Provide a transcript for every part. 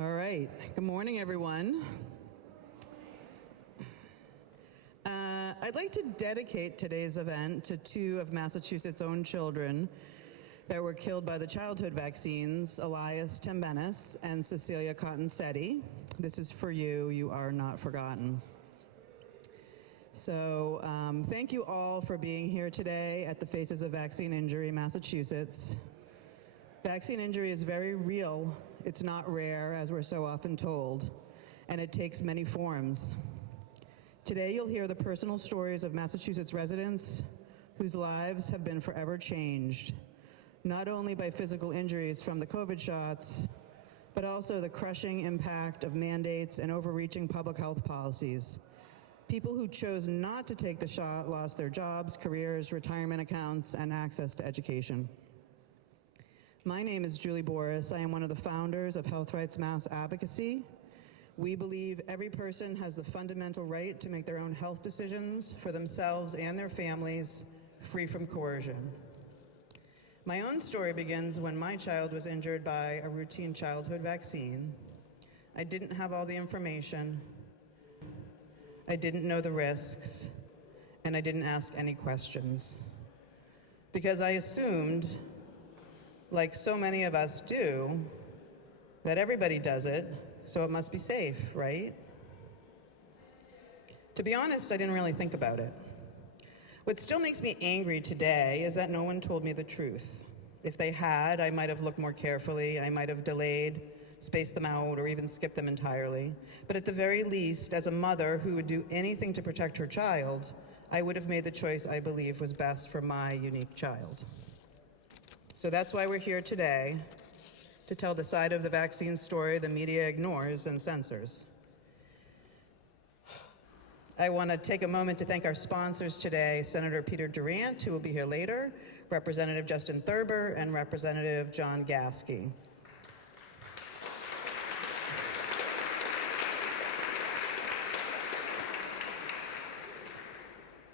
All right. Good morning, everyone. I'd like to dedicate today's event to two of Massachusetts' own children that were killed by the childhood vaccines, Elias Tembenis and Cecilia Cotton-Setti. This is for you. You are not forgotten. So thank you all for being here today at the Faces of Vaccine Injury, Massachusetts. Vaccine injury is very real. It's not rare, as we're so often told, and it takes many forms. Today, you'll hear the personal stories of Massachusetts residents whose lives have been forever changed, not only by physical injuries from the COVID shots, but also the crushing impact of mandates and overreaching public health policies. People who chose not to take the shot lost their jobs, careers, retirement accounts, and access to education. My name is Julie Booras. I am one of the founders of Health Rights Mass Advocacy. We believe every person has the fundamental right to make their own health decisions for themselves and their families, free from coercion. My own story begins when my child was injured by a routine childhood vaccine. I didn't have all the information. I didn't know the risks, and I didn't ask any questions. Because I assumed, like so many of us do, that everybody does it, so it must be safe, right? To be honest, I didn't really think about it. What still makes me angry today is that no one told me the truth. If they had, I might have looked more carefully, I might have delayed, spaced them out, or even skipped them entirely. But at the very least, as a mother who would do anything to protect her child, I would have made the choice I believe was best for my unique child. So that's why we're here today, to tell the side of the vaccine story the media ignores and censors. I want to take a moment to thank our sponsors today, Senator Peter Durant, who will be here later, Representative Justin Thurber, and Representative John Gasky.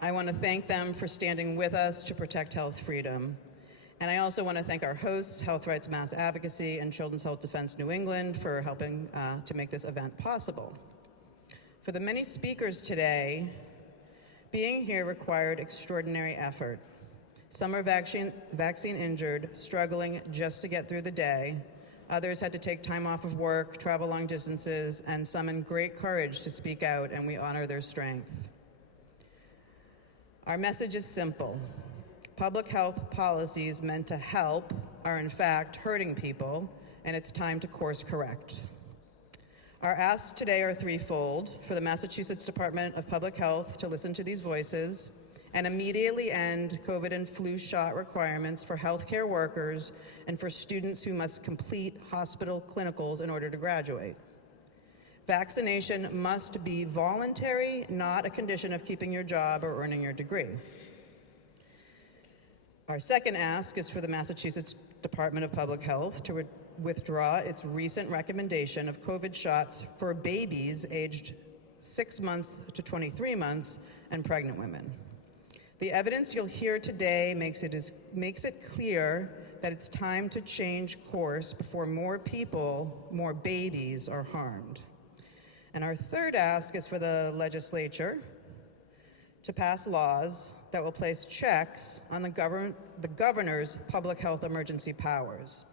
I want to thank them for standing with us to protect health freedom. And I also want to thank our hosts, Health Rights Mass Advocacy and Children's Health Defense New England, for helping to make this event possible. For the many speakers today, being here required extraordinary effort. Some are vaccine injured, struggling just to get through the day. Others had to take time off of work, travel long distances, and summon great courage to speak out, and we honor their strength. Our message is simple. Public health policies meant to help are in fact hurting people, and it's time to course correct. Our asks today are threefold: for the Massachusetts Department of Public Health to listen to these voices and immediately end COVID and flu shot requirements for healthcare workers and for students who must complete hospital clinicals in order to graduate. Vaccination must be voluntary, not a condition of keeping your job or earning your degree. Our second ask is for the Massachusetts Department of Public Health to withdraw its recent recommendation of COVID shots for babies aged 6 months to 23 months and pregnant women. The evidence you'll hear today makes it clear that it's time to change course before more people, more babies are harmed. And our third ask is for the legislature to pass laws that will place checks on the governor's public health emergency powers.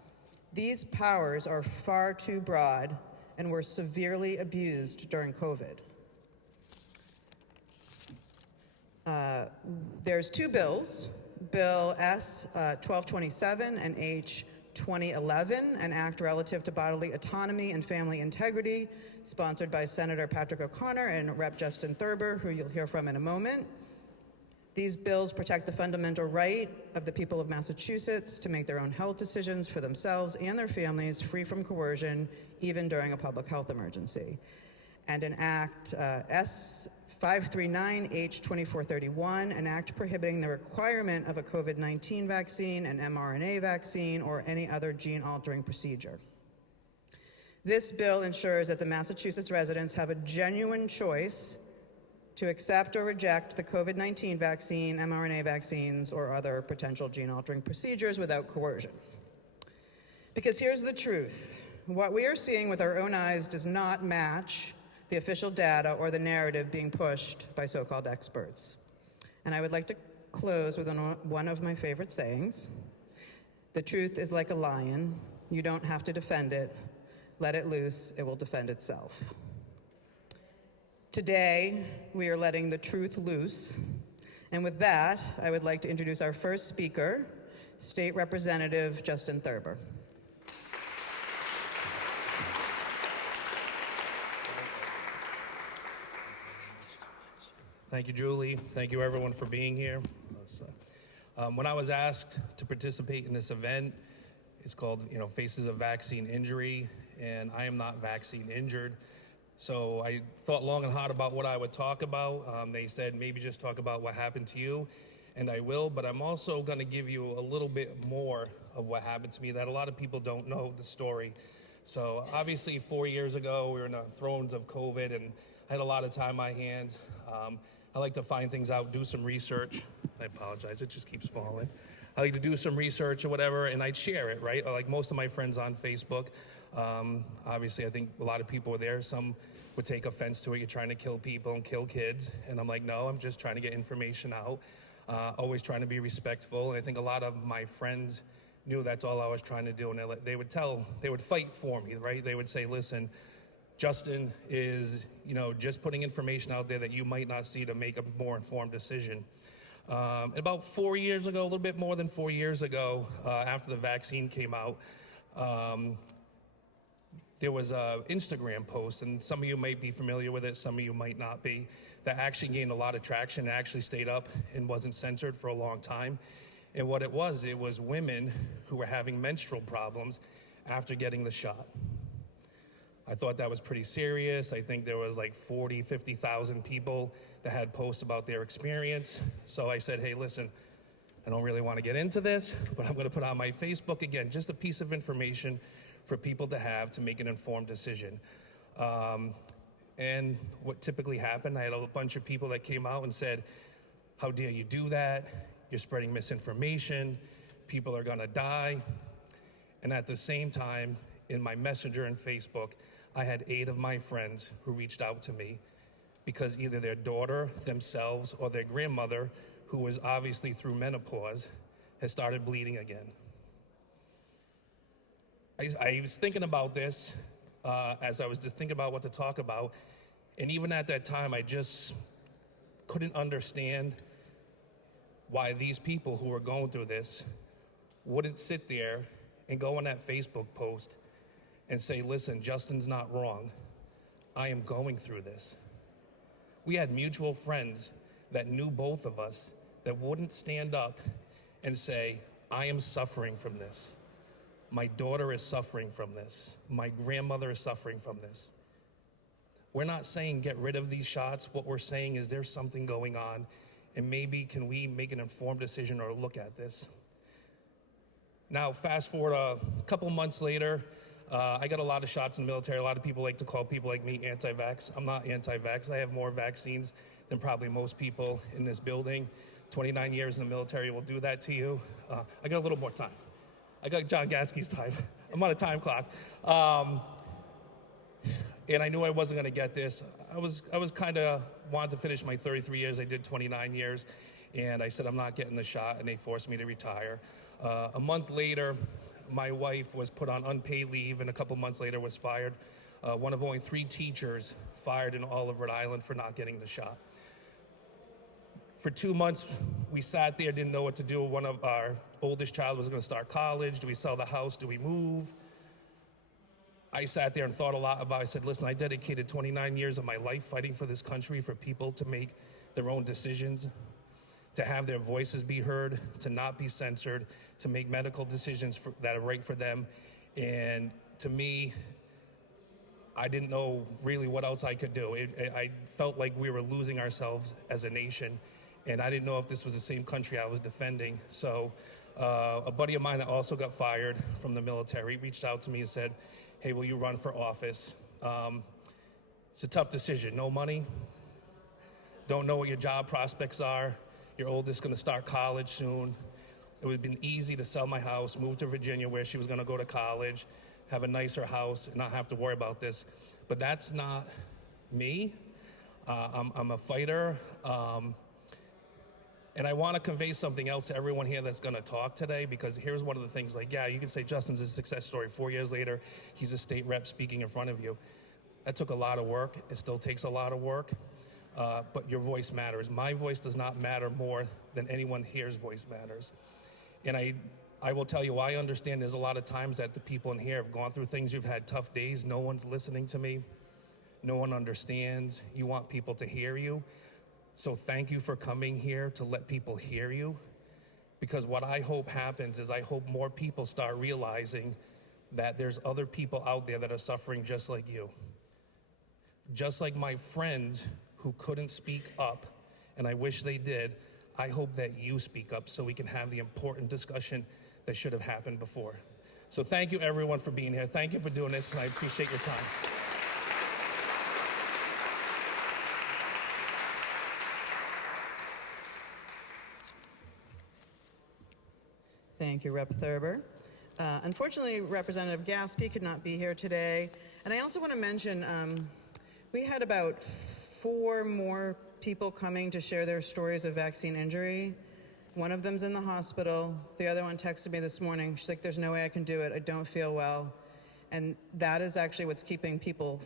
These powers are far too broad and were severely abused during COVID. There's two bills, Bill S539 and H 2011, an act relative to bodily autonomy and family integrity, sponsored by Senator Patrick O'Connor and Rep. Justin Thurber, who you'll hear from in a moment. These bills protect the fundamental right of the people of Massachusetts to make their own health decisions for themselves and their families, free from coercion, even during a public health emergency. And an Act S539 H 2431, an act prohibiting the requirement of a COVID-19 vaccine, an mRNA vaccine, or any other gene-altering procedure. This bill ensures that the Massachusetts residents have a genuine choice to accept or reject the COVID-19 vaccine, mRNA vaccines, or other potential gene-altering procedures without coercion. Because here's the truth. What we are seeing with our own eyes does not match the official data or the narrative being pushed by so-called experts. And I would like to close with one of my favorite sayings. The truth is like a lion. You don't have to defend it. Let it loose, it will defend itself. Today, we are letting the truth loose. And with that, I would like to introduce our first speaker, State Representative Justin Thurber. Thank you, Julie. Thank you, everyone, for being here. When I was asked to participate in this event, it's called, Faces of Vaccine Injury, and I am not vaccine injured. So I thought long and hard about what I would talk about. They said maybe just talk about what happened to you, and I will, but I'm also going to give you a little bit more of what happened to me that a lot of people don't know the story. So obviously 4 years ago, we were in the throes of COVID, and I had a lot of time on my hands. I like to find things out, do some research. I apologize, it just keeps falling. I like to do some research or whatever, and I'd share it, right? Like most of my friends on Facebook. Obviously, I think a lot of people were there. Some would take offense to it. You're trying to kill people and kill kids. And I'm like, no, I'm just trying to get information out. Always trying to be respectful. And I think a lot of my friends knew that's all I was trying to do. And they would fight for me, right? They would say, listen, Justin is, just putting information out there that you might not see to make a more informed decision. About 4 years ago, a little bit more than 4 years ago, after the vaccine came out, there was an Instagram post, and some of you might be familiar with it, some of you might not be, that actually gained a lot of traction and actually stayed up and wasn't censored for a long time. And what it was women who were having menstrual problems after getting the shot. I thought that was pretty serious. I think there was like 40, 50,000 people that had posts about their experience. So I said, hey, listen, I don't really want to get into this, but I'm going to put on my Facebook, again, just a piece of information for people to have to make an informed decision. And what typically happened, I had a bunch of people that came out and said, how dare you do that? You're spreading misinformation. People are going to die. And at the same time, in my Messenger and Facebook, I had 8 of my friends who reached out to me because either their daughter, themselves, or their grandmother, who was obviously through menopause, has started bleeding again. I was thinking about this as I was just thinking about what to talk about, and even at that time, I just couldn't understand why these people who were going through this wouldn't sit there and go on that Facebook post and say, listen, Justin's not wrong. I am going through this. We had mutual friends that knew both of us that wouldn't stand up and say, I am suffering from this. My daughter is suffering from this. My grandmother is suffering from this. We're not saying get rid of these shots. What we're saying is there's something going on, and maybe can we make an informed decision or look at this? Now, fast forward a couple months later, I got a lot of shots in the military. A lot of people like to call people like me anti-vax. I'm not anti-vax. I have more vaccines than probably most people in this building. 29 years in the military will do that to you. I got a little more time. I got John Gatsky's time. I'm on a time clock. And I knew I wasn't gonna get this. I was kind of wanted to finish my 33 years. I did 29 years. And I said, I'm not getting the shot, and they forced me to retire. A month later, my wife was put on unpaid leave, and a couple months later was fired. One of only 3 teachers fired in all of Rhode Island for not getting the shot. For 2 months, we sat there, didn't know what to do. One of our oldest child was gonna start college. Do we sell the house? Do we move? I sat there and thought a lot about it. I said, listen, I dedicated 29 years of my life fighting for this country, for people to make their own decisions, to have their voices be heard, to not be censored, to make medical decisions that are right for them. And to me, I didn't know really what else I could do. I felt like we were losing ourselves as a nation, and I didn't know if this was the same country I was defending. So a buddy of mine that also got fired from the military reached out to me and said, hey, will you run for office? It's a tough decision. No money, don't know what your job prospects are. Your oldest gonna start college soon. It would have been easy to sell my house, move to Virginia where she was gonna go to college, have a nicer house, and not have to worry about this. But that's not me. I'm a fighter. And I want to convey something else to everyone here that's going to talk today, because here's one of the things, like, yeah, you can say Justin's a success story. 4 years later, he's a state rep speaking in front of you. That took a lot of work. It still takes a lot of work, but your voice matters. My voice does not matter more than anyone here's voice matters. And I will tell you, I understand there's a lot of times that the people in here have gone through things. You've had tough days. No one's listening to me. No one understands. You want people to hear you. So thank you for coming here to let people hear you, because what I hope happens is I hope more people start realizing that there's other people out there that are suffering just like you. Just like my friends who couldn't speak up, and I wish they did, I hope that you speak up so we can have the important discussion that should have happened before. So thank you everyone for being here. Thank you for doing this, and I appreciate your time. Thank you, Rep. Thurber. Unfortunately, Representative Gasky could not be here today. And I also want to mention, we had about 4 more people coming to share their stories of vaccine injury. One of them's in the hospital. The other one texted me this morning. She's like, there's no way I can do it. I don't feel well. And that is actually what's keeping people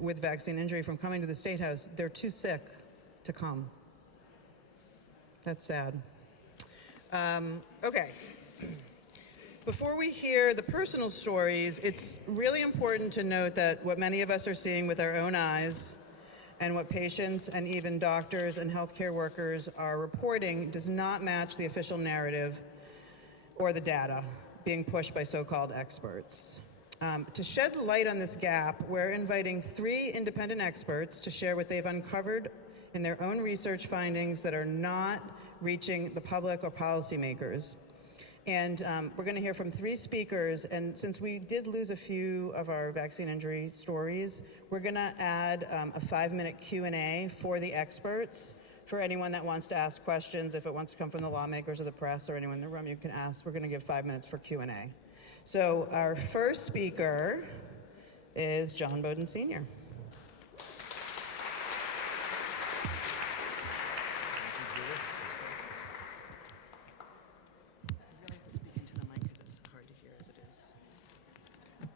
with vaccine injury from coming to the State House. They're too sick to come. That's sad. Okay. Before we hear the personal stories, it's really important to note that what many of us are seeing with our own eyes and what patients and even doctors and healthcare workers are reporting does not match the official narrative or the data being pushed by so-called experts. To shed light on this gap, we're inviting 3 independent experts to share what they've uncovered in their own research findings that are not reaching the public or policymakers. And we're going to hear from 3 speakers, and since we did lose a few of our vaccine injury stories, we're going to add a 5-minute Q&A for the experts. For anyone that wants to ask questions, if it wants to come from the lawmakers or the press or anyone in the room, you can ask. We're going to give 5 minutes for Q&A. So our first speaker is John Beaudoin Sr.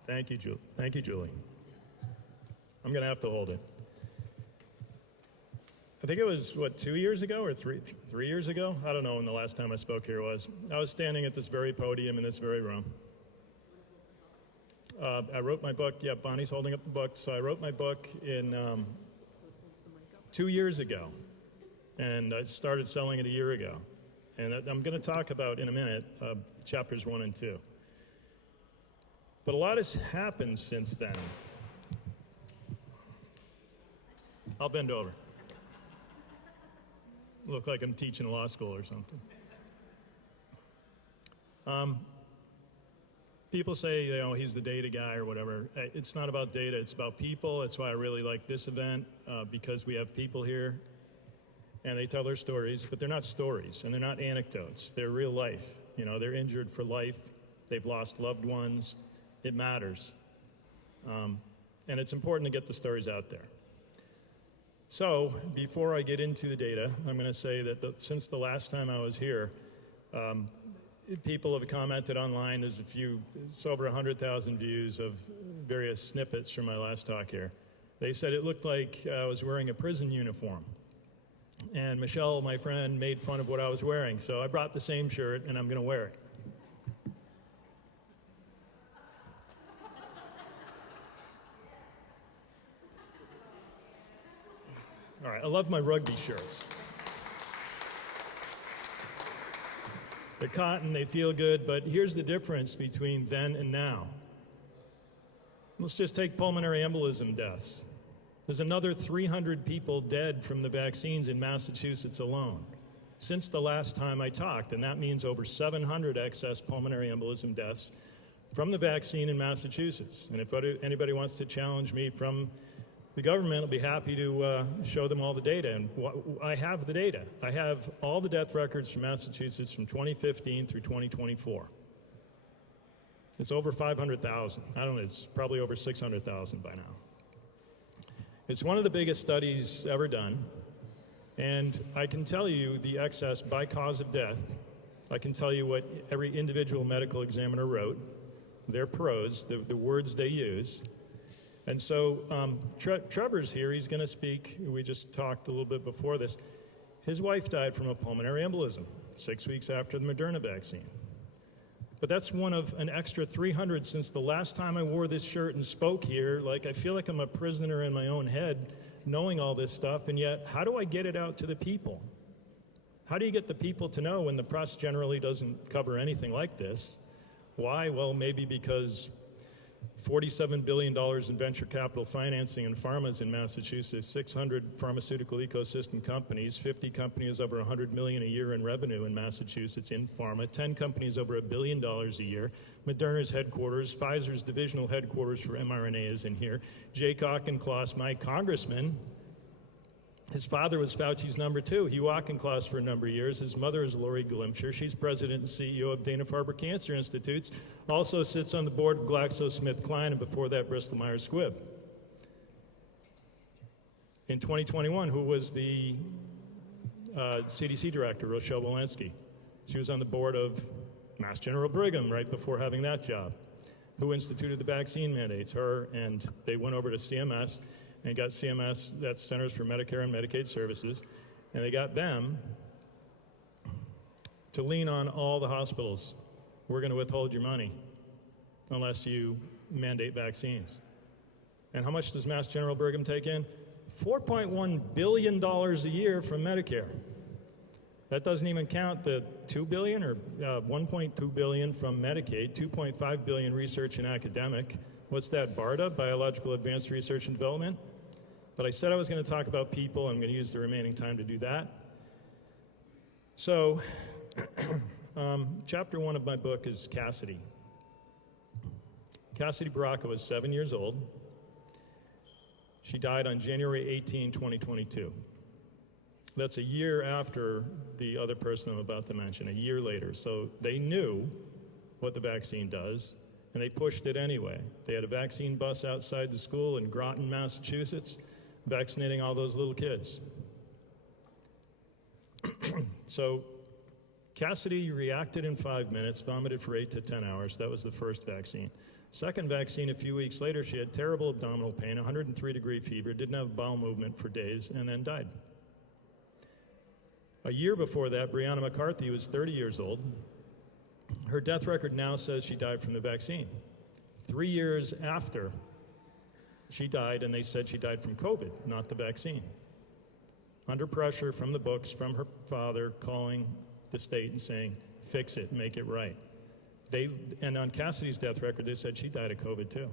Thank you, Julie. Thank you, Julie. I'm going to have to hold it. I think it was, 2 years ago or 3 years ago? I don't know when the last time I spoke here was. I was standing at this very podium in this very room. I wrote my book. Yeah, Bonnie's holding up the book. So I wrote my book in 2 years ago, and I started selling it a year ago. And I'm going to talk about in a minute chapters 1 and 2. But a lot has happened since then. I'll bend over. Look like I'm teaching law school or something. People say, he's the data guy or whatever. It's not about data, it's about people. That's why I really like this event, because we have people here and they tell their stories, but they're not stories and they're not anecdotes. They're real life. They're injured for life. They've lost loved ones. It matters. And it's important to get the stories out there. So before I get into the data, I'm going to say that since the last time I was here, people have commented online. It's over 100,000 views of various snippets from my last talk here. They said it looked like I was wearing a prison uniform. And Michelle, my friend, made fun of what I was wearing. So I brought the same shirt and I'm going to wear it. All right, I love my rugby shirts. They're cotton, they feel good, but here's the difference between then and now. Let's just take pulmonary embolism deaths. There's another 300 people dead from the vaccines in Massachusetts alone since the last time I talked, and that means over 700 excess pulmonary embolism deaths from the vaccine in Massachusetts. And if anybody wants to challenge me from the government, will be happy to show them all the data. And I have the data. I have all the death records from Massachusetts from 2015 through 2024. It's over 500,000. I don't know, it's probably over 600,000 by now. It's one of the biggest studies ever done, and I can tell you the excess by cause of death. I can tell you what every individual medical examiner wrote, their prose, the words they use. And so Trevor's here, he's gonna speak. We just talked a little bit before this. His wife died from a pulmonary embolism 6 weeks after the Moderna vaccine. But that's one of an extra 300 since the last time I wore this shirt and spoke here. Like, I feel like I'm a prisoner in my own head knowing all this stuff, and yet how do I get it out to the people? How do you get the people to know when the press generally doesn't cover anything like this? Why? Well, maybe because $47 billion in venture capital financing in pharmas in Massachusetts, 600 pharmaceutical ecosystem companies, 50 companies over $100 million a year in revenue in Massachusetts in pharma, 10 companies over $1 billion a year, Moderna's headquarters, Pfizer's divisional headquarters for mRNA is in here, Jake Auchincloss, my congressman, his father was Fauci's number 2. He Auchincloss for a number of years. His mother is Lori Glimcher. She's president and CEO of Dana-Farber Cancer Institutes. Also sits on the board of GlaxoSmithKline, and before that, Bristol-Myers Squibb. In 2021, who was the CDC director? Rochelle Walensky. She was on the board of Mass General Brigham right before having that job. Who instituted the vaccine mandates? Her, and they went over to CMS and got CMS, that's Centers for Medicare and Medicaid Services, and they got them to lean on all the hospitals. We're going to withhold your money unless you mandate vaccines. And how much does Mass General Brigham take in? $4.1 billion a year from Medicare. That doesn't even count the $2 billion or $1.2 billion from Medicaid, $2.5 billion research and academic. What's that, BARDA, Biological Advanced Research and Development? But I said I was going to talk about people. I'm going to use the remaining time to do that. So, chapter 1 of my book is Cassidy. Cassidy Baraka was 7 years old. She died on January 18, 2022. That's a year after the other person I'm about to mention, a year later. So they knew what the vaccine does, and they pushed it anyway. They had a vaccine bus outside the school in Groton, Massachusetts, vaccinating all those little kids. So Cassidy reacted in 5 minutes, vomited for 8 to 10 hours. That was the first vaccine. Second vaccine, a few weeks later, she had terrible abdominal pain, 103-degree fever, didn't have bowel movement for days, and then died. A year before that, Brianna McCarthy was 30 years old. Her death record now says she died from the vaccine. 3 years after she died, and they said she died from COVID, not the vaccine. Under pressure from the books, from her father, calling the state and saying, fix it, make it right. And on Cassidy's death record, they said she died of COVID too,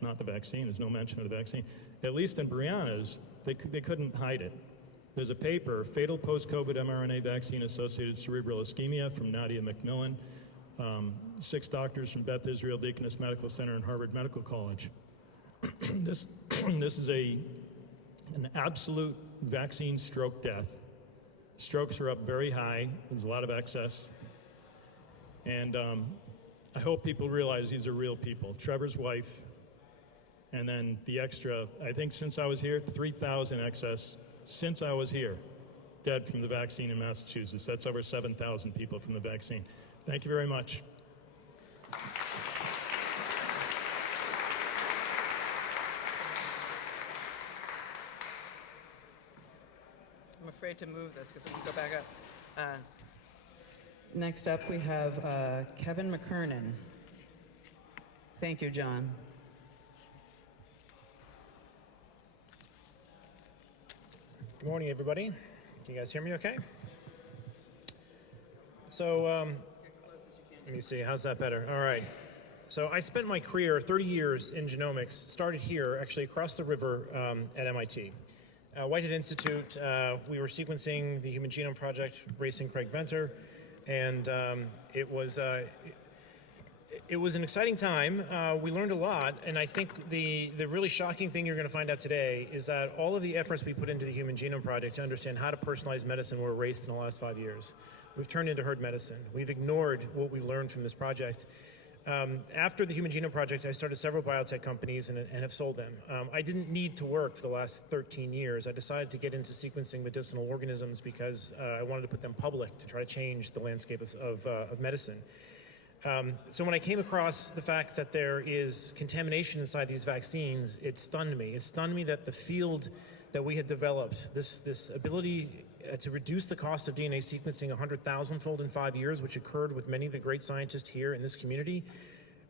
not the vaccine. There's no mention of the vaccine. At least in Brianna's, they couldn't hide it. There's a paper, Fatal Post-COVID mRNA Vaccine-Associated Cerebral Ischemia from Nadia McMillan, 6 doctors from Beth Israel Deaconess Medical Center and Harvard Medical College. This is an absolute vaccine stroke death. Strokes are up very high. There's a lot of excess. And I hope people realize these are real people. Trevor's wife, and then the extra, I think since I was here, 3,000 excess since I was here, dead from the vaccine in Massachusetts. That's over 7,000 people from the vaccine. Thank you very much. I'm afraid to move this because we can go back up. Next up, we have Kevin McKernan. Thank you, John. Good morning, everybody. Can you guys hear me okay? So, let me see, how's that better? All right. So I spent my career, 30 years in genomics, started here, actually across the river at MIT. Whitehead Institute, we were sequencing the Human Genome Project, racing Craig Venter, and it was an exciting time. We learned a lot, and I think the really shocking thing you're going to find out today is that all of the efforts we put into the Human Genome Project to understand how to personalize medicine were erased in the last 5 years. We've turned into herd medicine. We've ignored what we've learned from this project. After the Human Genome Project, I started several biotech companies and have sold them. I didn't need to work for the last 13 years. I decided to get into sequencing medicinal organisms because I wanted to put them public to try to change the landscape of medicine. So when I came across the fact that there is contamination inside these vaccines, it stunned me. It stunned me that the field that we had developed, this ability to reduce the cost of DNA sequencing 100,000-fold in 5 years, which occurred with many of the great scientists here in this community,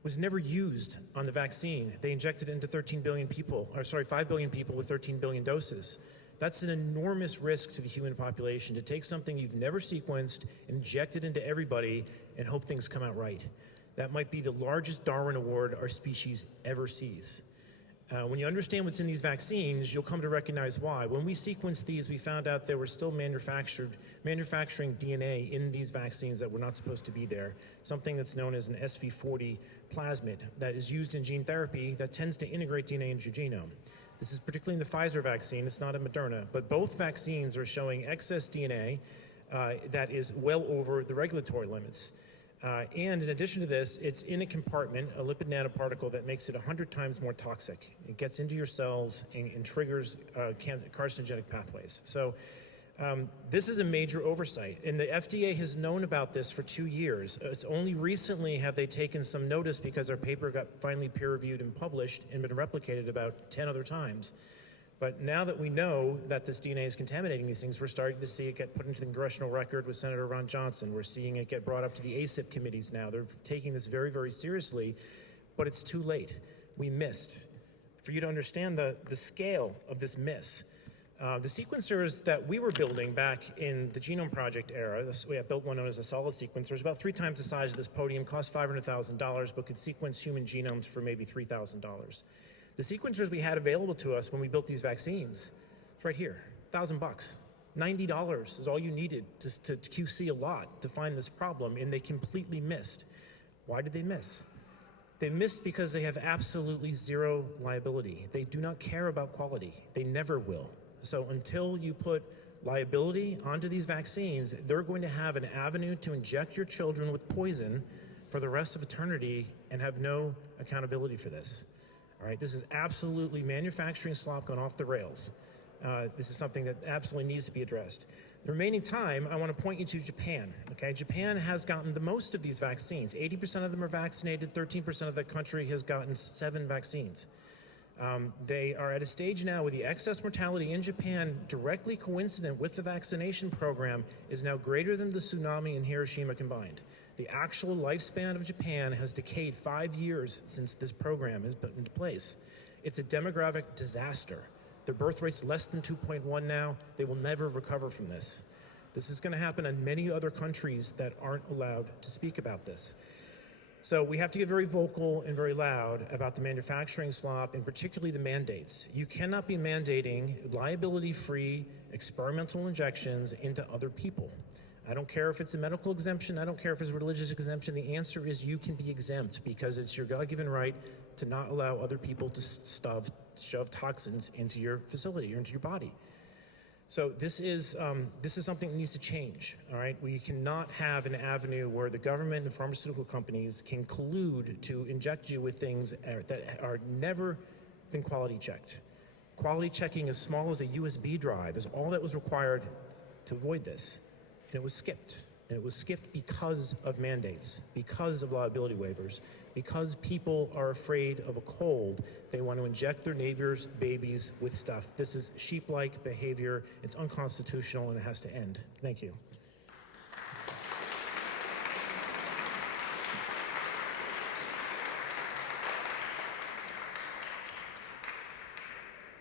was never used on the vaccine. They injected it into 13 billion people, or sorry, 5 billion people with 13 billion doses. That's an enormous risk to the human population, to take something you've never sequenced, inject it into everybody, and hope things come out right. That might be the largest Darwin Award our species ever sees. When you understand what's in these vaccines, you'll come to recognize why. When we sequenced these, we found out there were still manufacturing DNA in these vaccines that were not supposed to be there, something that's known as an SV40 plasmid that is used in gene therapy that tends to integrate DNA into your genome. This is particularly in the Pfizer vaccine, it's not in Moderna, but both vaccines are showing excess DNA that is well over the regulatory limits. And in addition to this, it's in a compartment, a lipid nanoparticle that makes it 100 times more toxic. It gets into your cells and triggers carcinogenic pathways. So this is a major oversight, and the FDA has known about this for 2 years. It's only recently have they taken some notice because our paper got finally peer-reviewed and published and been replicated about 10 other times. But now that we know that this DNA is contaminating these things, we're starting to see it get put into the congressional record with Senator Ron Johnson. We're seeing it get brought up to the ACIP committees now. They're taking this very, very seriously, but it's too late. We missed. For you to understand the scale of this miss, the sequencers that we were building back in the Genome Project era, we have built one known as a solid sequencer, is about 3 times the size of this podium, cost $500,000, but could sequence human genomes for maybe $3,000. The sequencers we had available to us when we built these vaccines, it's right here, $1,000. $90 is all you needed to QC a lot to find this problem, and they completely missed. Why did they miss? They missed because they have absolutely zero liability. They do not care about quality. They never will. So until you put liability onto these vaccines, they're going to have an avenue to inject your children with poison for the rest of eternity and have no accountability for this. All right, this is absolutely manufacturing slop gone off the rails. This is something that absolutely needs to be addressed. The remaining time, I want to point you to Japan. Okay, Japan has gotten the most of these vaccines. 80% of them are vaccinated. 13% of the country has gotten 7 vaccines. They are at a stage now where the excess mortality in Japan, directly coincident with the vaccination program, is now greater than the tsunami in Hiroshima combined. The actual lifespan of Japan has decayed 5 years since this program has been into place. It's a demographic disaster. Their birth rate's less than 2.1 now. They will never recover from this. This is going to happen in many other countries that aren't allowed to speak about this. So we have to get very vocal and very loud about the manufacturing slop, and particularly the mandates. You cannot be mandating liability-free experimental injections into other people. I don't care if it's a medical exemption. I don't care if it's a religious exemption. The answer is you can be exempt because it's your God-given right to not allow other people to shove toxins into your facility or into your body. So this is something that needs to change, all right? We cannot have an avenue where the government and pharmaceutical companies can collude to inject you with things that are never been quality checked. Quality checking as small as a USB drive is all that was required to avoid this. And it was skipped. And it was skipped because of mandates, because of liability waivers, because people are afraid of a cold. They want to inject their neighbors' babies with stuff. This is sheep-like behavior. It's unconstitutional, and it has to end. Thank you.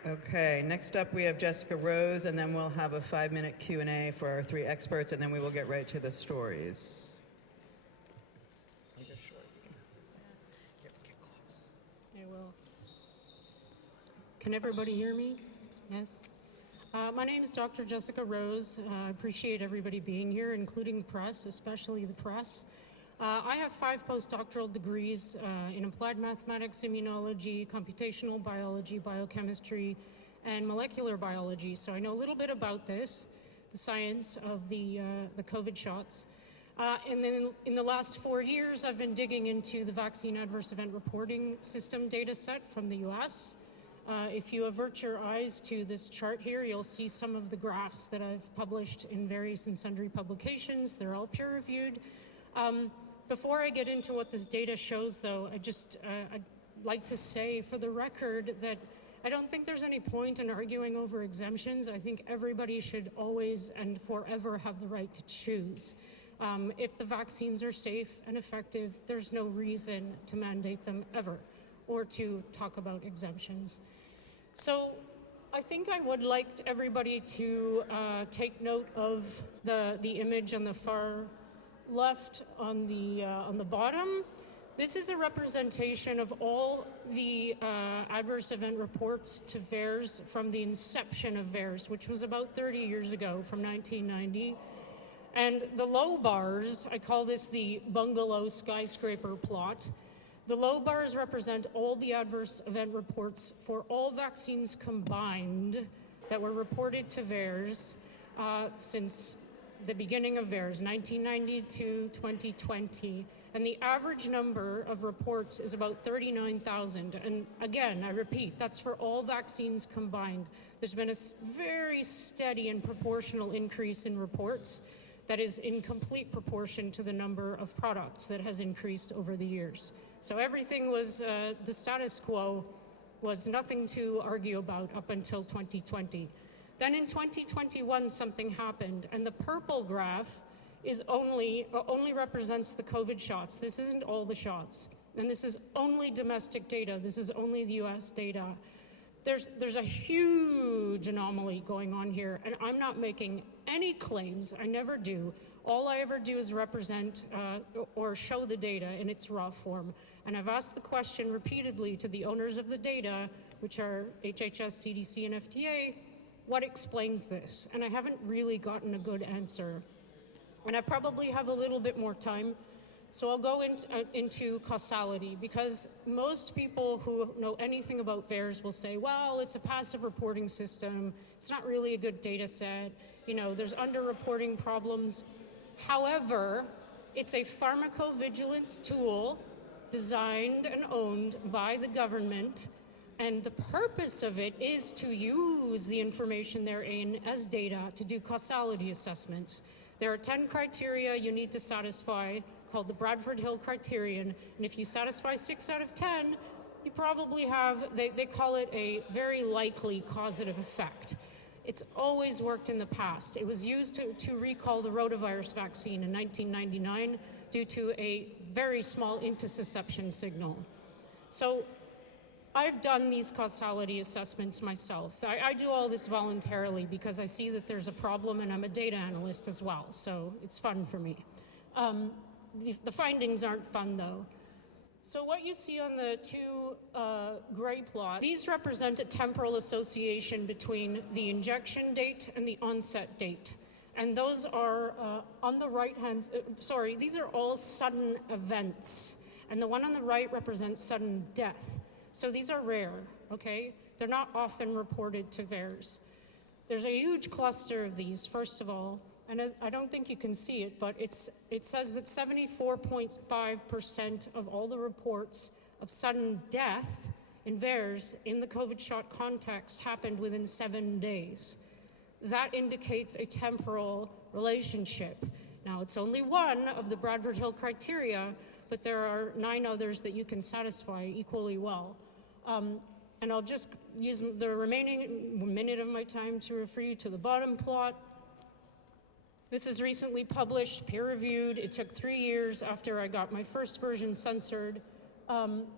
Okay, next up we have Jessica Rose, and then we'll have a 5-minute Q&A for our 3 experts, and then we will get right to the stories. I will. Can everybody hear me? Yes? My name is Dr. Jessica Rose. I appreciate everybody being here, including the press, especially the press. I have 5 postdoctoral degrees in applied mathematics, immunology, computational biology, biochemistry, and molecular biology. So I know a little bit about this, the science of the COVID shots. And then in the last 4 years, I've been digging into the vaccine adverse event reporting system data set from the US. If you avert your eyes to this chart here, you'll see some of the graphs that I've published in various and sundry publications. They're all peer-reviewed. Before I get into what this data shows, though, I'd like to say for the record that I don't think there's any point in arguing over exemptions. I think everybody should always and forever have the right to choose. If the vaccines are safe and effective, there's no reason to mandate them ever or to talk about exemptions. So I think I would like everybody to take note of the image on the far left on the bottom. This is a representation of all the adverse event reports to VAERS from the inception of VAERS, which was about 30 years ago, from 1990. And the low bars, I call this the bungalow skyscraper plot. The low bars represent all the adverse event reports for all vaccines combined that were reported to VAERS since the beginning of VAERS, 1990 to 2020. And the average number of reports is about 39,000. And again, I repeat, that's for all vaccines combined. There's been a very steady and proportional increase in reports that is in complete proportion to the number of products that has increased over the years. So everything was, the status quo was nothing to argue about up until 2020. Then in 2021, something happened, and the purple graph is only represents the COVID shots. This isn't all the shots, and this is only domestic data. This is only the US data. There's a huge anomaly going on here, and I'm not making any claims. I never do. All I ever do is represent or show the data in its raw form. And I've asked the question repeatedly to the owners of the data, which are HHS, CDC, and FDA, what explains this? And I haven't really gotten a good answer. And I probably have a little bit more time, so I'll go into causality, because most people who know anything about VAERS will say, well, it's a passive reporting system, it's not really a good data set, you know, there's underreporting problems. However, it's a pharmacovigilance tool designed and owned by the government, and the purpose of it is to use the information therein as data to do causality assessments. There are 10 criteria you need to satisfy called the Bradford Hill criterion, and if you satisfy 6 out of 10, you probably have, they call it a very likely causative effect. It's always worked in the past. It was used to recall the rotavirus vaccine in 1999 due to a very small intussusception signal. So I've done these causality assessments myself. I do all this voluntarily because I see that there's a problem, and I'm a data analyst as well, so it's fun for me. The findings aren't fun, though. So what you see on the two gray plots, these represent a temporal association between the injection date and the onset date. And those are on the right hand, these are all sudden events. And the one on the right represents sudden death. So these are rare, okay? They're not often reported to VAERS. There's a huge cluster of these, first of all, and I don't think you can see it, but it says that 74.5% of all the reports of sudden death in VAERS in the COVID shot context happened within 7 days. That indicates a temporal relationship. Now, it's only one of the Bradford Hill criteria, but there are 9 others that you can satisfy equally well. And I'll just use the remaining minute of my time to refer you to the bottom plot. This is recently published, peer-reviewed. It took 3 years after I got my first version censored.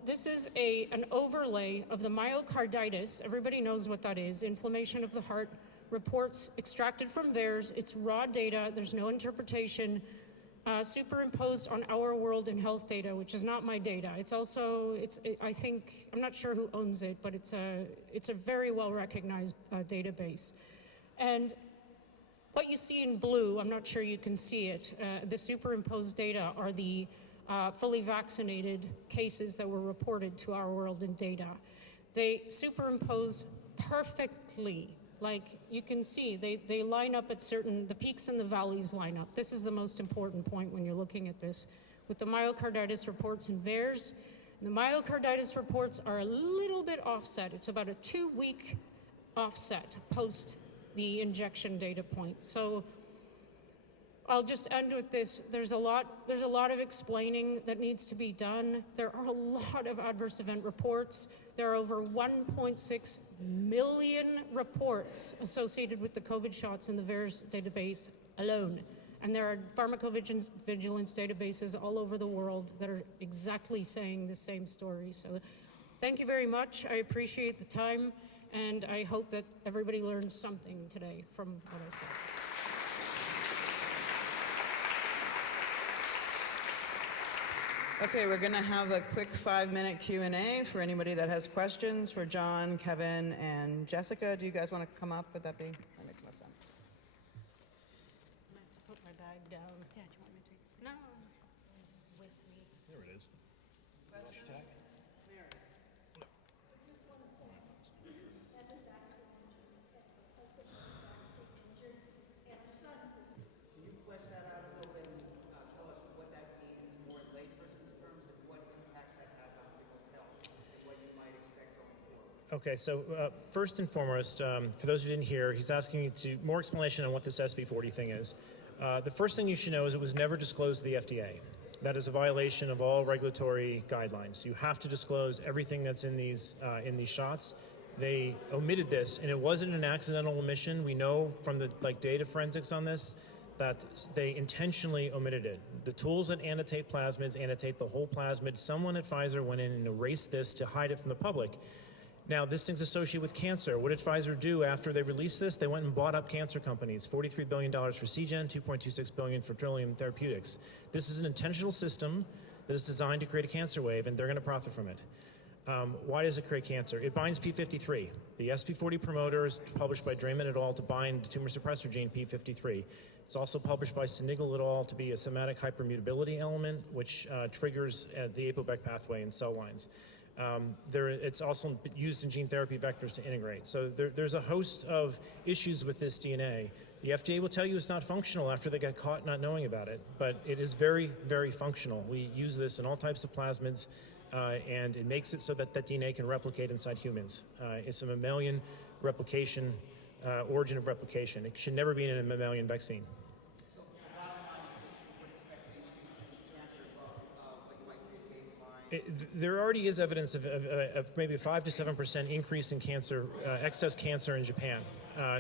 This is an overlay of the myocarditis. Everybody knows what that is, inflammation of the heart. Reports extracted from VAERS. It's raw data. There's no interpretation. Superimposed on Our World in Health data, which is not my data. It's also, I think, I'm not sure who owns it, but it's a very well-recognized database. And what you see in blue, I'm not sure you can see it, the superimposed data are the fully vaccinated cases that were reported to Our World in data. They superimpose perfectly Like you can see, they line up at the peaks and the valleys line up. This is the most important point when you're looking at this. With the myocarditis reports in VAERS, the myocarditis reports are a little bit offset. It's about a 2-week offset post the injection data point. So I'll just end with this. There's a lot of explaining that needs to be done. There are a lot of adverse event reports. There are over 1.6 million reports associated with the COVID shots in the VAERS database alone. And there are pharmacovigilance databases all over the world that are exactly saying the same story. So thank you very much. I appreciate the time, and I hope that everybody learned something today from what I said. Okay, we're going to have a quick 5-minute Q&A for anybody that has questions for John, Kevin, and Jessica. Do you guys want to come up? Would that makes most sense. I have to put my bag down. Yeah, do you want me to take it? No, it's with me. There it is. Can you flesh that out a little bit and tell us what that means more in layperson's terms and what impact that has on people's health and what you might expect going forward? Okay, so first and foremost, for those who didn't hear, he's asking you to more explanation on what this SV40 thing is. The first thing you should know is it was never disclosed to the FDA. That is a violation of all regulatory guidelines. You have to disclose everything that's in these shots. They omitted this, and it wasn't an accidental omission. We know from the data forensics on this that they intentionally omitted it. The tools that annotate plasmids annotate the whole plasmid. Someone at Pfizer went in and erased this to hide it from the public. Now, this thing's associated with cancer. What did Pfizer do after they released this? They went and bought up cancer companies. $43 billion for Seagen, $2.26 billion for Trillium Therapeutics. This is an intentional system that is designed to create a cancer wave, and they're going to profit from it. Why does it create cancer? It binds P53. The SV40 promoter is published by Drayman et al. To bind the tumor suppressor gene P53. It's also published by Sinigel et al. To be a somatic hypermutability element, which triggers the ApoBec pathway in cell lines. It's also used in gene therapy vectors to integrate. So there's a host of issues with this DNA. The FDA will tell you it's not functional after they get caught not knowing about it, but it is very, very functional. We use this in all types of plasmids, and it makes it so that that DNA can replicate inside humans. It's a mammalian replication, origin of replication. It should never be in a mammalian vaccine. So bottom line is just you would expect an increase in cancer above what you might see at baseline. There already is evidence of maybe a 5 to 7% increase in cancer, excess cancer in Japan.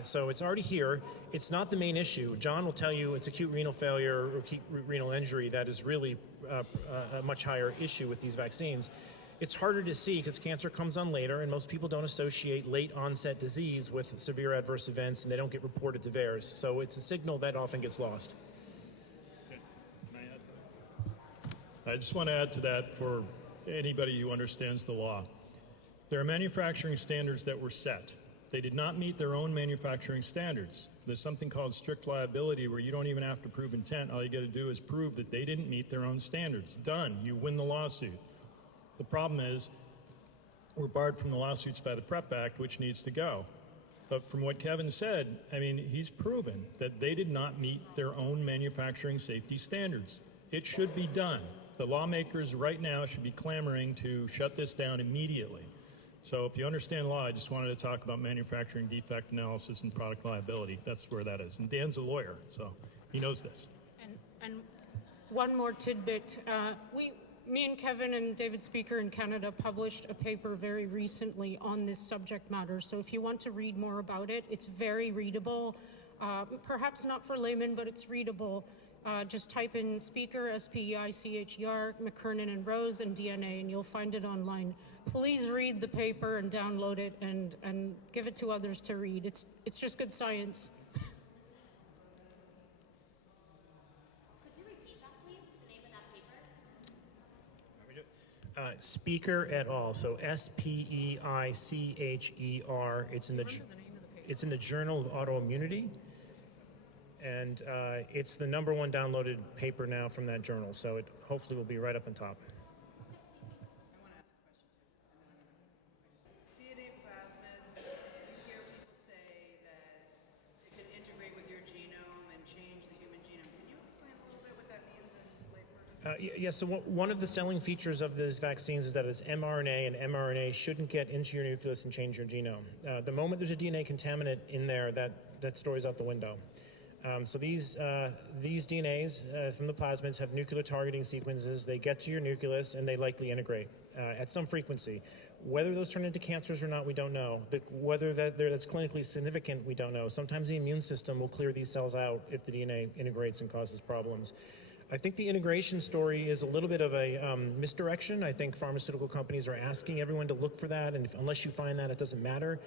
So it's already here. It's not the main issue. John will tell you it's acute renal failure or acute renal injury that is really a much higher issue with these vaccines. It's harder to see because cancer comes on later, and most people don't associate late onset disease with severe adverse events, and they don't get reported to VAERS. So it's a signal that often gets lost. Okay. Can I add to that? I just want to add to that for anybody who understands the law. There are manufacturing standards that were set. They did not meet their own manufacturing standards. There's something called strict liability where you don't even have to prove intent. All you got to do is prove that they didn't meet their own standards. Done. You win the lawsuit. The problem is we're barred from the lawsuits by the PrEP Act, which needs to go. But from what Kevin said, I mean, he's proven that they did not meet their own manufacturing safety standards. It should be done. The lawmakers right now should be clamoring to shut this down immediately. So if you understand law, I just wanted to talk about manufacturing defect analysis and product liability. That's where that is. And Dan's a lawyer, so he knows this. And one more tidbit. Me and Kevin and David Speaker in Canada published a paper very recently on this subject matter. So if you want to read more about it, it's very readable. Perhaps not for laymen, but it's readable. Just type in Speaker, S-P-E-I-C-H-E-R, McKernan and Rhodes, and DNA, and you'll find it online. Please read the paper and download it and give it to others to read. It's just good science. Could you repeat that, please? The name of that paper? Speaker et al. So S-P-E-I-C-H-E-R. It's in the Journal of Autoimmunity, and it's the #1 downloaded paper now from that journal. So it hopefully will be right up on top. DNA plasmids, you hear people say that Yeah, so one of the selling features of these vaccines is that it's mRNA, and mRNA shouldn't get into your nucleus and change your genome. The moment there's a DNA contaminant in there, that story's out the window. So these DNAs from the plasmids have nuclear targeting sequences. They get to your nucleus, and they likely integrate at some frequency. Whether those turn into cancers or not, we don't know. Whether that's clinically significant, we don't know. Sometimes the immune system will clear these cells out if the DNA integrates and causes problems. I think the integration story is a little bit of a misdirection. I think pharmaceutical companies are asking everyone to look for that, and unless you find that, it doesn't matter.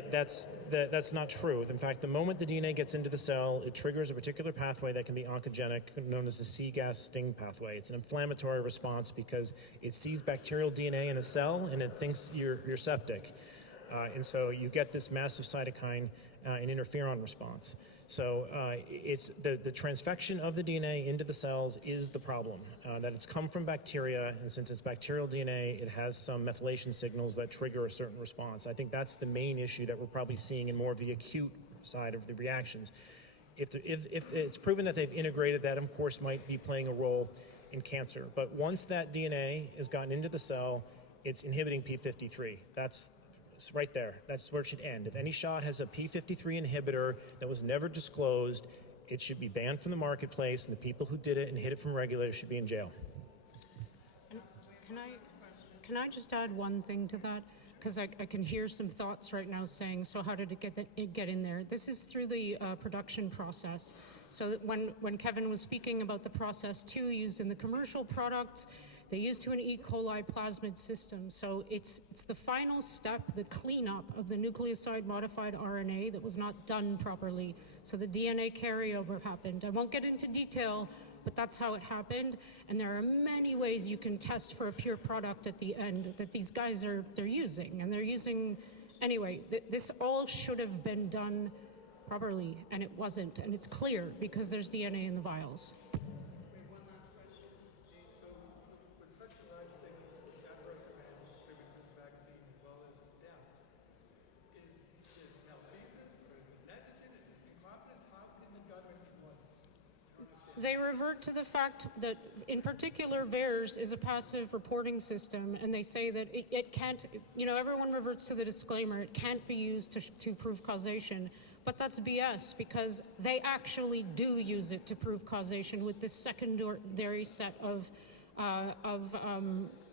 That's not true. In fact, the moment the DNA gets into the cell, it triggers a particular pathway that can be oncogenic, known as the C-gas sting pathway. It's an inflammatory response because it sees bacterial DNA in a cell and it thinks you're septic. And so you get this massive cytokine and interferon response. So it's the transfection of the DNA into the cells is the problem, that it's come from bacteria, and since it's bacterial DNA, it has some methylation signals that trigger a certain response. I think that's the main issue that we're probably seeing in more of the acute side of the reactions. If it's proven that they've integrated, that of course might be playing a role in cancer. But once that DNA has gotten into the cell, it's inhibiting P53. That's right there. That's where it should end. If any shot has a P53 inhibitor that was never disclosed, it should be banned from the marketplace, and the people who did it and hid it from regulators should be in jail. Can I just add one thing to that? Because I can hear some thoughts right now saying, so how did it get in there? This is through the production process. So that when Kevin was speaking about the process 2 used in the commercial products, they used to an E. coli plasmid system. So it's the final step, the cleanup of the nucleoside modified RNA that was not done properly. So the DNA carryover happened. I won't get into detail, but that's how it happened. And there are many ways you can test for a pure product at the end that these guys they're using. And they're using, anyway, this all should have been done properly, and it wasn't. And it's clear because there's DNA in the vials. They revert to the fact that, in particular, VAERS is a passive reporting system, and they say that it can't, everyone reverts to the disclaimer, it can't be used to prove causation, but that's BS, because they actually do use it to prove causation with this secondary set of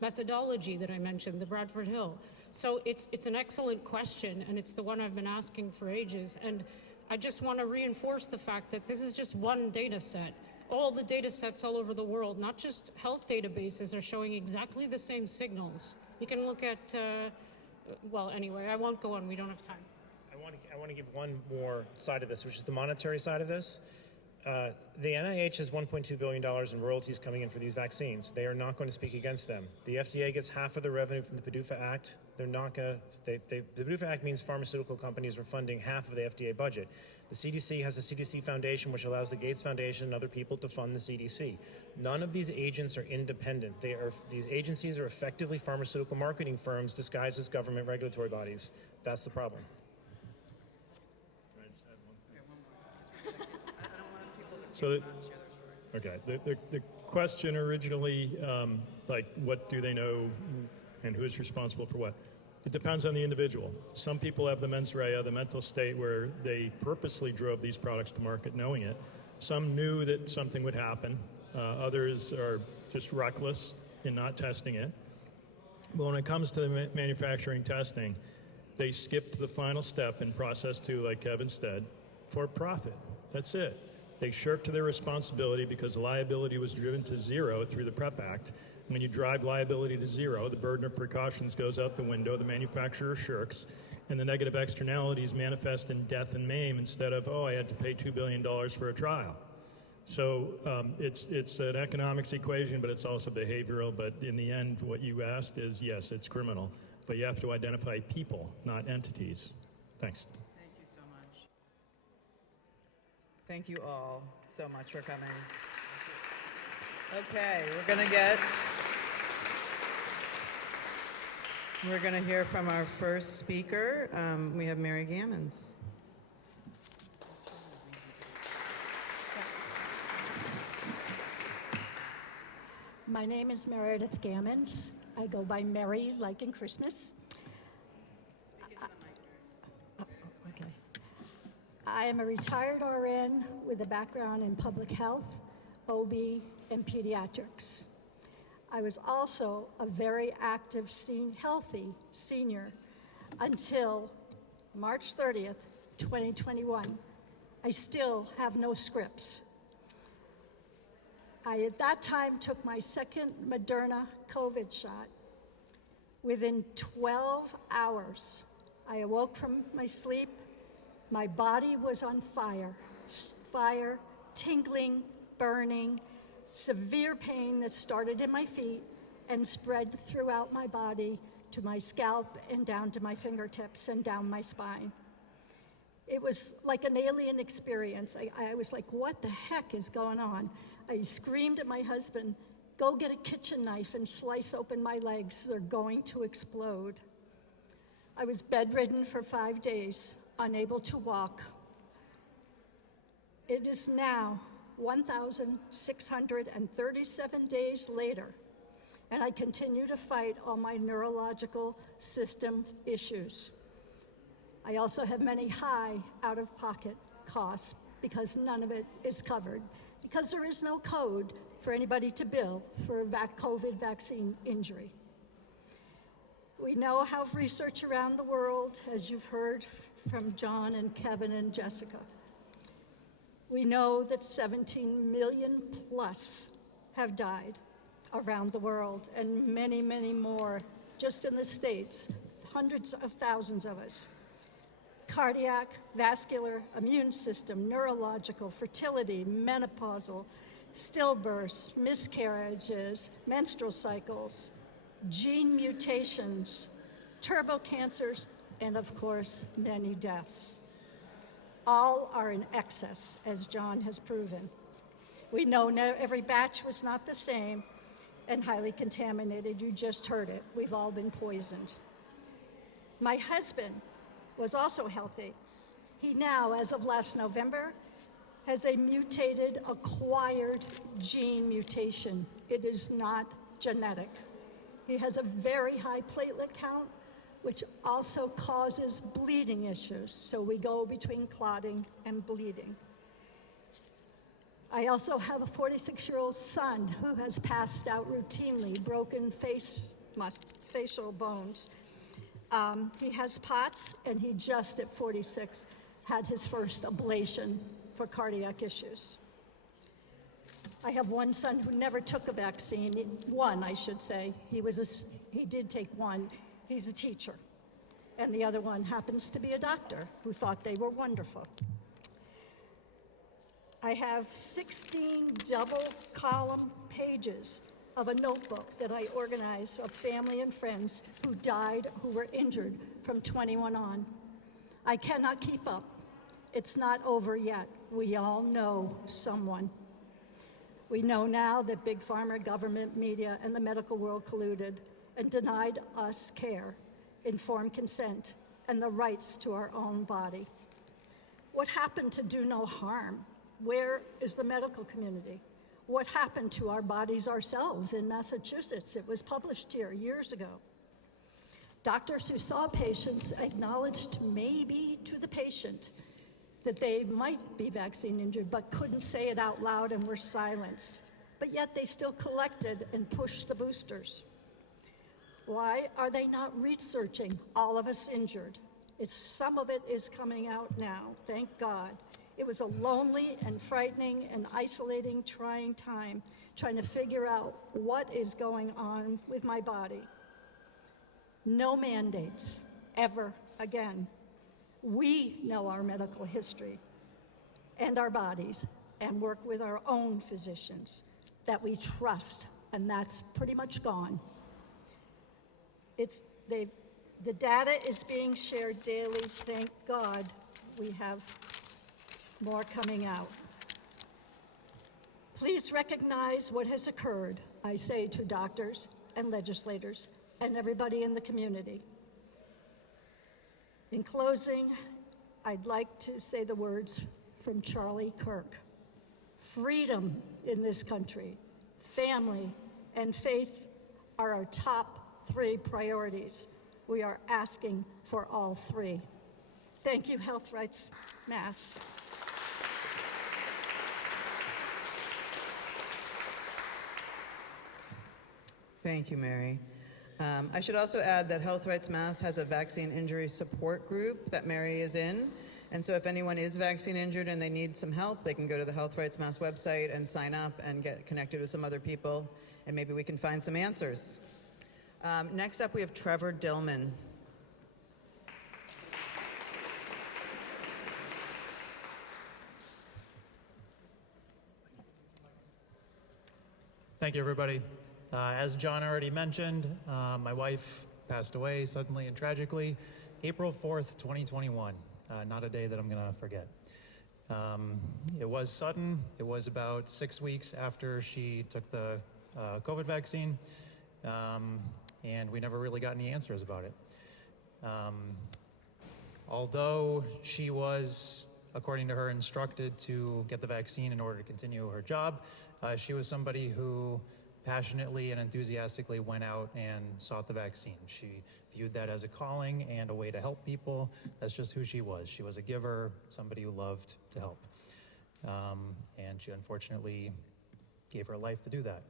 methodology that I mentioned, the Bradford Hill. So it's an excellent question, and it's the one I've been asking for ages, and I just want to reinforce the fact that this is just one data set. All the data sets all over the world, not just health databases, are showing exactly the same signals. You can look at, well, anyway, I won't go on. We don't have time. I want to give one more side of this, which is the monetary side of this. The NIH has $1.2 billion in royalties coming in for these vaccines. They are not going to speak against them. The FDA gets half of the revenue from the PDUFA Act. They're not going to, the PDUFA Act means pharmaceutical companies are funding half of the FDA budget. The CDC has a CDC Foundation, which allows the Gates Foundation and other people to fund the CDC. None of these agents are independent. These agencies are effectively pharmaceutical marketing firms disguised as government regulatory bodies. That's the problem. So, okay, the question originally, like, what do they know and who is responsible for what? It depends on the individual. Some people have the mens rea, the mental state where they purposely drove these products to market knowing it. Some knew that something would happen. Others are just reckless in not testing it. But when it comes to the manufacturing testing, they skipped the final step in process 2, like Kevin said, for profit. That's it. They shirked their responsibility because liability was driven to zero through the PrEP Act. When you drive liability to zero, the burden of precautions goes out the window, the manufacturer shirks, and the negative externalities manifest in death and maim instead of, oh, I had to pay $2 billion for a trial. So it's an economics equation, but it's also behavioral. But in the end, what you asked is, yes, it's criminal. But you have to identify people, not entities. Thanks. Thank you so much. Thank you all so much for coming. Okay, we're gonna hear from our first speaker. We have Mary Gammons. My name is Meredith Gammons. I go by Mary, like in Christmas. Okay. I am a retired RN with a background in public health, OB, and pediatrics. I was also a very active, healthy senior until March 30th, 2021. I still have no scripts. I, at that time, took my second Moderna COVID shot. Within 12 hours, I awoke from my sleep. My body was on fire, tingling, burning, severe pain that started in my feet and spread throughout my body to my scalp and down to my fingertips and down my spine. It was like an alien experience. I was like, what the heck is going on? I screamed at my husband, go get a kitchen knife and slice open my legs. They're going to explode. I was bedridden for 5 days, unable to walk. It is now 1,637 days later, and I continue to fight all my neurological system issues. I also have many high out-of-pocket costs because none of it is covered, because there is no code for anybody to bill for a COVID vaccine injury. We know how research around the world, as you've heard from John and Kevin and Jessica. We know that 17 million plus have died around the world, and many, many more just in the States, hundreds of thousands of us. Cardiac, vascular, immune system, neurological, fertility, menopausal, stillbirths, miscarriages, menstrual cycles, gene mutations, turbo cancers, and of course, many deaths. All are in excess, as John has proven. We know every batch was not the same and highly contaminated. You just heard it. We've all been poisoned. My husband was also healthy. He now, as of last November, has a mutated, acquired gene mutation. It is not genetic. He has a very high platelet count, which also causes bleeding issues. So we go between clotting and bleeding. I also have a 46-year-old son who has passed out routinely, broken facial bones. He has POTS, and he just at 46 had his first ablation for cardiac issues. I have one son who never took a vaccine, one I should say. He did take one. He's a teacher. And the other one happens to be a doctor who thought they were wonderful. I have 16 double column pages of a notebook that I organized of family and friends who died, who were injured from 21 on. I cannot keep up. It's not over yet. We all know someone. We know now that big pharma, government, media, and the medical world colluded and denied us care, informed consent, and the rights to our own body. What happened to do no harm? Where is the medical community? What happened to our bodies ourselves in Massachusetts? It was published here years ago. Doctors who saw patients acknowledged maybe to the patient that they might be vaccine injured, but couldn't say it out loud and were silenced. But yet they still collected and pushed the boosters. Why are they not researching all of us injured? Some of it is coming out now, thank God. It was a lonely and frightening and isolating, trying time, trying to figure out what is going on with my body. No mandates, ever again. We know our medical history and our bodies and work with our own physicians that we trust, and that's pretty much gone. The data is being shared daily. Thank God we have more coming out. Please recognize what has occurred, I say to doctors and legislators and everybody in the community. In closing, I'd like to say the words from Charlie Kirk. Freedom in this country, family, and faith are our top 3 priorities. We are asking for all 3. Thank you, Health Rights Mass. Thank you, Mary. I should also add that Health Rights Mass has a vaccine injury support group that Mary is in. And so if anyone is vaccine injured and they need some help, they can go to the Health Rights Mass website and sign up and get connected with some other people, and maybe we can find some answers. Next up, we have Trevor Dillman. Thank you, everybody. As John already mentioned, my wife passed away suddenly and tragically April 4th, 2021. Not a day that I'm going to forget. It was sudden. It was about 6 weeks after she took the COVID vaccine, and we never really got any answers about it. Although she was, according to her, instructed to get the vaccine in order to continue her job, she was somebody who passionately and enthusiastically went out and sought the vaccine. She viewed that as a calling and a way to help people. That's just who she was. She was a giver, somebody who loved to help. And she unfortunately gave her life to do that.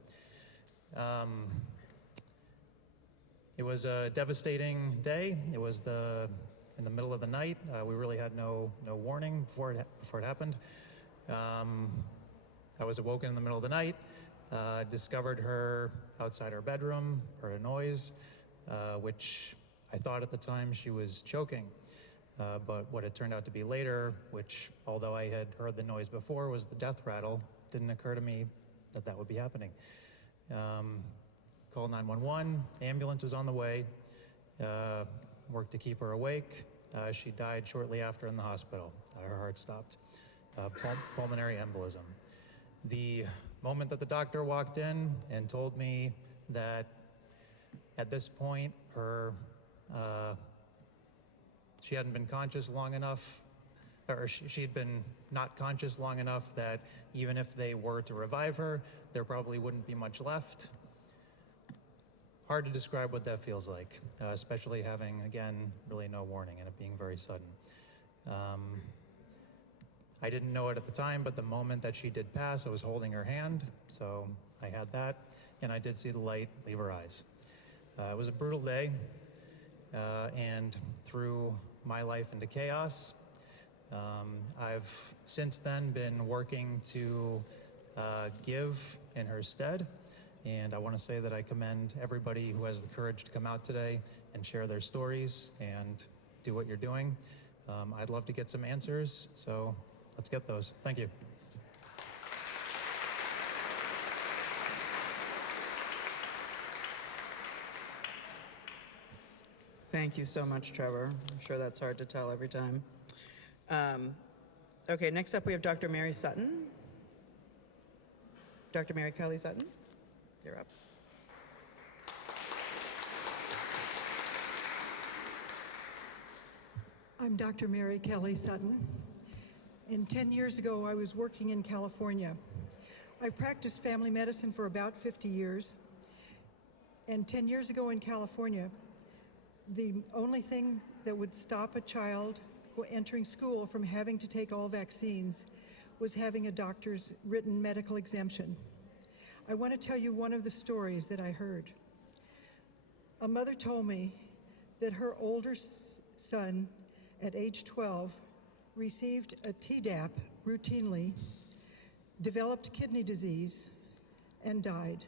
It was a devastating day. It was in the middle of the night. We really had no warning before it happened. I was awoken in the middle of the night. Discovered her outside her bedroom, heard a noise, which I thought at the time she was choking. But what it turned out to be later, which although I had heard the noise before, was the death rattle. Didn't occur to me that would be happening. Called 911, ambulance was on the way, worked to keep her awake. She died shortly after in the hospital. Her heart stopped, pulmonary embolism. The moment that the doctor walked in and told me that at this point she hadn't been conscious long enough, or she had been not conscious long enough that even if they were to revive her, there probably wouldn't be much left. Hard to describe what that feels like, especially having, again, really no warning and it being very sudden. I didn't know it at the time, but the moment that she did pass, I was holding her hand, so I had that, and I did see the light leave her eyes. It was a brutal day, and threw my life into chaos. I've since then been working to give in her stead, and I want to say that I commend everybody who has the courage to come out today and share their stories and do what you're doing. I'd love to get some answers, so let's get those. Thank you. Thank you so much, Trevor. I'm sure that's hard to tell every time. Okay, next up we have Dr. Mary Sutton. Dr. Mary Kelly Sutton, you're up. I'm Dr. Mary Kelly Sutton. And 10 years ago, I was working in California. I've practiced family medicine for about 50 years. And 10 years ago in California, the only thing that would stop a child entering school from having to take all vaccines was having a doctor's written medical exemption. I want to tell you one of the stories that I heard. A mother told me that her older son, at age 12, received a Tdap routinely, developed kidney disease, and died.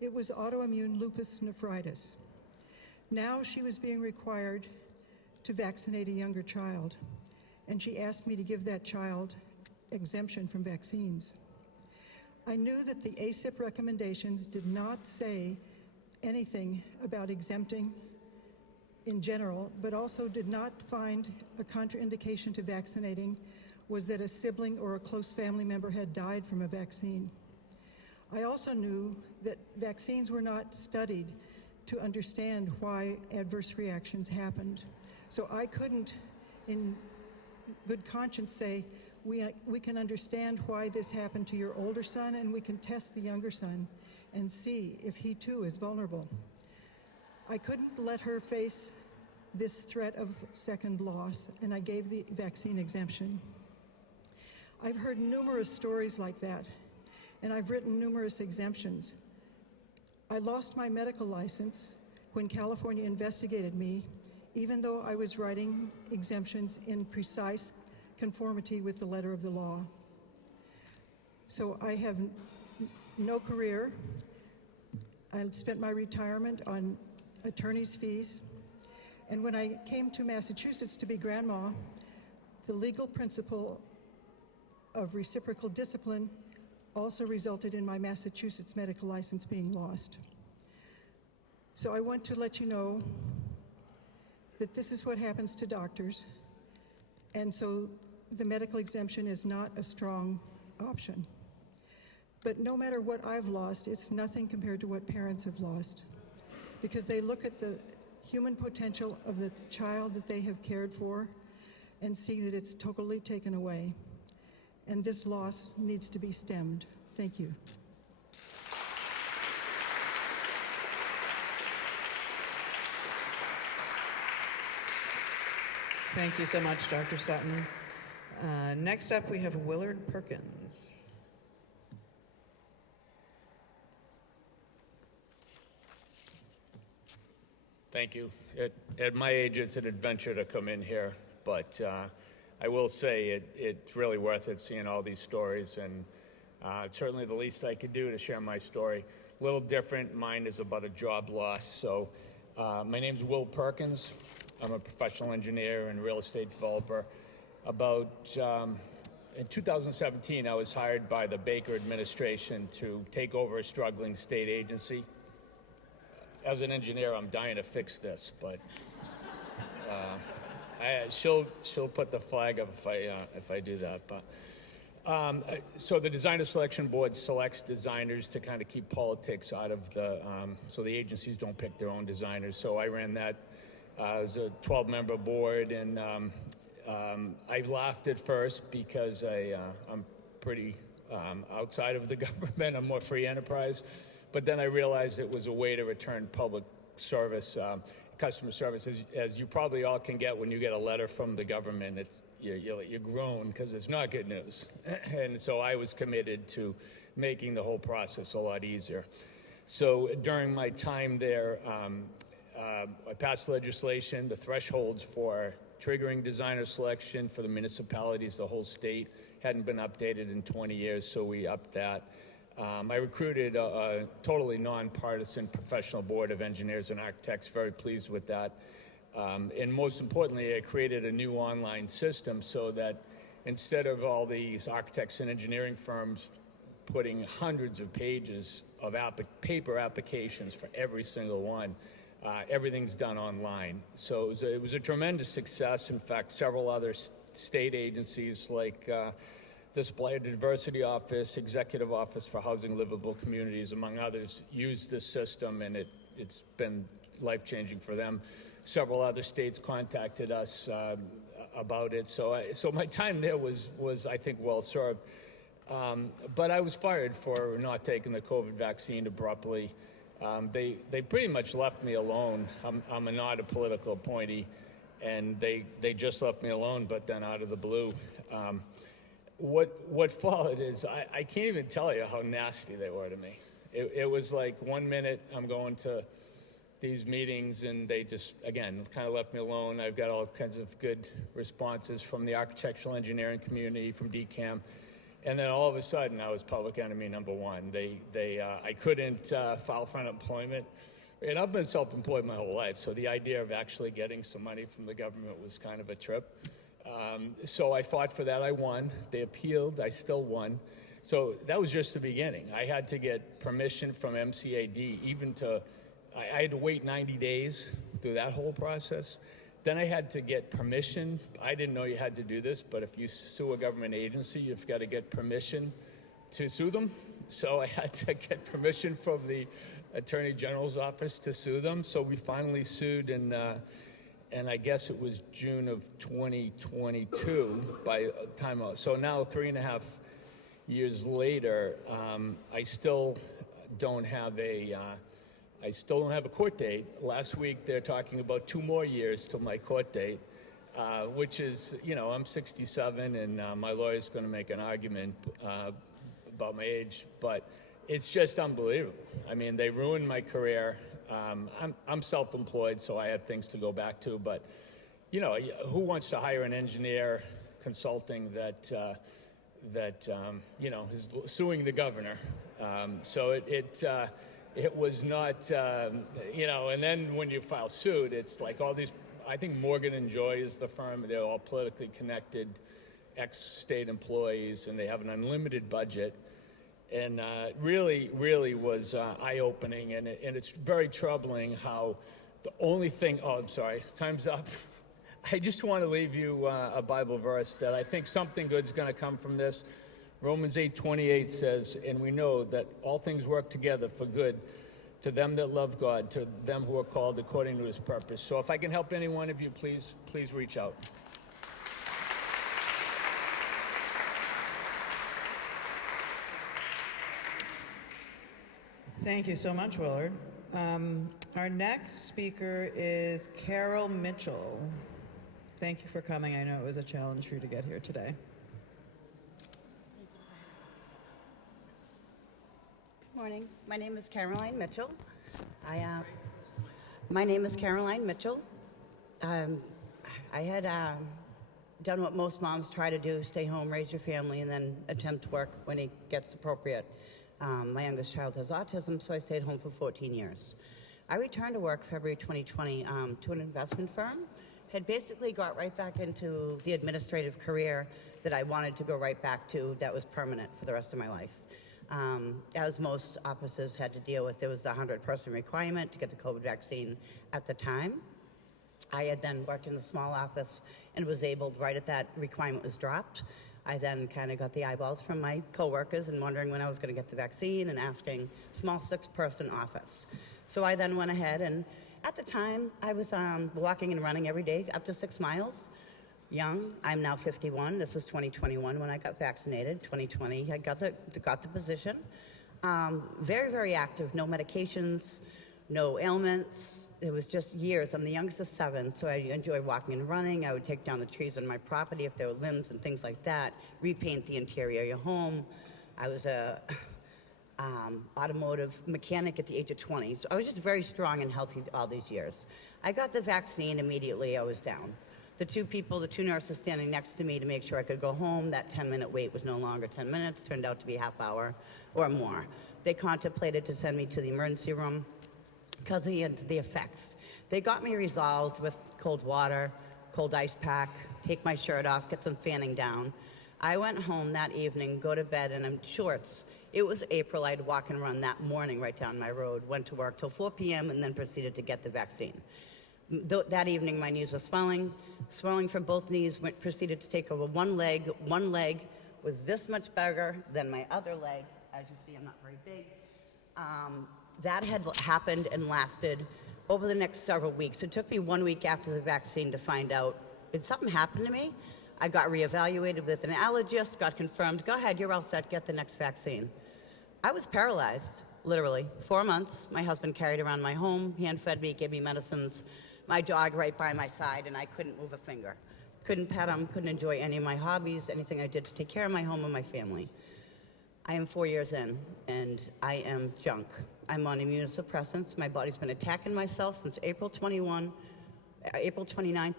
It was autoimmune lupus nephritis. Now she was being required to vaccinate a younger child, and she asked me to give that child exemption from vaccines. I knew that the ACIP recommendations did not say anything about exempting in general, but also did not find a contraindication to vaccinating was that a sibling or a close family member had died from a vaccine. I also knew that vaccines were not studied to understand why adverse reactions happened. So I couldn't, in good conscience, say, we can understand why this happened to your older son and we can test the younger son. and see if he too is vulnerable. I couldn't let her face this threat of second loss, and I gave the vaccine exemption. I've heard numerous stories like that, and I've written numerous exemptions. I lost my medical license when California investigated me, even though I was writing exemptions in precise conformity with the letter of the law. So I have no career. I spent my retirement on attorney's fees. And when I came to Massachusetts to be grandma, the legal principle of reciprocal discipline also resulted in my Massachusetts medical license being lost. So I want to let you know that this is what happens to doctors, and so the medical exemption is not a strong option. But no matter what I've lost, it's nothing compared to what parents have lost, because they look at the human potential of the child that they have cared for and see that it's totally taken away. And this loss needs to be stemmed. Thank you. Thank you so much, Dr. Sutton. Next up, we have Willard Perkins. Thank you. At my age, it's an adventure to come in here, but I will say it's really worth it seeing all these stories, and certainly the least I could do to share my story. A little different. Mine is about a job loss. So my name's Will Perkins. I'm a professional engineer and real estate developer. In 2017, I was hired by the Baker administration to take over a struggling state agency. As an engineer, I'm dying to fix this, but she'll put the flag up if I do that. But so the designer selection board selects designers to kind of keep politics out of so the agencies don't pick their own designers. So I ran that. It was a 12-member board, and I laughed at first because I'm pretty outside of the government. I'm more free enterprise. But then I realized it was a way to return public service, customer service, as you probably all can get when you get a letter from the government. You groan because it's not good news. And so I was committed to making the whole process a lot easier. So during my time there, I passed legislation. The thresholds for triggering designer selection for the municipalities, the whole state, hadn't been updated in 20 years, so we upped that. I recruited a totally nonpartisan professional board of engineers and architects, very pleased with that. And most importantly, I created a new online system so that instead of all these architects and engineering firms putting hundreds of pages of paper applications for every single one, everything's done online. So it was a tremendous success. In fact, several other state agencies like Display Diversity Office, Executive Office for Housing Livable Communities, among others, used this system, and it's been life-changing for them. Several other states contacted us about it, so my time there was I think, well served. But I was fired for not taking the COVID vaccine abruptly. They pretty much left me alone. I'm not a political appointee, and they just left me alone, but then out of the blue. What followed is, I can't even tell you how nasty they were to me. It was like 1 minute I'm going to these meetings and they just, again, kind of left me alone. I've got all kinds of good responses from the architectural engineering community, from DCAM. And then all of a sudden I was public enemy number one. I couldn't file for unemployment. And I've been self-employed my whole life, so the idea of actually getting some money from the government was kind of a trip. So I fought for that. I won. They appealed. I still won. So that was just the beginning. I had to get permission from MCAD, I had to wait 90 days through that whole process. Then I had to get permission. I didn't know you had to do this, but if you sue a government agency, you've got to get permission to sue them. So I had to get permission from the Attorney General's office to sue them. So we finally sued and I guess it was June of 2022 by time out. So now 3.5 years later, I still don't have I still don't have a court date. Last week they're talking about 2 more years till my court date, which is, I'm 67 and my lawyer's going to make an argument about my age, but it's just unbelievable. I mean, they ruined my career. I'm self-employed, so I have things to go back to, but who wants to hire an engineer consulting that is suing the governor? So it was not, and then when you file suit, it's like all these, I think Morgan & Joy is the firm. They're all politically connected ex-state employees, and they have an unlimited budget. And really was eye-opening, and it's very troubling how the only thing, I'm sorry, time's up. I just want to leave you a Bible verse that I think something good's going to come from this. Romans 8:28 says, and we know that all things work together for good to them that love God, to them who are called according to his purpose. So if I can help any one of you, please reach out. Thank you so much, Willard. Our next speaker is Carol Mitchell. Thank you for coming. I know it was a challenge for you to get here today. Good morning. My name is Caroline Mitchell. My name is Caroline Mitchell. I had done what most moms try to do, stay home, raise your family, and then attempt to work when it gets appropriate. My youngest child has autism, so I stayed home for 14 years. I returned to work February 2020 to an investment firm. Had basically got right back into the administrative career that I wanted to go right back to that was permanent for the rest of my life. As most offices had to deal with, there was the 100-person requirement to get the COVID vaccine at the time. I had then worked in the small office and was able, right at that requirement was dropped, I then kind of got the eyeballs from my coworkers and wondering when I was going to get the vaccine and asking small 6-person office. So I then went ahead, and at the time I was walking and running every day up to 6 miles. Young, I'm now 51. This is 2021 when I got vaccinated. 2020, I got the position. Very, very active. No medications, no ailments. It was just years. I'm the youngest of 7, so I enjoy walking and running. I would take down the trees on my property if there were limbs and things like that, repaint the interior of your home. I was a automotive mechanic at the age of 20, so I was just very strong and healthy all these years. I got the vaccine immediately. I was down. The 2 nurses standing next to me to make sure I could go home, that 10-minute wait was no longer 10 minutes, turned out to be a half hour or more. They contemplated to send me to the emergency room because of the effects. They got me resolved with cold water, cold ice pack, take my shirt off, get some fanning down. I went home that evening, go to bed, and in shorts. It was April. I'd walk and run that morning right down my road, went to work till 4 p.m. and then proceeded to get the vaccine. That evening, my knees were swelling from both knees, proceeded to take over one leg. One leg was this much bigger than my other leg. As you see, I'm not very big. That had happened and lasted over the next several weeks. It took me 1 week after the vaccine to find out, did something happen to me? I got reevaluated with an allergist, got confirmed, go ahead, you're all set, get the next vaccine. I was paralyzed, literally. 4 months, my husband carried around my home, hand-fed me, gave me medicines, my dog right by my side, and I couldn't move a finger. Couldn't pet him, couldn't enjoy any of my hobbies, anything I did to take care of my home and my family. I am 4 years in, and I am junk. I'm on immunosuppressants. My body's been attacking myself since April 29th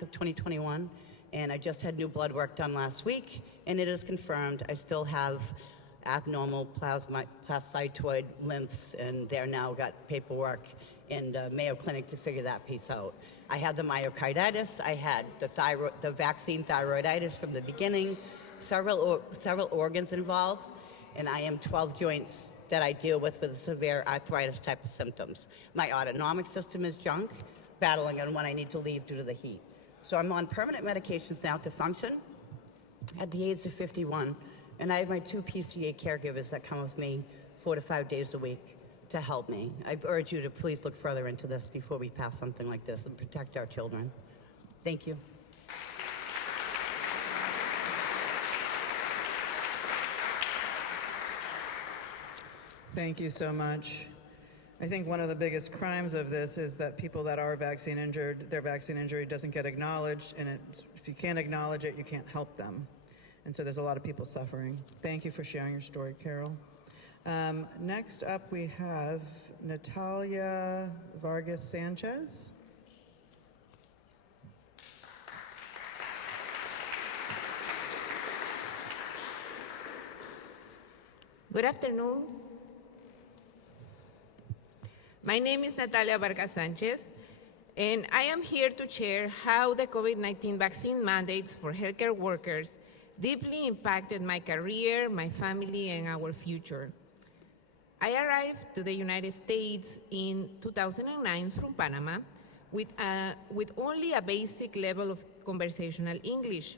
of 2021, and I just had new blood work done last week, and it is confirmed I still have abnormal plasmacytoid lymphs, and they're now got paperwork in Mayo Clinic to figure that piece out. I had the myocarditis, I had the vaccine thyroiditis from the beginning, several organs involved, and I am 12 joints that I deal with severe arthritis type of symptoms. My autonomic system is junk, battling on when I need to leave due to the heat. So I'm on permanent medications now to function at the age of 51, and I have my 2 PCA caregivers that come with me 4 to 5 days a week to help me. I urge you to please look further into this before we pass something like this and protect our children. Thank you. Thank you so much. I think one of the biggest crimes of this is that people that are vaccine injured, their vaccine injury doesn't get acknowledged, and if you can't acknowledge it, you can't help them. And so there's a lot of people suffering. Thank you for sharing your story, Carol. Next up, we have Natalya Vargas Sanchez. Good afternoon. My name is Natalya Vargas Sanchez, and I am here to share how the COVID-19 vaccine mandates for healthcare workers deeply impacted my career, my family, and our future. I arrived to the United States in 2009 from Panama with only a basic level of conversational English.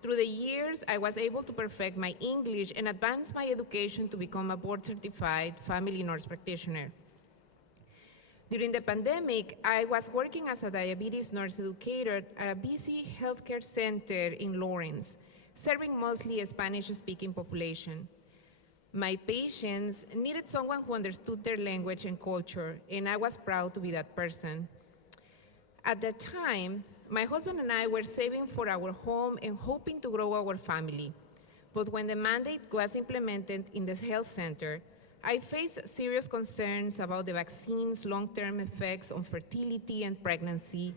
Through the years, I was able to perfect my English and advance my education to become a board-certified family nurse practitioner. During the pandemic, I was working as a diabetes nurse educator at a busy healthcare center in Lawrence, serving mostly a Spanish-speaking population. My patients needed someone who understood their language and culture, and I was proud to be that person. At that time, my husband and I were saving for our home and hoping to grow our family. But when the mandate was implemented in the health center, I faced serious concerns about the vaccine's long-term effects on fertility and pregnancy.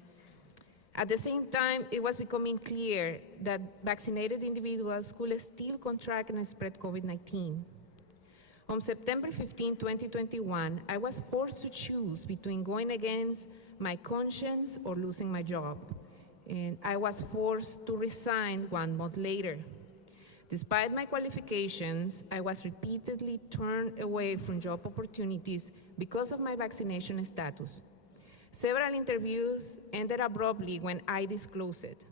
At the same time, it was becoming clear that vaccinated individuals could still contract and spread COVID-19. On September 15, 2021, I was forced to choose between going against my conscience or losing my job. And I was forced to resign 1 month later. Despite my qualifications, I was repeatedly turned away from job opportunities because of my vaccination status. Several interviews ended abruptly when I disclosed it.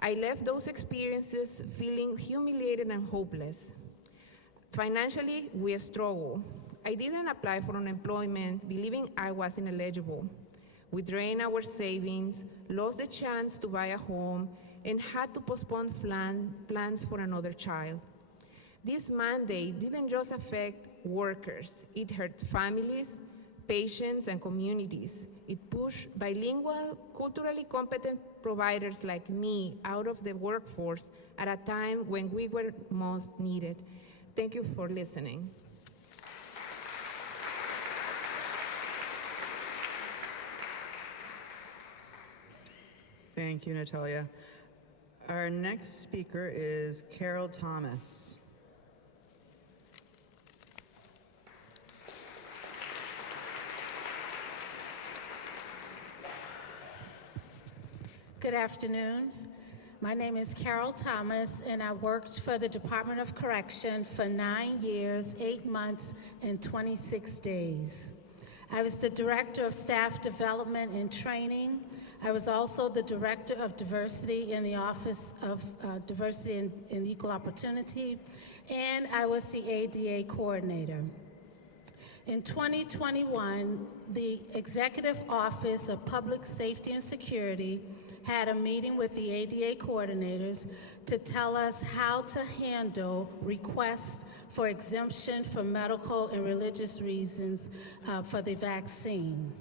I left those experiences feeling humiliated and hopeless. Financially, we struggled. I didn't apply for unemployment, believing I was ineligible. We drained our savings, lost the chance to buy a home, and had to postpone plans for another child. This mandate didn't just affect workers, it hurt families, patients, and communities. It pushed bilingual, culturally competent providers like me out of the workforce at a time when we were most needed. Thank you for listening. Thank you, Natalya. Our next speaker is Carol Thomas. Good afternoon. My name is Carol Thomas, and I worked for the Department of Correction for 9 years, 8 months, and 26 days. I was the Director of Staff Development and Training. I was also the Director of Diversity in the Office of Diversity and Equal Opportunity, and I was the ADA Coordinator. In 2021, the Executive Office of Public Safety and Security had a meeting with the ADA coordinators to tell us how to handle requests for exemption for medical and religious reasons for the vaccine.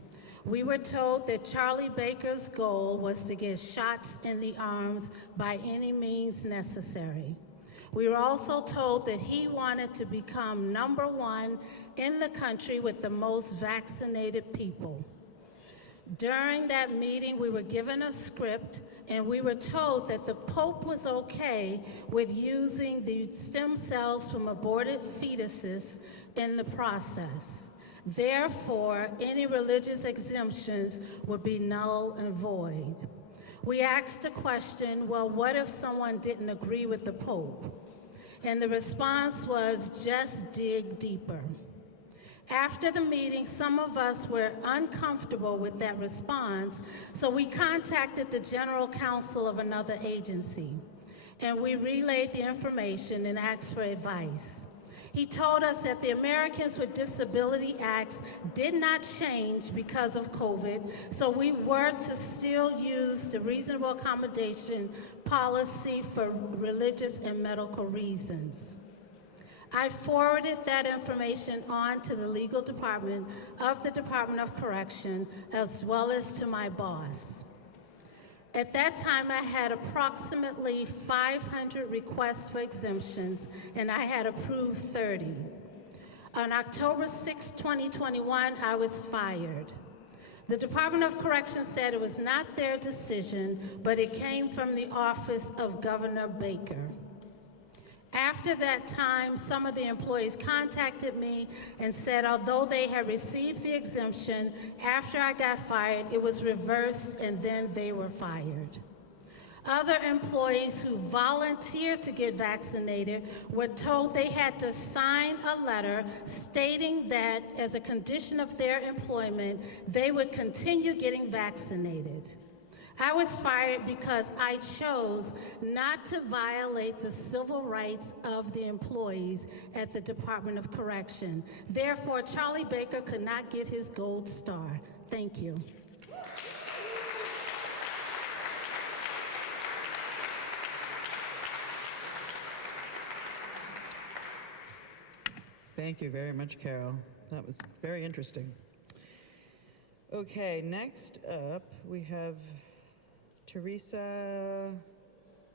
We were told that Charlie Baker's goal was to get shots in the arms by any means necessary. We were also told that he wanted to become #1 in the country with the most vaccinated people. During that meeting, we were given a script, and we were told that the Pope was okay with using the stem cells from aborted fetuses in the process. Therefore, any religious exemptions would be null and void. We asked the question, well, what if someone didn't agree with the Pope? And the response was, just dig deeper. After the meeting, some of us were uncomfortable with that response, so we contacted the general counsel of another agency, and we relayed the information and asked for advice. He told us that the Americans with Disability Acts did not change because of COVID, so we were to still use the reasonable accommodation policy for religious and medical reasons. I forwarded that information on to the legal department of the Department of Correction, as well as to my boss. At that time, I had approximately 500 requests for exemptions, and I had approved 30. On October 6, 2021, I was fired. The Department of Correction said it was not their decision, but it came from the office of Governor Baker. After that time, some of the employees contacted me and said although they had received the exemption, after I got fired, it was reversed and then they were fired. Other employees who volunteered to get vaccinated were told they had to sign a letter stating that as a condition of their employment, they would continue getting vaccinated. I was fired because I chose not to violate the civil rights of the employees at the Department of Correction. Therefore, Charlie Baker could not get his gold star. Thank you. Thank you very much, Carol. That was very interesting. Okay, next up we have Therese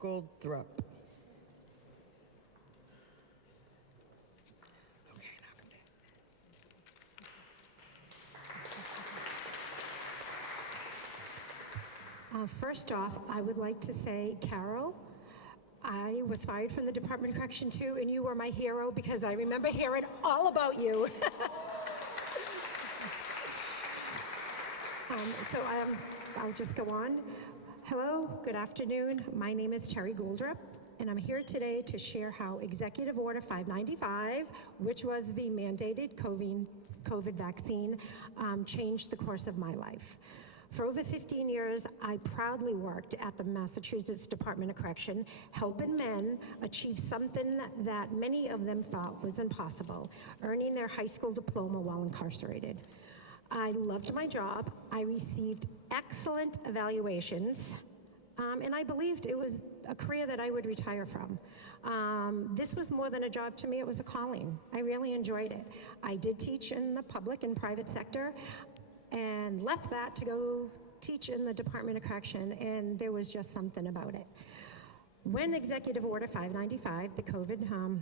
Goldthrop. First off, I would like to say, Carol, I was fired from the Department of Correction too, and you were my hero because I remember hearing all about you. I'll just go on. Hello, good afternoon. My name is Terry Goldthrop, and I'm here today to share how Executive Order 595, which was the mandated COVID vaccine, changed the course of my life. For over 15 years, I proudly worked at the Massachusetts Department of Correction, helping men achieve something that many of them thought was impossible, earning their high school diploma while incarcerated. I loved my job. I received excellent evaluations, and I believed it was a career that I would retire from. This was more than a job to me, it was a calling. I really enjoyed it. I did teach in the public and private sector, and left that to go teach in the Department of Correction, and there was just something about it. When Executive Order 595, the COVID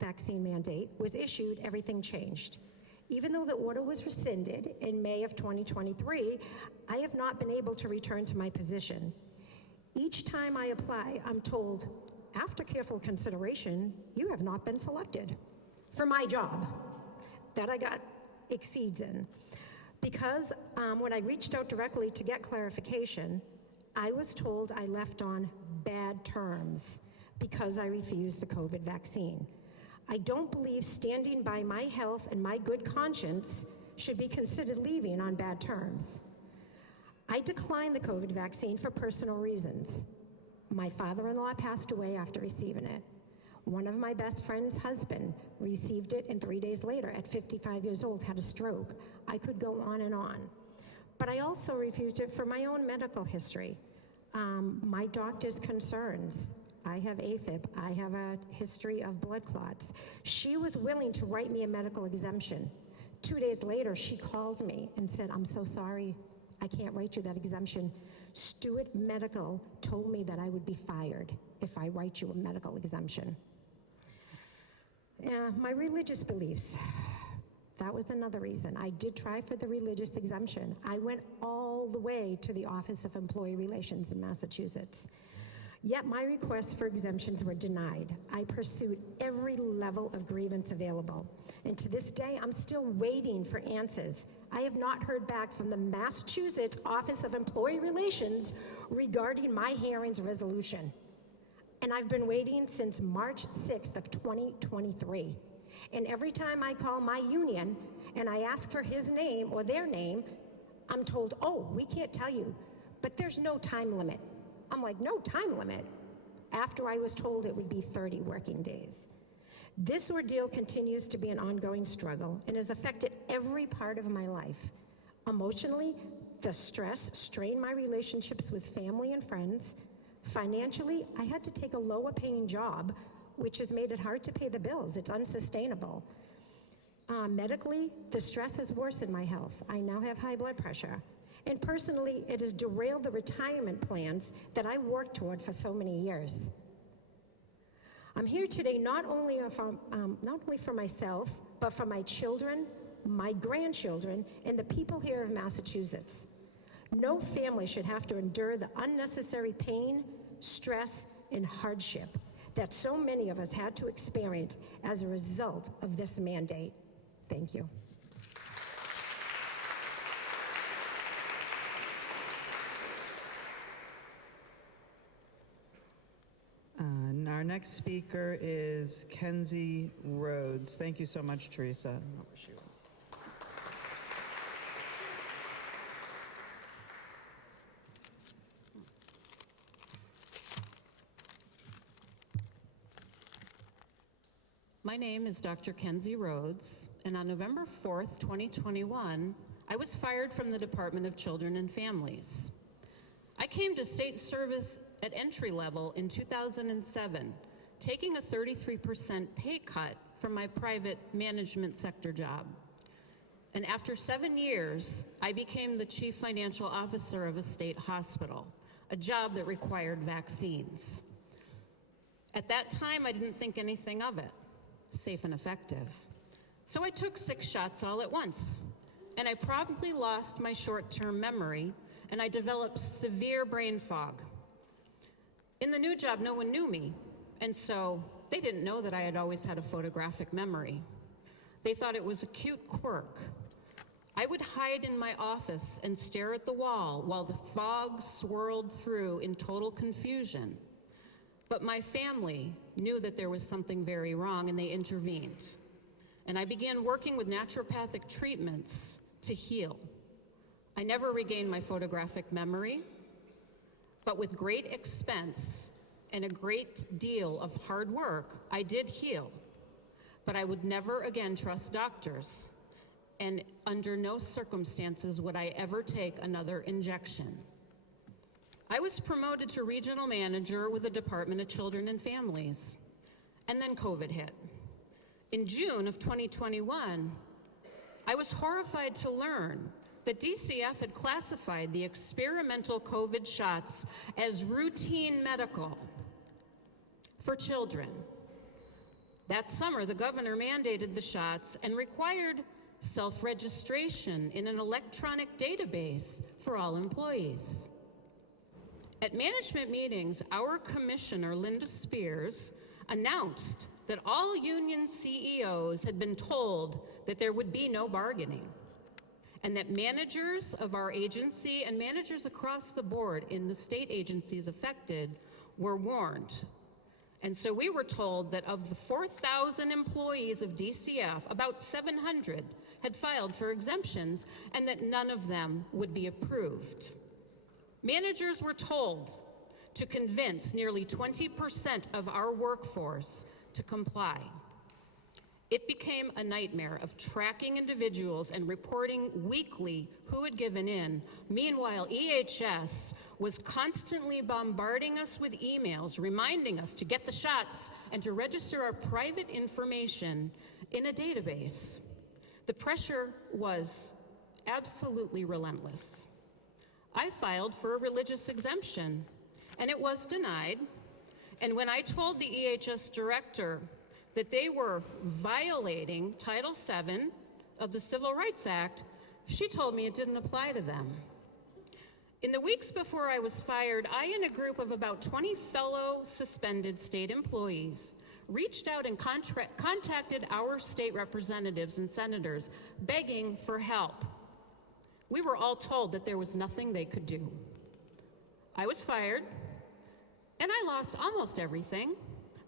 vaccine mandate, was issued, everything changed. Even though the order was rescinded in May of 2023, I have not been able to return to my position. Each time I apply, I'm told, after careful consideration, you have not been selected for my job that I got exceeds in. Because when I reached out directly to get clarification, I was told I left on bad terms because I refused the COVID vaccine. I don't believe standing by my health and my good conscience should be considered leaving on bad terms. I declined the COVID vaccine for personal reasons. My father-in-law passed away after receiving it. One of my best friend's husband received it, and 3 days later, at 55 years old, had a stroke. I could go on and on. But I also refused it for my own medical history. My doctor's concerns. I have AFib. I have a history of blood clots. She was willing to write me a medical exemption. 2 days later, she called me and said, I'm so sorry, I can't write you that exemption. Stewart Medical told me that I would be fired if I write you a medical exemption. My religious beliefs, that was another reason. I did try for the religious exemption. I went all the way to the Office of Employee Relations in Massachusetts. Yet my requests for exemptions were denied. I pursued every level of grievance available. And to this day, I'm still waiting for answers. I have not heard back from the Massachusetts Office of Employee Relations regarding my hearing's resolution. And I've been waiting since March 6th of 2023. And every time I call my union and I ask for his name or their name, I'm told, oh, we can't tell you, but there's no time limit. I'm like, no time limit, after I was told it would be 30 working days. This ordeal continues to be an ongoing struggle and has affected every part of my life. Emotionally, the stress strained my relationships with family and friends. Financially, I had to take a lower paying job which has made it hard to pay the bills. It's unsustainable. Medically, the stress has worsened my health. I now have high blood pressure. And personally, it has derailed the retirement plans that I worked toward for so many years. I'm here today not only for myself, but for my children, my grandchildren, and the people here of Massachusetts. No family should have to endure the unnecessary pain, stress, and hardship that so many of us had to experience as a result of this mandate. Thank you. And our next speaker is Kenzie Rhodes. Thank you so much, Theresa. My name is Dr. Kenzie Rhodes, and on November 4th, 2021, I was fired from the Department of Children and Families. I came to state service at entry level in 2007, taking a 33% pay cut from my private management sector job. And after 7 years, I became the chief financial officer of a state hospital, a job that required vaccines. At that time, I didn't think anything of it. Safe and effective. So I took 6 shots all at once, and I promptly lost my short-term memory, and I developed severe brain fog. In the new job, no one knew me, and so they didn't know that I had always had a photographic memory. They thought it was a cute quirk. I would hide in my office and stare at the wall while the fog swirled through in total confusion. But my family knew that there was something very wrong, and they intervened. And I began working with naturopathic treatments to heal. I never regained my photographic memory, but with great expense and a great deal of hard work, I did heal. But I would never again trust doctors, and under no circumstances would I ever take another injection. I was promoted to regional manager with the Department of Children and Families, and then COVID hit. In June of 2021, I was horrified to learn that DCF had classified the experimental COVID shots as routine medical for children. That summer, the governor mandated the shots and required self-registration in an electronic database for all employees. At management meetings, our commissioner, Linda Spears, announced that all union CEOs had been told that there would be no bargaining, and that managers of our agency and managers across the board in the state agencies affected were warned. And so we were told that of the 4,000 employees of DCF, about 700 had filed for exemptions, and that none of them would be approved. Managers were told to convince nearly 20% of our workforce to comply. It became a nightmare of tracking individuals and reporting weekly who had given in. Meanwhile, EHS was constantly bombarding us with emails reminding us to get the shots and to register our private information in a database. The pressure was absolutely relentless. I filed for a religious exemption, and it was denied. And when I told the EHS director that they were violating Title VII of the Civil Rights Act, she told me it didn't apply to them. In the weeks before I was fired, I and a group of about 20 fellow suspended state employees reached out and contacted our state representatives and senators begging for help. We were all told that there was nothing they could do. I was fired, and I lost almost everything: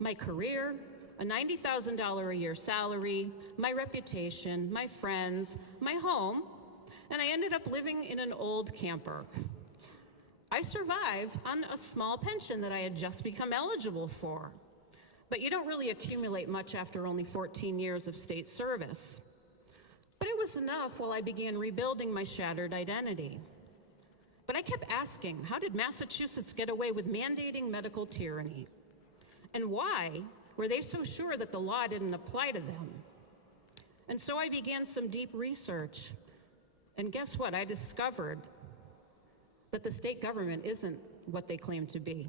my career, a $90,000 a year salary, my reputation, my friends, my home, and I ended up living in an old camper. I survived on a small pension that I had just become eligible for, but you don't really accumulate much after only 14 years of state service. But it was enough while I began rebuilding my shattered identity. But I kept asking, how did Massachusetts get away with mandating medical tyranny? And why Were they so sure that the law didn't apply to them? And so I began some deep research. And guess what? I discovered that the state government isn't what they claim to be.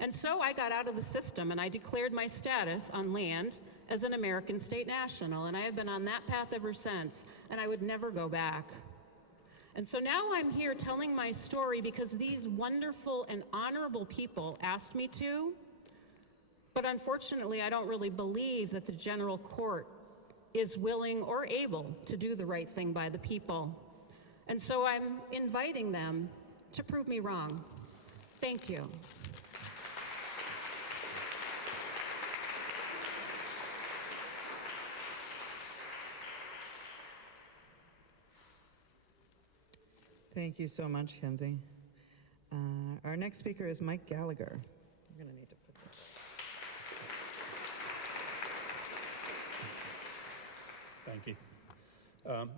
And so I got out of the system and I declared my status on land as an American state national, and I have been on that path ever since, and I would never go back. And so now I'm here telling my story because these wonderful and honorable people asked me to, but unfortunately I don't really believe that the general court is willing or able to do the right thing by the people. And so I'm inviting them to prove me wrong. Thank you. Thank you so much, Kenzie. Our next speaker is Mike Gallagher. I'm going to need to put that. Thank you.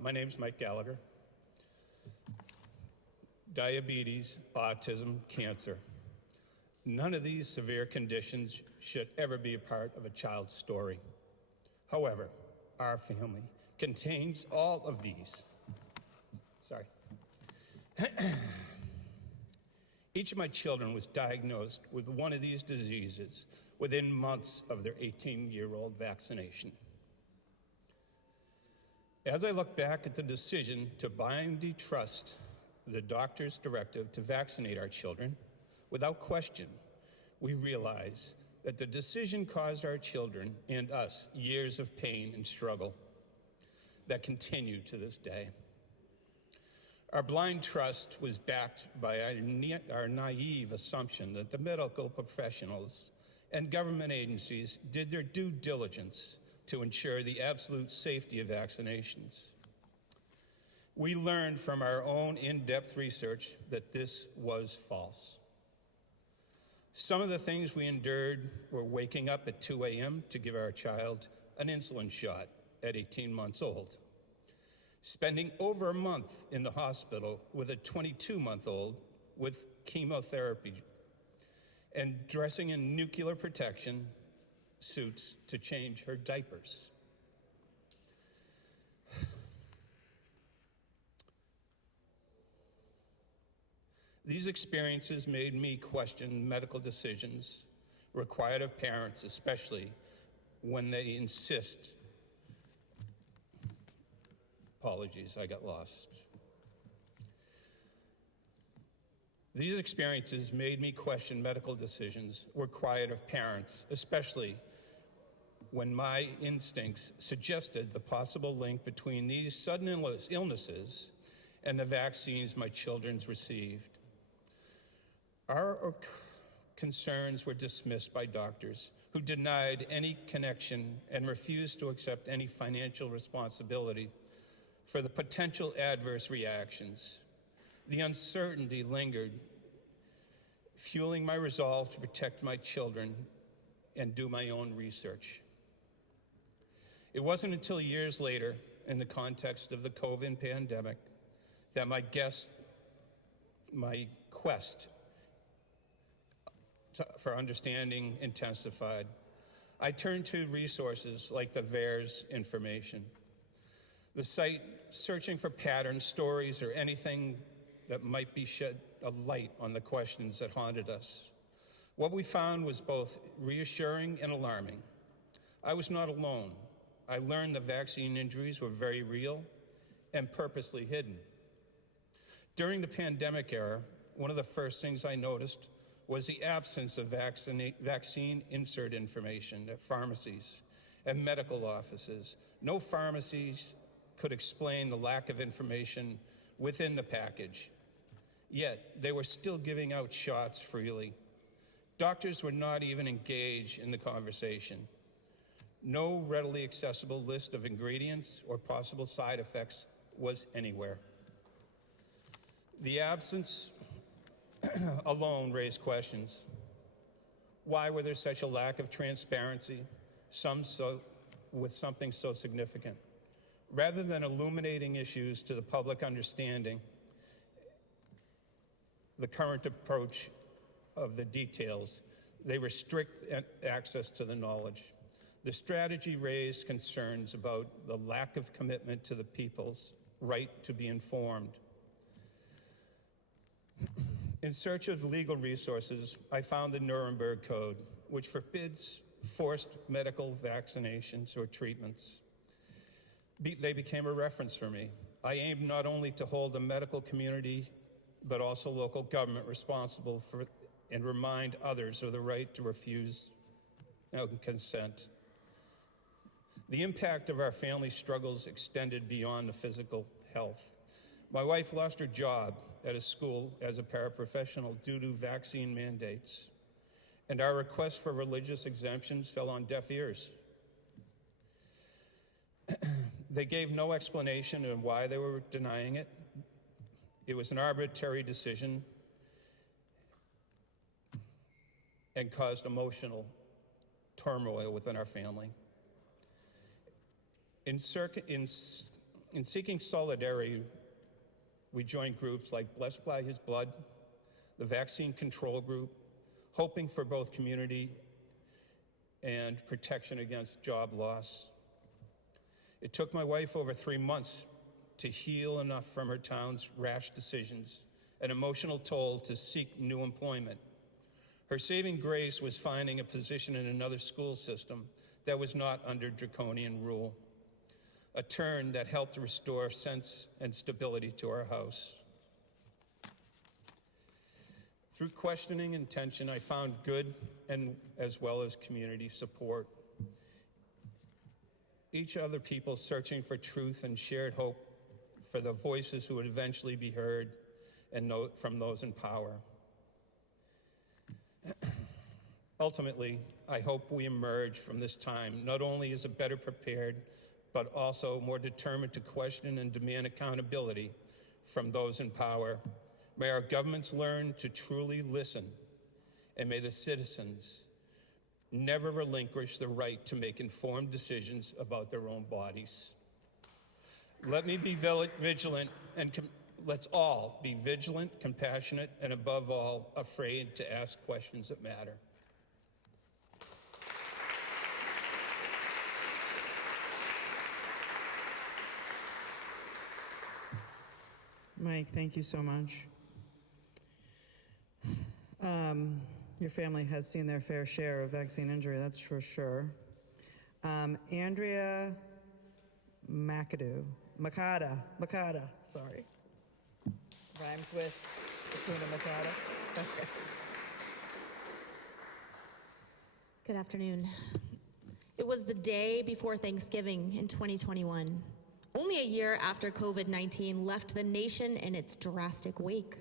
My name's Mike Gallagher. Diabetes, autism, cancer. None of these severe conditions should ever be a part of a child's story. However, our family contains all of these. Sorry. Each of my children was diagnosed with one of these diseases within months of their 18-year-old vaccination. As I look back at the decision to blindly trust the doctor's directive to vaccinate our children, without question, we realize that the decision caused our children and us years of pain and struggle that continue to this day. Our blind trust was backed by our naive assumption that the medical professionals and government agencies did their due diligence to ensure the absolute safety of vaccinations. We learned from our own in-depth research that this was false. Some of the things we endured were waking up at 2 a.m. to give our child an insulin shot at 18 months old, spending over a month in the hospital with a 22-month-old with chemotherapy, and dressing in nuclear protection suits to change her diapers. These experiences made me question medical decisions required of parents, especially when they insist. Apologies, I got lost. These experiences made me question medical decisions required of parents, especially when my instincts suggested the possible link between these sudden illnesses and the vaccines my children received. Our concerns were dismissed by doctors who denied any connection and refused to accept any financial responsibility for the potential adverse reactions. The uncertainty lingered, fueling my resolve to protect my children and do my own research. It wasn't until years later, in the context of the COVID pandemic, that my quest for understanding intensified. I turned to resources like the VAERS information, the site searching for patterns, stories, or anything that might be shed a light on the questions that haunted us. What we found was both reassuring and alarming. I was not alone. I learned the vaccine injuries were very real and purposely hidden. During the pandemic era, one of the first things I noticed was the absence of vaccine insert information at pharmacies and medical offices. No pharmacies could explain the lack of information within the package, yet they were still giving out shots freely. Doctors were not even engaged in the conversation. No readily accessible list of ingredients or possible side effects was anywhere. The absence alone raised questions. Why were there such a lack of transparency, with something so significant? Rather than illuminating issues to the public understanding, the current approach of the details, They restrict access to the knowledge. The strategy raised concerns about the lack of commitment to the people's right to be informed. In search of legal resources, I found the Nuremberg Code, which forbids forced medical vaccinations or treatments. They became a reference for me. I aimed not only to hold the medical community, but also local government responsible for and remind others of the right to refuse consent. The impact of our family struggles extended beyond the physical health. My wife lost her job at a school as a paraprofessional due to vaccine mandates, and our request for religious exemptions fell on deaf ears. They gave no explanation of why they were denying it. It was an arbitrary decision and caused emotional turmoil within our family. In seeking solidarity, we joined groups like Blessed by His Blood, the Vaccine Control Group, hoping for both community and protection against job loss. It took my wife over 3 months to heal enough from her town's rash decisions, an emotional toll to seek new employment. Her saving grace was finding a position in another school system that was not under draconian rule, a turn that helped restore sense and stability to our house. Through questioning and tension, I found good and as well as community support. Each other people searching for truth and shared hope for the voices who would eventually be heard and from those in power. Ultimately, I hope we emerge from this time not only as a better prepared, but also more determined to question and demand accountability from those in power. May our governments learn to truly listen, and may the citizens never relinquish the right to make informed decisions about their own bodies. Let me be vigilant, and let's all be vigilant, compassionate, and above all, afraid to ask questions that matter. Mike, thank you so much. Your family has seen their fair share of vaccine injury, that's for sure. Andrea Makada, sorry. Rhymes with Hakuna Matata. Okay. Good afternoon. It was the day before Thanksgiving in 2021, only a year after COVID-19 left the nation in its drastic wake.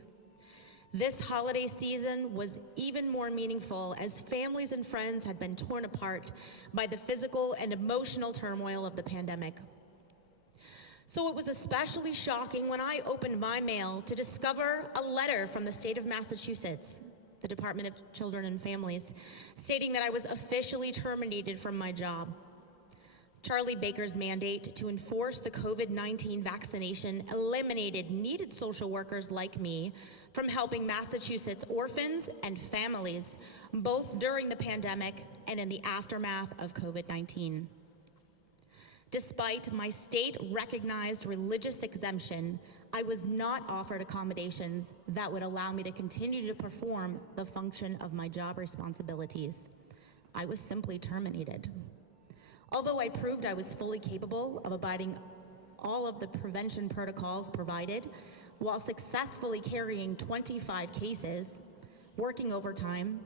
This holiday season was even more meaningful as families and friends had been torn apart by the physical and emotional turmoil of the pandemic. So it was especially shocking when I opened my mail to discover a letter from the state of Massachusetts, the Department of Children and Families, stating that I was officially terminated from my job. Charlie Baker's mandate to enforce the COVID-19 vaccination eliminated needed social workers like me from helping Massachusetts orphans and families, both during the pandemic and in the aftermath of COVID-19. Despite my state-recognized religious exemption, I was not offered accommodations that would allow me to continue to perform the function of my job responsibilities. I was simply terminated. Although I proved I was fully capable of abiding all of the prevention protocols provided while successfully carrying 25 cases, working overtime,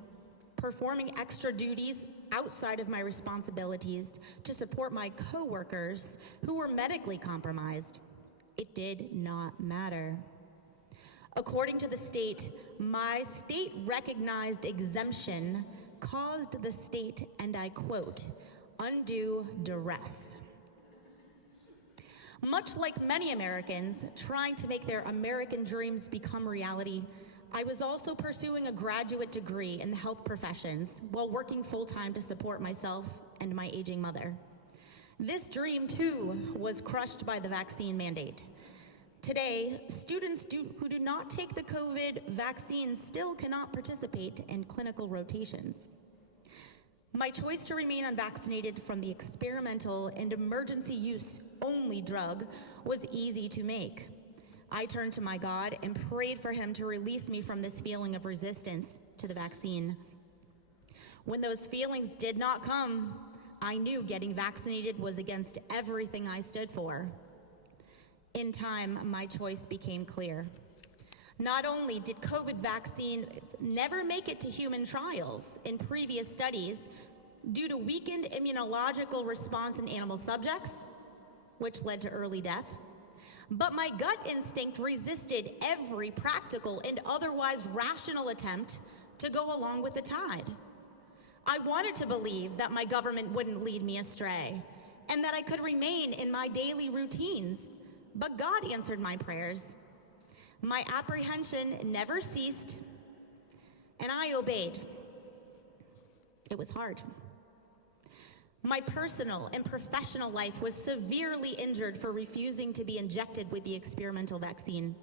performing extra duties outside of my responsibilities to support my coworkers who were medically compromised, it did not matter. According to the state, my state-recognized exemption caused the state, and I quote, undue duress. Much like many Americans trying to make their American dreams become reality, I was also pursuing a graduate degree in the health professions while working full-time to support myself and my aging mother. This dream, too, was crushed by the vaccine mandate. Today, students who do not take the COVID vaccine still cannot participate in clinical rotations. My choice to remain unvaccinated from the experimental and emergency use only drug was easy to make. I turned to my God and prayed for him to release me from this feeling of resistance to the vaccine. When those feelings did not come, I knew getting vaccinated was against everything I stood for. In time, my choice became clear. Not only did COVID vaccine never make it to human trials in previous studies due to weakened immunological response in animal subjects, which led to early death, but my gut instinct resisted every practical and otherwise rational attempt to go along with the tide. I wanted to believe that my government wouldn't lead me astray and that I could remain in my daily routines, but God answered my prayers. My apprehension never ceased, and I obeyed. It was hard. My personal and professional life was severely injured for refusing to be injected with the experimental vaccine,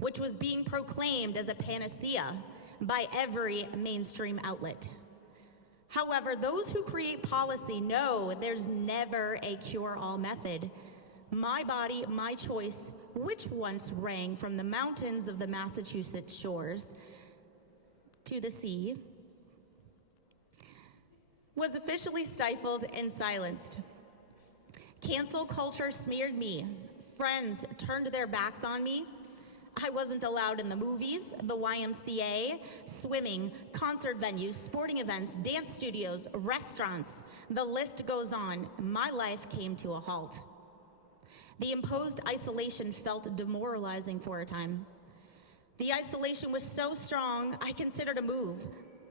which was being proclaimed as a panacea by every mainstream outlet. However, those who create policy know there's never a cure-all method. My body, my choice, which once rang from the mountains of the Massachusetts shores to the sea, was officially stifled and silenced. Cancel culture smeared me. Friends turned their backs on me. I wasn't allowed in the movies, the YMCA, swimming, concert venues, sporting events, dance studios, restaurants. The list goes on. My life came to a halt. The imposed isolation felt demoralizing for a time. The isolation was so strong, I considered a move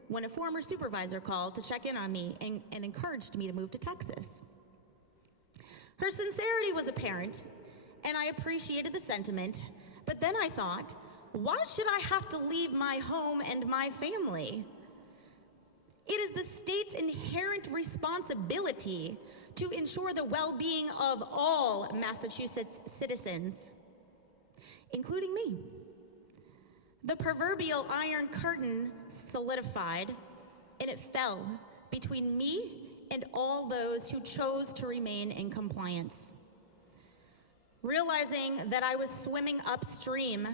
when a former supervisor called to check in on me and encouraged me to move to Texas. Her sincerity was apparent, and I appreciated the sentiment, but then I thought, why should I have to leave my home and my family? It is the state's inherent responsibility to ensure the well-being of all Massachusetts citizens, including me. The proverbial iron curtain solidified, and it fell between me and all those who chose to remain in compliance. Realizing that I was swimming upstream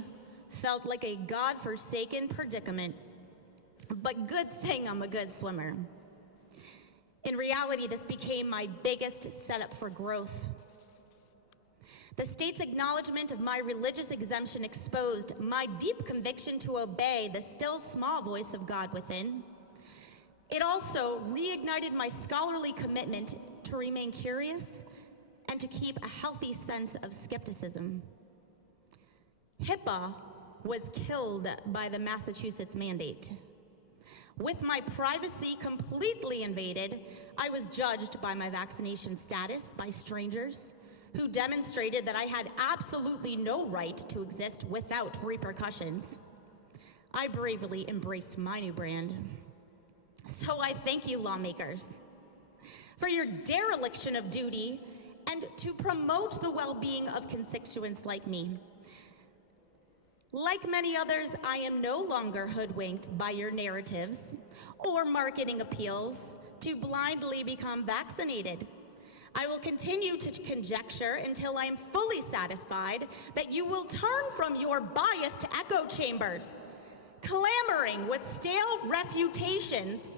felt like a godforsaken predicament, but good thing I'm a good swimmer. In reality, this became my biggest setup for growth. The state's acknowledgement of my religious exemption exposed my deep conviction to obey the still small voice of God within. It also reignited my scholarly commitment to remain curious and to keep a healthy sense of skepticism. HIPAA was killed by the Massachusetts mandate. With my privacy completely invaded, I was judged by my vaccination status by strangers who demonstrated that I had absolutely no right to exist without repercussions. I bravely embraced my new brand. So I thank you, lawmakers, for your dereliction of duty and to promote the well-being of constituents like me. Like many others, I am no longer hoodwinked by your narratives or marketing appeals to blindly become vaccinated. I will continue to conjecture until I am fully satisfied that you will turn from your biased echo chambers, clamoring with stale refutations,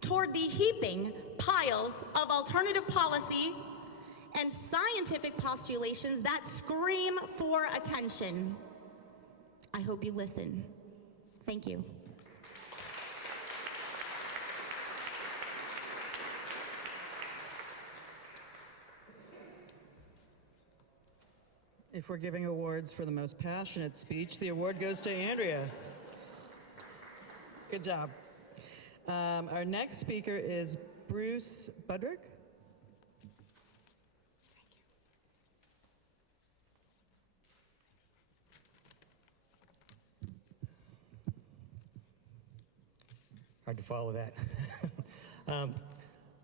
toward the heaping piles of alternative policy and scientific postulations that scream for attention. I hope you listen. Thank you. If we're giving awards for the most passionate speech, the award goes to Andrea. Good job. Our next speaker is Bruce Budrick. Hard to follow that.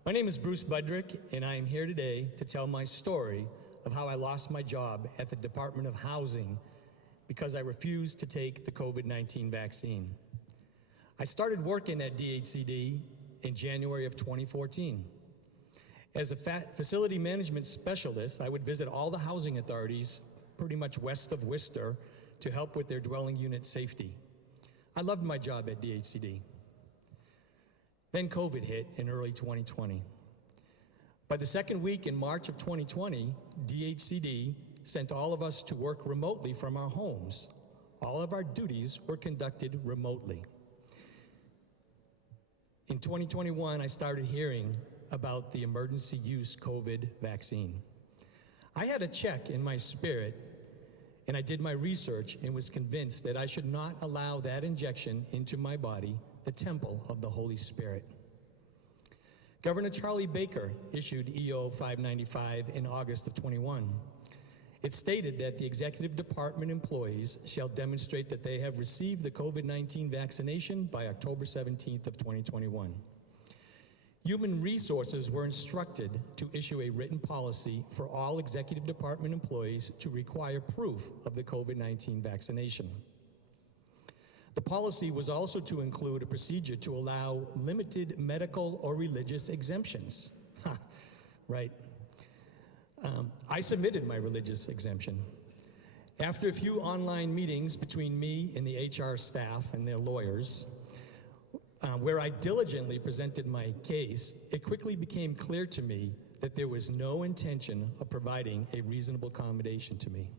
My name is Bruce Budrick, and I am here today to tell my story of how I lost my job at the Department of Housing because I refused to take the COVID-19 vaccine. I started working at DHCD in January of 2014. As a facility management specialist, I would visit all the housing authorities pretty much west of Worcester to help with their dwelling unit safety. I loved my job at DHCD. Then COVID hit in early 2020. By the second week in March of 2020, DHCD sent all of us to work remotely from our homes. All of our duties were conducted remotely. In 2021, I started hearing about the emergency use COVID vaccine. I had a check in my spirit, and I did my research and was convinced that I should not allow that injection into my body, the temple of the Holy Spirit. Governor Charlie Baker issued EO 595 in August of 21. It stated that the executive department employees shall demonstrate that they have received the COVID-19 vaccination by October 17th of 2021. Human Resources were instructed to issue a written policy for all executive department employees to require proof of the COVID-19 vaccination. The policy was also to include a procedure to allow limited medical or religious exemptions. Right. I submitted my religious exemption. After a few online meetings between me and the HR staff and their lawyers, where I diligently presented my case, it quickly became clear to me that there was no intention of providing a reasonable accommodation to me.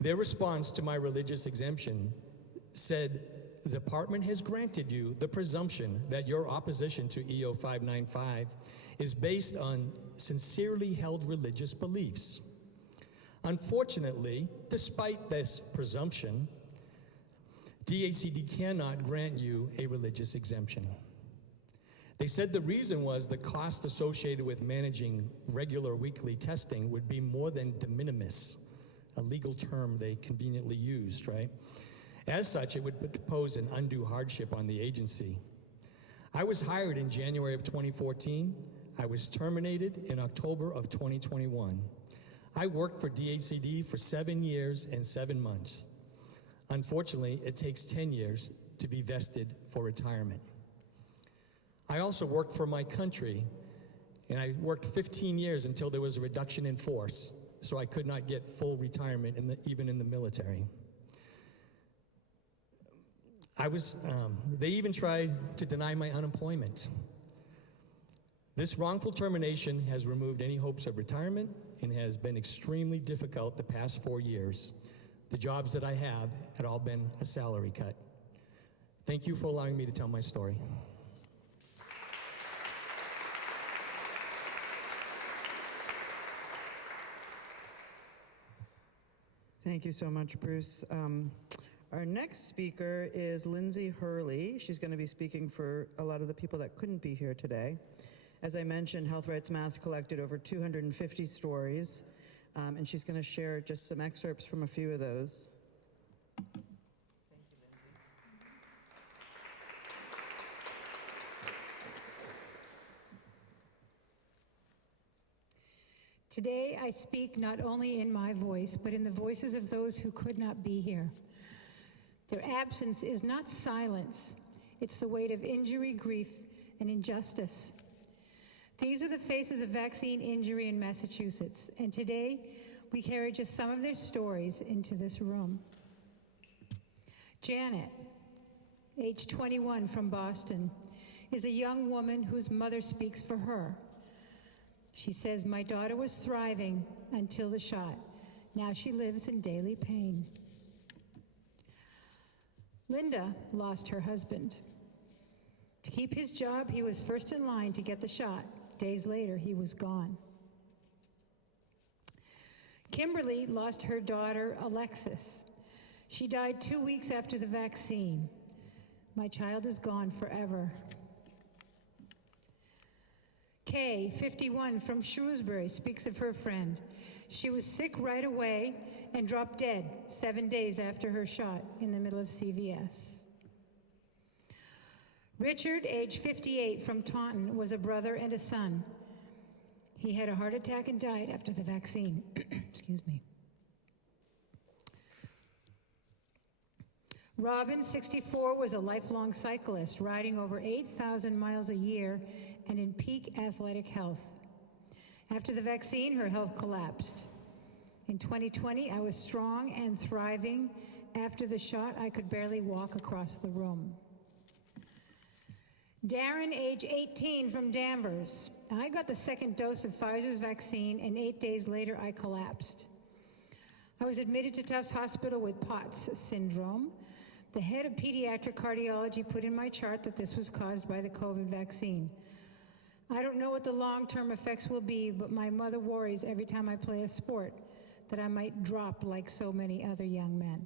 Their response to my religious exemption said, the department has granted you the presumption that your opposition to EO 595 is based on sincerely held religious beliefs. Unfortunately, despite this presumption, DHCD cannot grant you a religious exemption. They said the reason was the cost associated with managing regular weekly testing would be more than de minimis, a legal term they conveniently used, right? As such, it would pose an undue hardship on the agency. I was hired in January of 2014. I was terminated in October of 2021. I worked for DHCD for 7 years and 7 months. Unfortunately, it takes 10 years to be vested for retirement. I also worked for my country, and I worked 15 years until there was a reduction in force, so I could not get full retirement even in the military. They even tried to deny my unemployment. This wrongful termination has removed any hopes of retirement and has been extremely difficult the past 4 years. The jobs that I have had all been a salary cut. Thank you for allowing me to tell my story. Thank you so much, Bruce. Our next speaker is Linsey Hurley. She's going to be speaking for a lot of the people that couldn't be here today. As I mentioned, Health Rights Mass collected over 250 stories, and she's going to share just some excerpts from a few of those. Today, I speak not only in my voice, but in the voices of those who could not be here. Their absence is not silence. It's the weight of injury, grief, and injustice. These are the faces of vaccine injury in Massachusetts, and today we carry just some of their stories into this room. Janet, age 21 from Boston, is a young woman whose mother speaks for her. She says, "My daughter was thriving until the shot. Now she lives in daily pain." Linda lost her husband. To keep his job, he was first in line to get the shot. Days later, he was gone. Kimberly lost her daughter, Alexis. She died 2 weeks after the vaccine. "My child is gone forever." Kay, 51, from Shrewsbury, speaks of her friend. She was sick right away and dropped dead 7 days after her shot in the middle of CVS. Richard, age 58, from Taunton, was a brother and a son. He had a heart attack and died after the vaccine. Excuse me. Robin, 64, was a lifelong cyclist, riding over 8,000 miles a year and in peak athletic health. After the vaccine, her health collapsed. In 2020, I was strong and thriving. After the shot, I could barely walk across the room. Darren, age 18, from Danvers. I got the second dose of Pfizer's vaccine, and 8 days later, I collapsed. I was admitted to Tufts Hospital with POTS syndrome. The head of pediatric cardiology put in my chart that this was caused by the COVID vaccine. I don't know what the long-term effects will be, but my mother worries every time I play a sport that I might drop like so many other young men.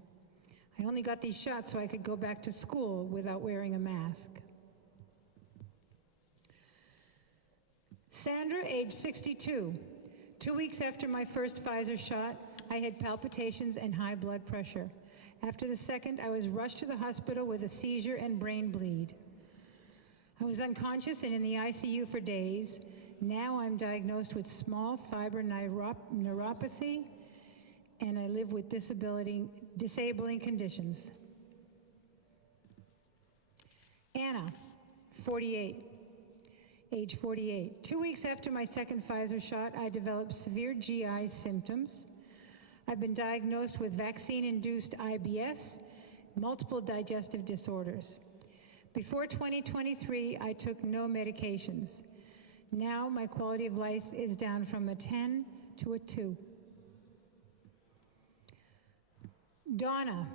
I only got these shots so I could go back to school without wearing a mask. Sandra, age 62. 2 weeks after my first Pfizer shot, I had palpitations and high blood pressure. After the second, I was rushed to the hospital with a seizure and brain bleed. I was unconscious and in the ICU for days. Now I'm diagnosed with small fiber neuropathy, and I live with disabling conditions. Anna, 48, age 48. 2 weeks after my second Pfizer shot, I developed severe GI symptoms. I've been diagnosed with vaccine-induced IBS, multiple digestive disorders. Before 2023, I took no medications. Now my quality of life is down from a 10 to a 2. Donna,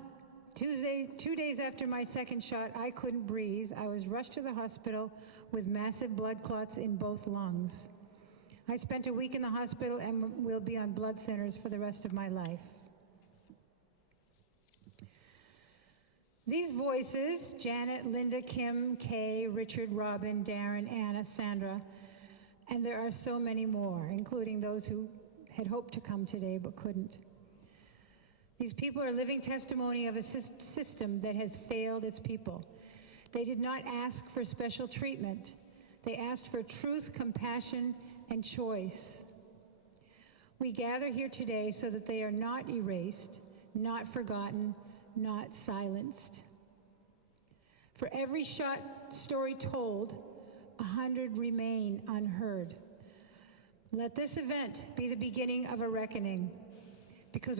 2 days after my second shot, I couldn't breathe. I was rushed to the hospital with massive blood clots in both lungs. I spent a week in the hospital and will be on blood thinners for the rest of my life. These voices, Janet, Linda, Kim, Kay, Richard, Robin, Darren, Anna, Sandra, and there are so many more, including those who had hoped to come today but couldn't. These people are living testimony of a system that has failed its people. They did not ask for special treatment. They asked for truth, compassion, and choice. We gather here today so that they are not erased, not forgotten, not silenced. For every shot story told, 100 remain unheard. Let this event be the beginning of a reckoning, because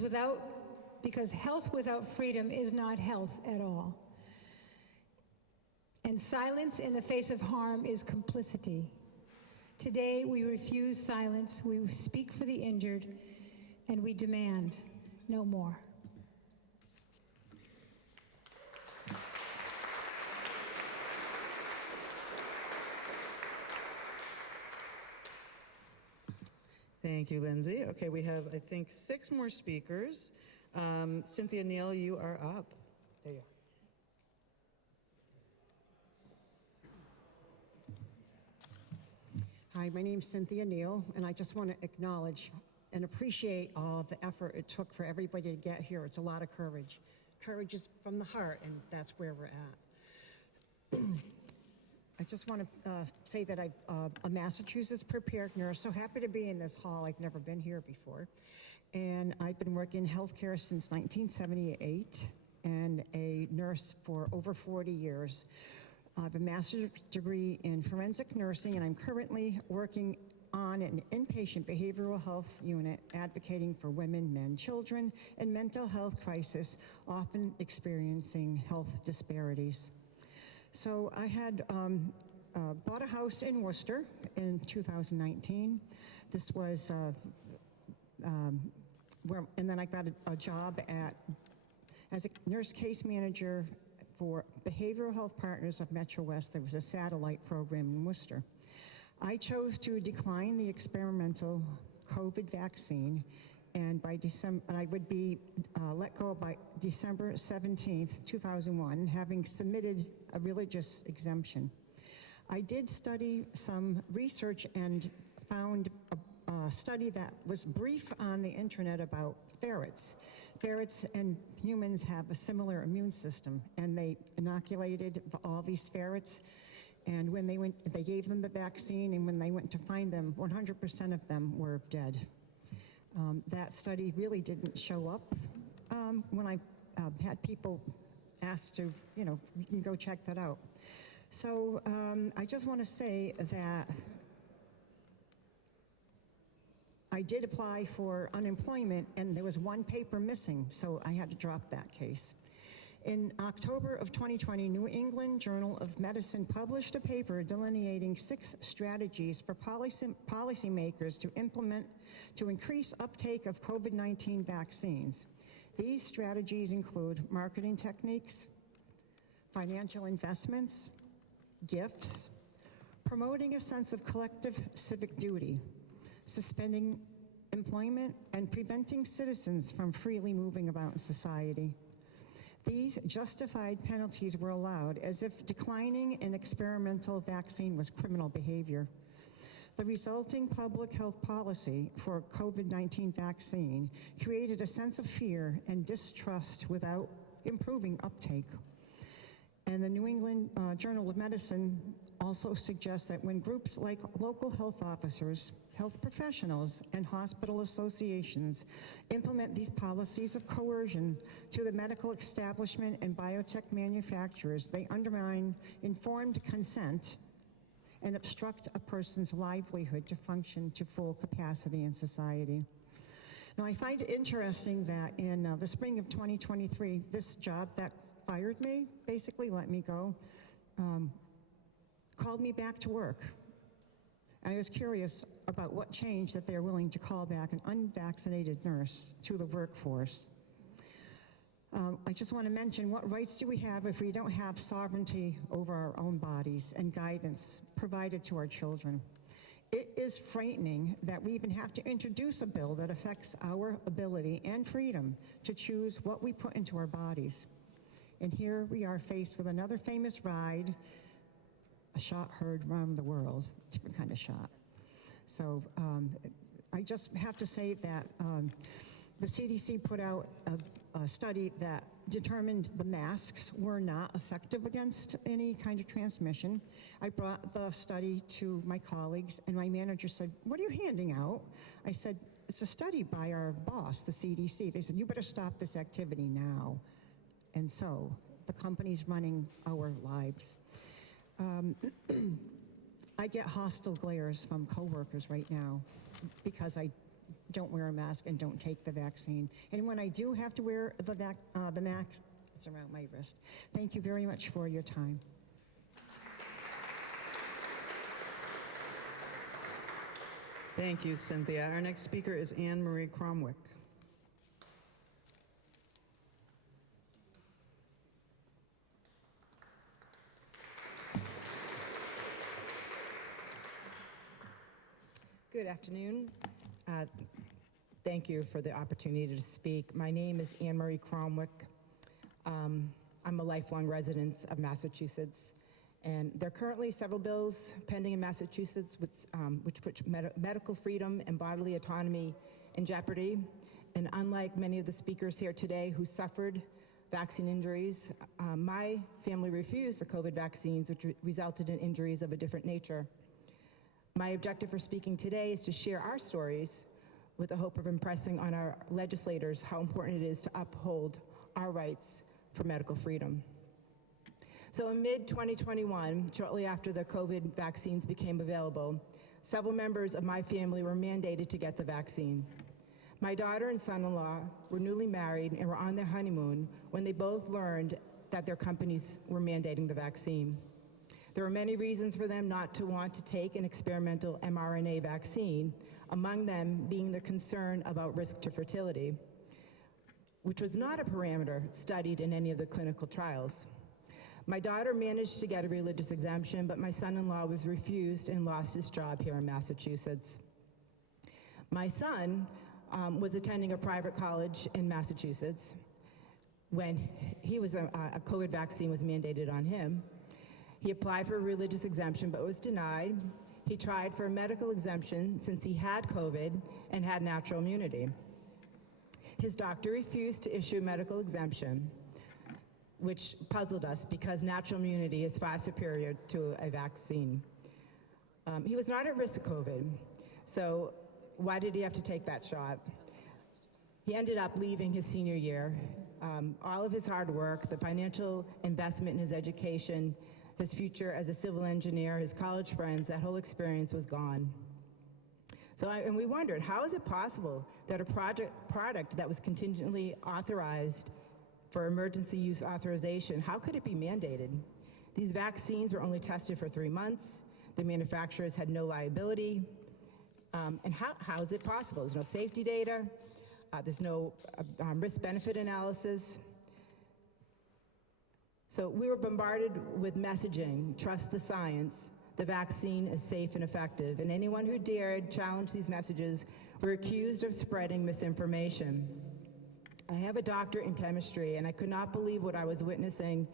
health without freedom is not health at all. And silence in the face of harm is complicity. Today, we refuse silence, we speak for the injured, and we demand no more. Thank you, Lindsay. Okay, we have, I think, 6 more speakers. Cynthia Neal, you are up. There you are. Hi, my name's Cynthia Neal, and I just want to acknowledge and appreciate all of the effort it took for everybody to get here. It's a lot of courage. Courage is from the heart, and that's where we're at. I just want to say that I'm a Massachusetts prepared nurse, so happy to be in this hall. I've never been here before. And I've been working in healthcare since 1978 and a nurse for over 40 years. I have a master's degree in forensic nursing, and I'm currently working on an inpatient behavioral health unit advocating for women, men, children, and mental health crisis, often experiencing health disparities. So I had bought a house in Worcester in 2019. This was, and then I got a job as a nurse case manager for Behavioral Health Partners of Metro West. There was a satellite program in Worcester. I chose to decline the experimental COVID vaccine, and by December, I would be let go by December 17th, 2001, having submitted a religious exemption. I did study some research and found a study that was brief on the internet about ferrets. Ferrets and humans have a similar immune system, and they inoculated all these ferrets, and when they gave them the vaccine, and when they went to find them, 100% of them were dead. That study really didn't show up when I had people asked to, you can go check that out. So I just want to say that I did apply for unemployment, and there was one paper missing, so I had to drop that case. In October of 2020, New England Journal of Medicine published a paper delineating 6 strategies for policymakers to implement to increase uptake of COVID-19 vaccines. These strategies include marketing techniques, financial investments, gifts, promoting a sense of collective civic duty, suspending employment, and preventing citizens from freely moving about in society. These justified penalties were allowed as if declining an experimental vaccine was criminal behavior. The resulting public health policy for COVID-19 vaccine created a sense of fear and distrust without improving uptake. And the New England Journal of Medicine also suggests that when groups like local health officers, health professionals, and hospital associations implement these policies of coercion to the medical establishment and biotech manufacturers, they undermine informed consent and obstruct a person's livelihood to function to full capacity in society. Now, I find it interesting that in the spring of 2023, this job that fired me, basically let me go, called me back to work. And I was curious about what changed that they're willing to call back an unvaccinated nurse to the workforce. I just want to mention, what rights do we have if we don't have sovereignty over our own bodies and guidance provided to our children? It is frightening that we even have to introduce a bill that affects our ability and freedom to choose what we put into our bodies. And here we are faced with another famous ride, a shot heard around the world, different kind of shot. So I just have to say that the CDC put out a study that determined the masks were not effective against any kind of transmission. I brought the study to my colleagues, and my manager said, "What are you handing out?" I said, "It's a study by our boss, the CDC." They said, "You better stop this activity now." And so the company's running our lives. I get hostile glares from coworkers right now because I don't wear a mask and don't take the vaccine. And when I do have to wear the mask, it's around my wrist. Thank you very much for your time. Thank you, Cynthia. Our next speaker is Anne Marie Cromwick. Good afternoon. Thank you for the opportunity to speak. My name is Anne Marie Cromwick. I'm a lifelong resident of Massachusetts, and there are currently several bills pending in Massachusetts which put medical freedom and bodily autonomy in jeopardy. And unlike many of the speakers here today who suffered vaccine injuries, my family refused the COVID vaccines, which resulted in injuries of a different nature. My objective for speaking today is to share our stories with the hope of impressing on our legislators how important it is to uphold our rights for medical freedom. So in mid-2021, shortly after the COVID vaccines became available, several members of my family were mandated to get the vaccine. My daughter and son-in-law were newly married and were on their honeymoon when they both learned that their companies were mandating the vaccine. There were many reasons for them not to want to take an experimental mRNA vaccine, among them being the concern about risk to fertility, which was not a parameter studied in any of the clinical trials. My daughter managed to get a religious exemption, but my son-in-law was refused and lost his job here in Massachusetts. My son was attending a private college in Massachusetts when a COVID vaccine was mandated on him. He applied for a religious exemption but was denied. He tried for a medical exemption since he had COVID and had natural immunity. His doctor refused to issue a medical exemption, which puzzled us because natural immunity is far superior to a vaccine. He was not at risk of COVID, so why did he have to take that shot? He ended up leaving his senior year All of his hard work, the financial investment in his education, his future as a civil engineer, his college friends, that whole experience was gone. And we wondered, how is it possible that a product that was contingently authorized for emergency use authorization, how could it be mandated? These vaccines were only tested for 3 months. The manufacturers had no liability. And how is it possible? There's no safety data. There's no risk-benefit analysis. So we were bombarded with messaging, trust the science, the vaccine is safe and effective, and anyone who dared challenge these messages were accused of spreading misinformation. I have a doctorate in chemistry, and I could not believe what I was witnessing.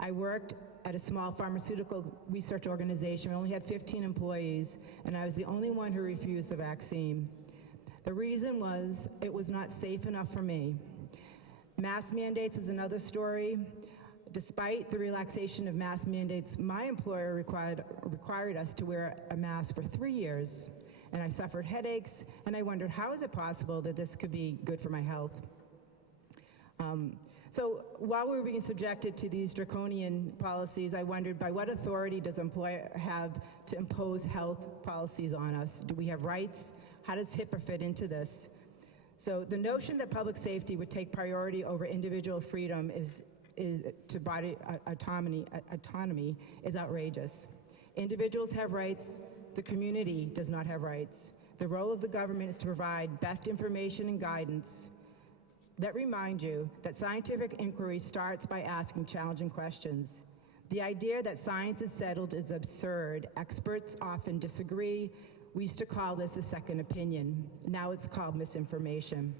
I worked at a small pharmaceutical research organization. We only had 15 employees, and I was the only one who refused the vaccine. The reason was it was not safe enough for me. Mask mandates is another story. Despite the relaxation of mask mandates, my employer required us to wear a mask for 3 years, and I suffered headaches, and I wondered, how is it possible that this could be good for my health? So while we were being subjected to these draconian policies, I wondered, by what authority does employer have to impose health policies on us? Do we have rights? How does HIPAA fit into this? So the notion that public safety would take priority over individual freedom to body autonomy is outrageous. Individuals have rights, the community does not have rights. The role of the government is to provide best information and guidance. Let me remind you that scientific inquiry starts by asking challenging questions. The idea that science is settled is absurd. Experts often disagree. We used to call this a second opinion. Now it's called misinformation.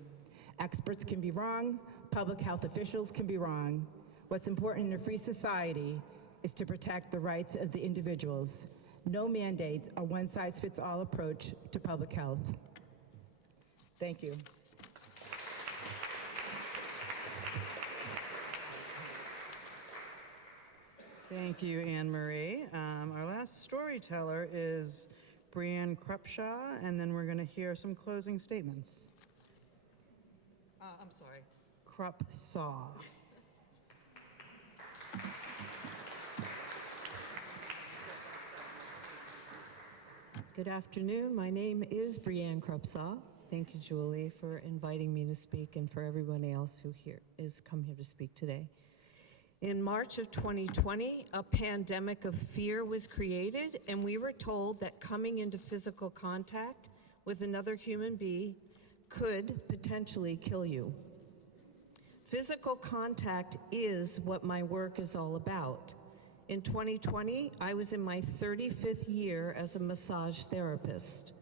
Experts can be wrong, public health officials can be wrong. What's important in a free society is to protect the rights of the individuals. No mandate, a one-size-fits-all approach to public health. Thank you. Thank you, Anne Marie. Our last storyteller is Brianne Krupsaw, and then we're going to hear some closing statements. I'm sorry. Krupsaw. Good afternoon. My name is Brianne Krupsaw. Thank you, Julie, for inviting me to speak, and for everyone else who is come here to speak today. In March of 2020, a pandemic of fear was created, and we were told that coming into physical contact with another human being could potentially kill you. Physical contact is what my work is all about. In 2020, I was in my 35th year as a massage therapist.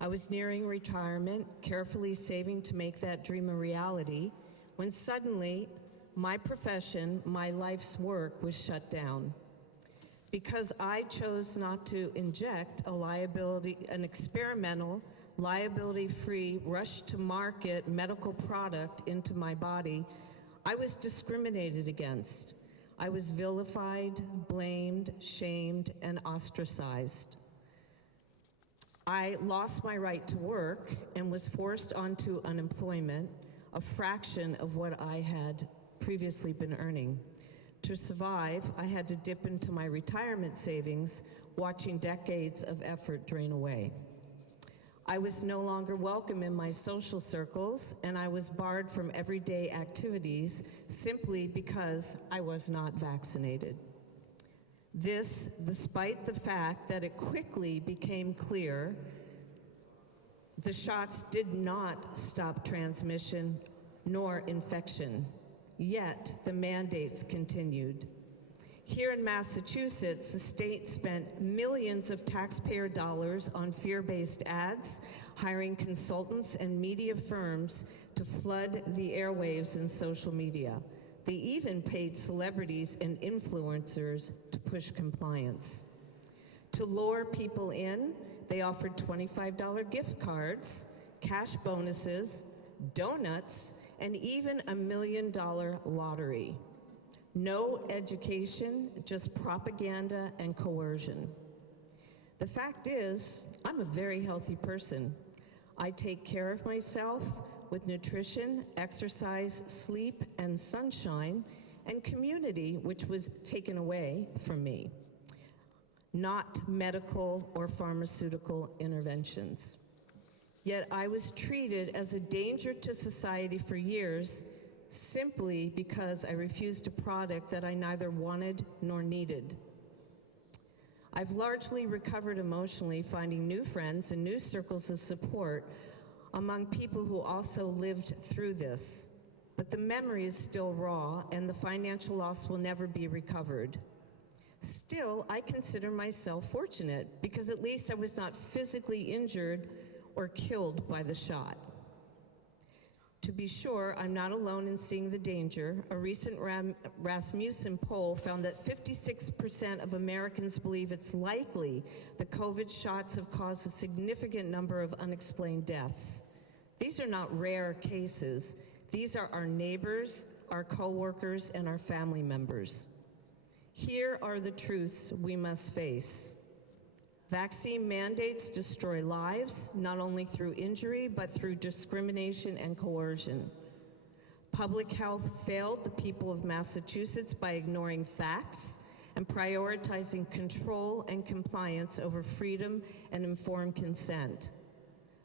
I was nearing retirement, carefully saving to make that dream a reality, when suddenly my profession, my life's work was shut down. Because I chose not to inject an experimental, liability-free, rush-to-market medical product into my body, I was discriminated against. I was vilified, blamed, shamed, and ostracized. I lost my right to work and was forced onto unemployment, a fraction of what I had previously been earning. To survive, I had to dip into my retirement savings, watching decades of effort drain away. I was no longer welcome in my social circles, and I was barred from everyday activities simply because I was not vaccinated. This, despite the fact that it quickly became clear the shots did not stop transmission nor infection. Yet, the mandates continued. Here in Massachusetts, the state spent millions of taxpayer dollars on fear-based ads, hiring consultants and media firms to flood the airwaves and social media. They even paid celebrities and influencers to push compliance. To lure people in, they offered $25 gift cards, cash bonuses, donuts, and even $1 million lottery. No education, just propaganda and coercion. The fact is, I'm a very healthy person. I take care of myself, with nutrition, exercise, sleep, and sunshine, and community, which was taken away from me. Not medical or pharmaceutical interventions. Yet I was treated as a danger to society for years simply because I refused a product that I neither wanted nor needed. I've largely recovered emotionally, finding new friends and new circles of support among people who also lived through this. But the memory is still raw, and the financial loss will never be recovered. Still, I consider myself fortunate because at least I was not physically injured or killed by the shot. To be sure, I'm not alone in seeing the danger. A recent Rasmussen poll found that 56% of Americans believe it's likely the COVID shots have caused a significant number of unexplained deaths. These are not rare cases. These are our neighbors, our coworkers, and our family members. Here are the truths we must face. Vaccine mandates destroy lives, not only through injury, but through discrimination and coercion. Public health failed the people of Massachusetts by ignoring facts and prioritizing control and compliance over freedom and informed consent.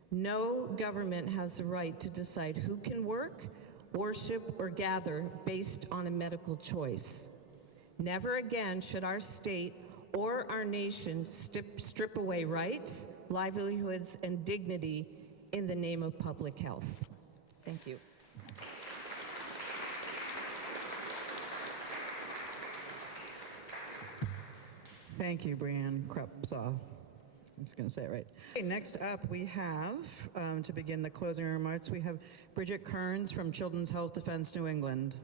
No government has the right to decide who can work, worship, or gather based on a medical choice. Never again should our state or our nation strip away rights, livelihoods, and dignity in the name of public health. Thank you. Thank you, Brianne Krupsaw. I'm just going to say it right. Okay, next up, we have, to begin the closing remarks, we have Bridget Kearns from Children's Health Defense New England.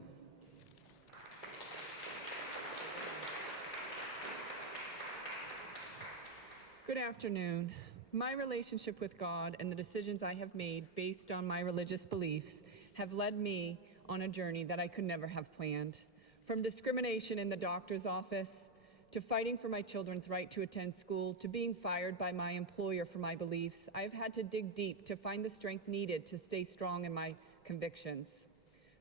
Good afternoon. My relationship with God and the decisions I have made based on my religious beliefs have led me on a journey that I could never have planned. From discrimination in the doctor's office, to fighting for my children's right to attend school, to being fired by my employer for my beliefs, I've had to dig deep to find the strength needed to stay strong in my convictions.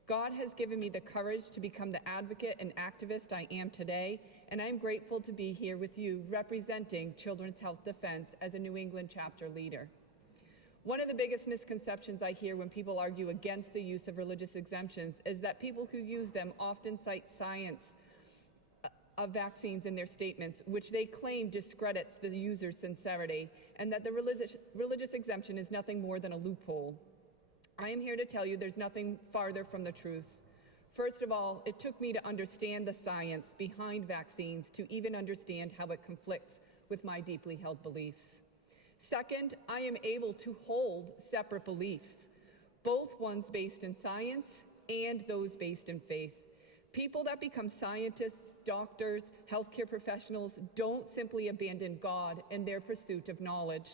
God has given me the courage to become the advocate and activist I am today, and I'm grateful to be here with you representing Children's Health Defense as a New England chapter leader. One of the biggest misconceptions I hear when people argue against the use of religious exemptions is that people who use them often cite science of vaccines in their statements, which they claim discredits the user's sincerity, and that the religious exemption is nothing more than a loophole. I am here to tell you there's nothing farther from the truth. First of all, it took me to understand the science behind vaccines to even understand how it conflicts with my deeply held beliefs. Second, I am able to hold separate beliefs, both ones based in science and those based in faith. People that become scientists, doctors, healthcare professionals don't simply abandon God in their pursuit of knowledge.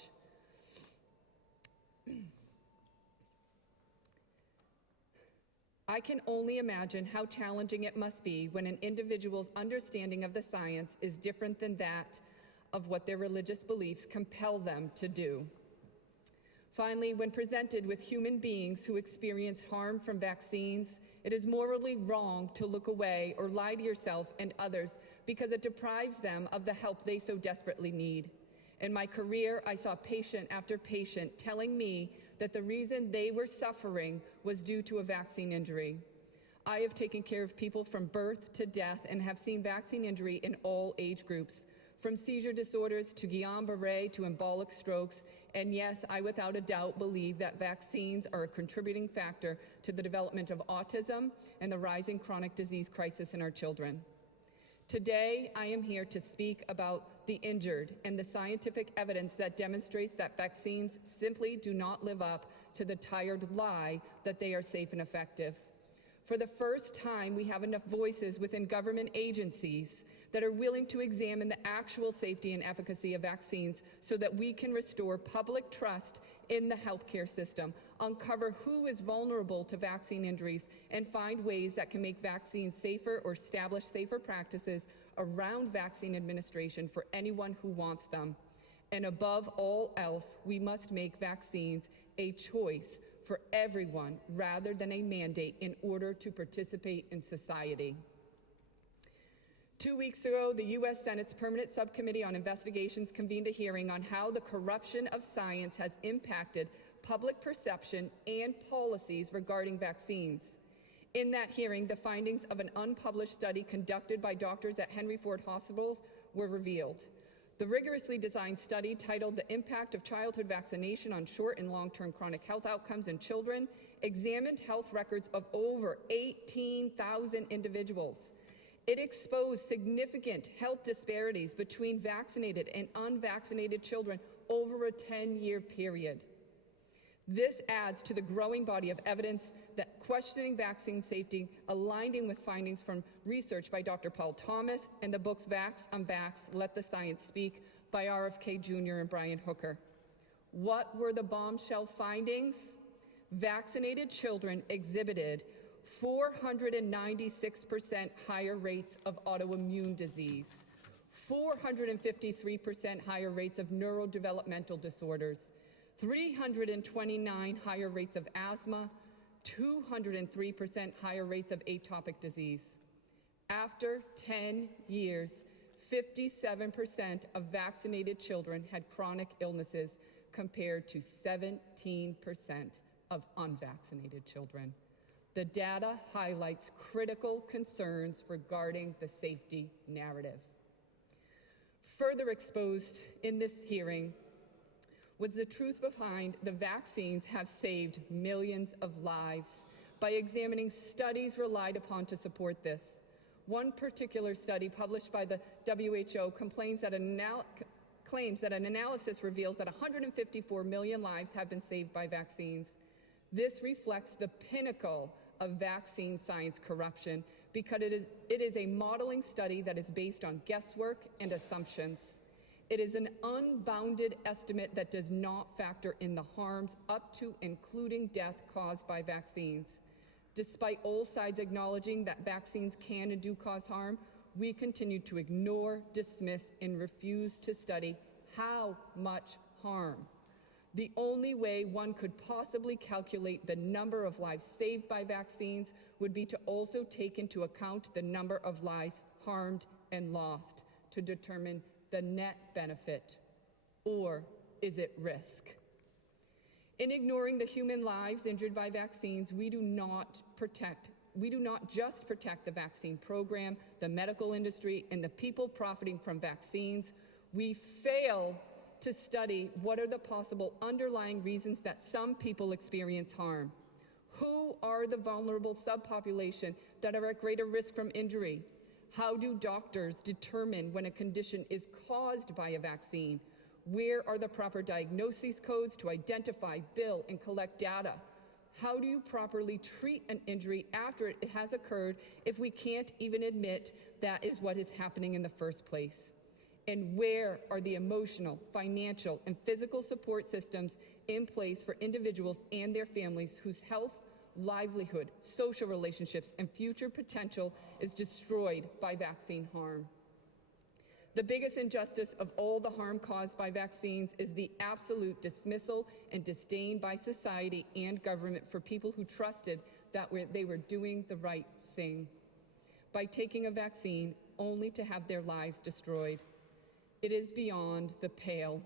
I can only imagine how challenging it must be when an individual's understanding of the science is different than that of what their religious beliefs compel them to do. Finally, when presented with human beings who experience harm from vaccines, it is morally wrong to look away or lie to yourself and others because it deprives them of the help they so desperately need. In my career, I saw patient after patient telling me that the reason they were suffering was due to a vaccine injury. I have taken care of people from birth to death and have seen vaccine injury in all age groups, from seizure disorders to Guillain-Barré to embolic strokes. And yes, I without a doubt believe that vaccines are a contributing factor to the development of autism and the rising chronic disease crisis in our children. Today, I am here to speak about the injured and the scientific evidence that demonstrates that vaccines simply do not live up to the tired lie that they are safe and effective. For the first time, we have enough voices within government agencies that are willing to examine the actual safety and efficacy of vaccines so that we can restore public trust in the healthcare system, uncover who is vulnerable to vaccine injuries, and find ways that can make vaccines safer or establish safer practices around vaccine administration for anyone who wants them. And above all else, we must make vaccines a choice for everyone rather than a mandate in order to participate in society. 2 weeks ago, the U.S. Senate's Permanent Subcommittee on Investigations convened a hearing on how the corruption of science has impacted public perception and policies regarding vaccines. In that hearing, the findings of an unpublished study conducted by doctors at Henry Ford Hospitals were revealed. The rigorously designed study, titled The Impact of Childhood Vaccination on Short and Long-Term Chronic Health Outcomes in Children, examined health records of over 18,000 individuals. It exposed significant health disparities between vaccinated and unvaccinated children over a 10-year period. This adds to the growing body of evidence that questioning vaccine safety, aligning with findings from research by Dr. Paul Thomas and the books Vax, Unvax, Let the Science Speak by RFK Jr. and Brian Hooker. What were the bombshell findings? Vaccinated children exhibited 496% higher rates of autoimmune disease, 453% higher rates of neurodevelopmental disorders, 329 higher rates of asthma, 203% higher rates of atopic disease. After 10 years, 57% of vaccinated children had chronic illnesses compared to 17% of unvaccinated children. The data highlights critical concerns regarding the safety narrative. Further exposed in this hearing was the truth behind the vaccines have saved millions of lives by examining studies relied upon to support this. One particular study published by the WHO claims that an analysis reveals that 154 million lives have been saved by vaccines. This reflects the pinnacle of vaccine science corruption because it is a modeling study that is based on guesswork and assumptions. It is an unbounded estimate that does not factor in the harms up to including death caused by vaccines. Despite all sides acknowledging that vaccines can and do cause harm, we continue to ignore, dismiss, and refuse to study how much harm. The only way one could possibly calculate the number of lives saved by vaccines would be to also take into account the number of lives harmed and lost to determine the net benefit, or is it risk? In ignoring the human lives injured by vaccines, we do not just protect the vaccine program, the medical industry, and the people profiting from vaccines. We fail to study what are the possible underlying reasons that some people experience harm. Who are the vulnerable subpopulation that are at greater risk from injury? How do doctors determine when a condition is caused by a vaccine? Where are the proper diagnosis codes to identify, bill, and collect data? How do you properly treat an injury after it has occurred if we can't even admit that is what is happening in the first place? And where are the emotional, financial, and physical support systems in place for individuals and their families whose health, livelihood, social relationships, and future potential is destroyed by vaccine harm? The biggest injustice of all the harm caused by vaccines is the absolute dismissal and disdain by society and government for people who trusted that they were doing the right thing by taking a vaccine only to have their lives destroyed. It is beyond the pale.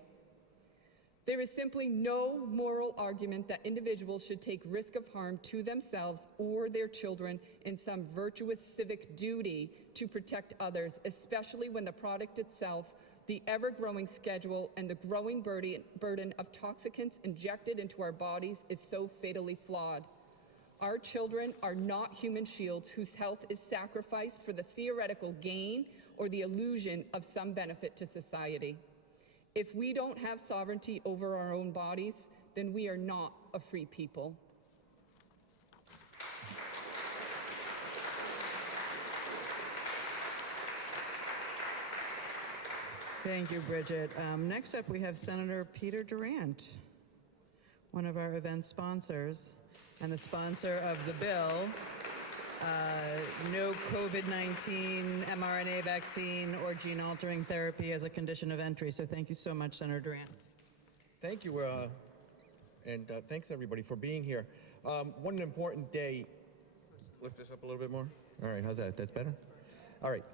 There is simply no moral argument that individuals should take risk of harm to themselves or their children in some virtuous civic duty to protect others, especially when the product itself, the ever-growing schedule, and the growing burden of toxicants injected into our bodies is so fatally flawed. Our children are not human shields whose health is sacrificed for the theoretical gain or the illusion of some benefit to society. If we don't have sovereignty over our own bodies, then we are not a free people. Thank you, Bridget. Next up, we have Senator Peter Durant, one of our event sponsors, and the sponsor of the bill, no COVID-19 mRNA vaccine or gene-altering therapy as a condition of entry. So thank you so much, Senator Durant. Thank you. and thanks everybody for being here. What an important day. Lift this up a little bit more. All right, how's that? That's better? All right.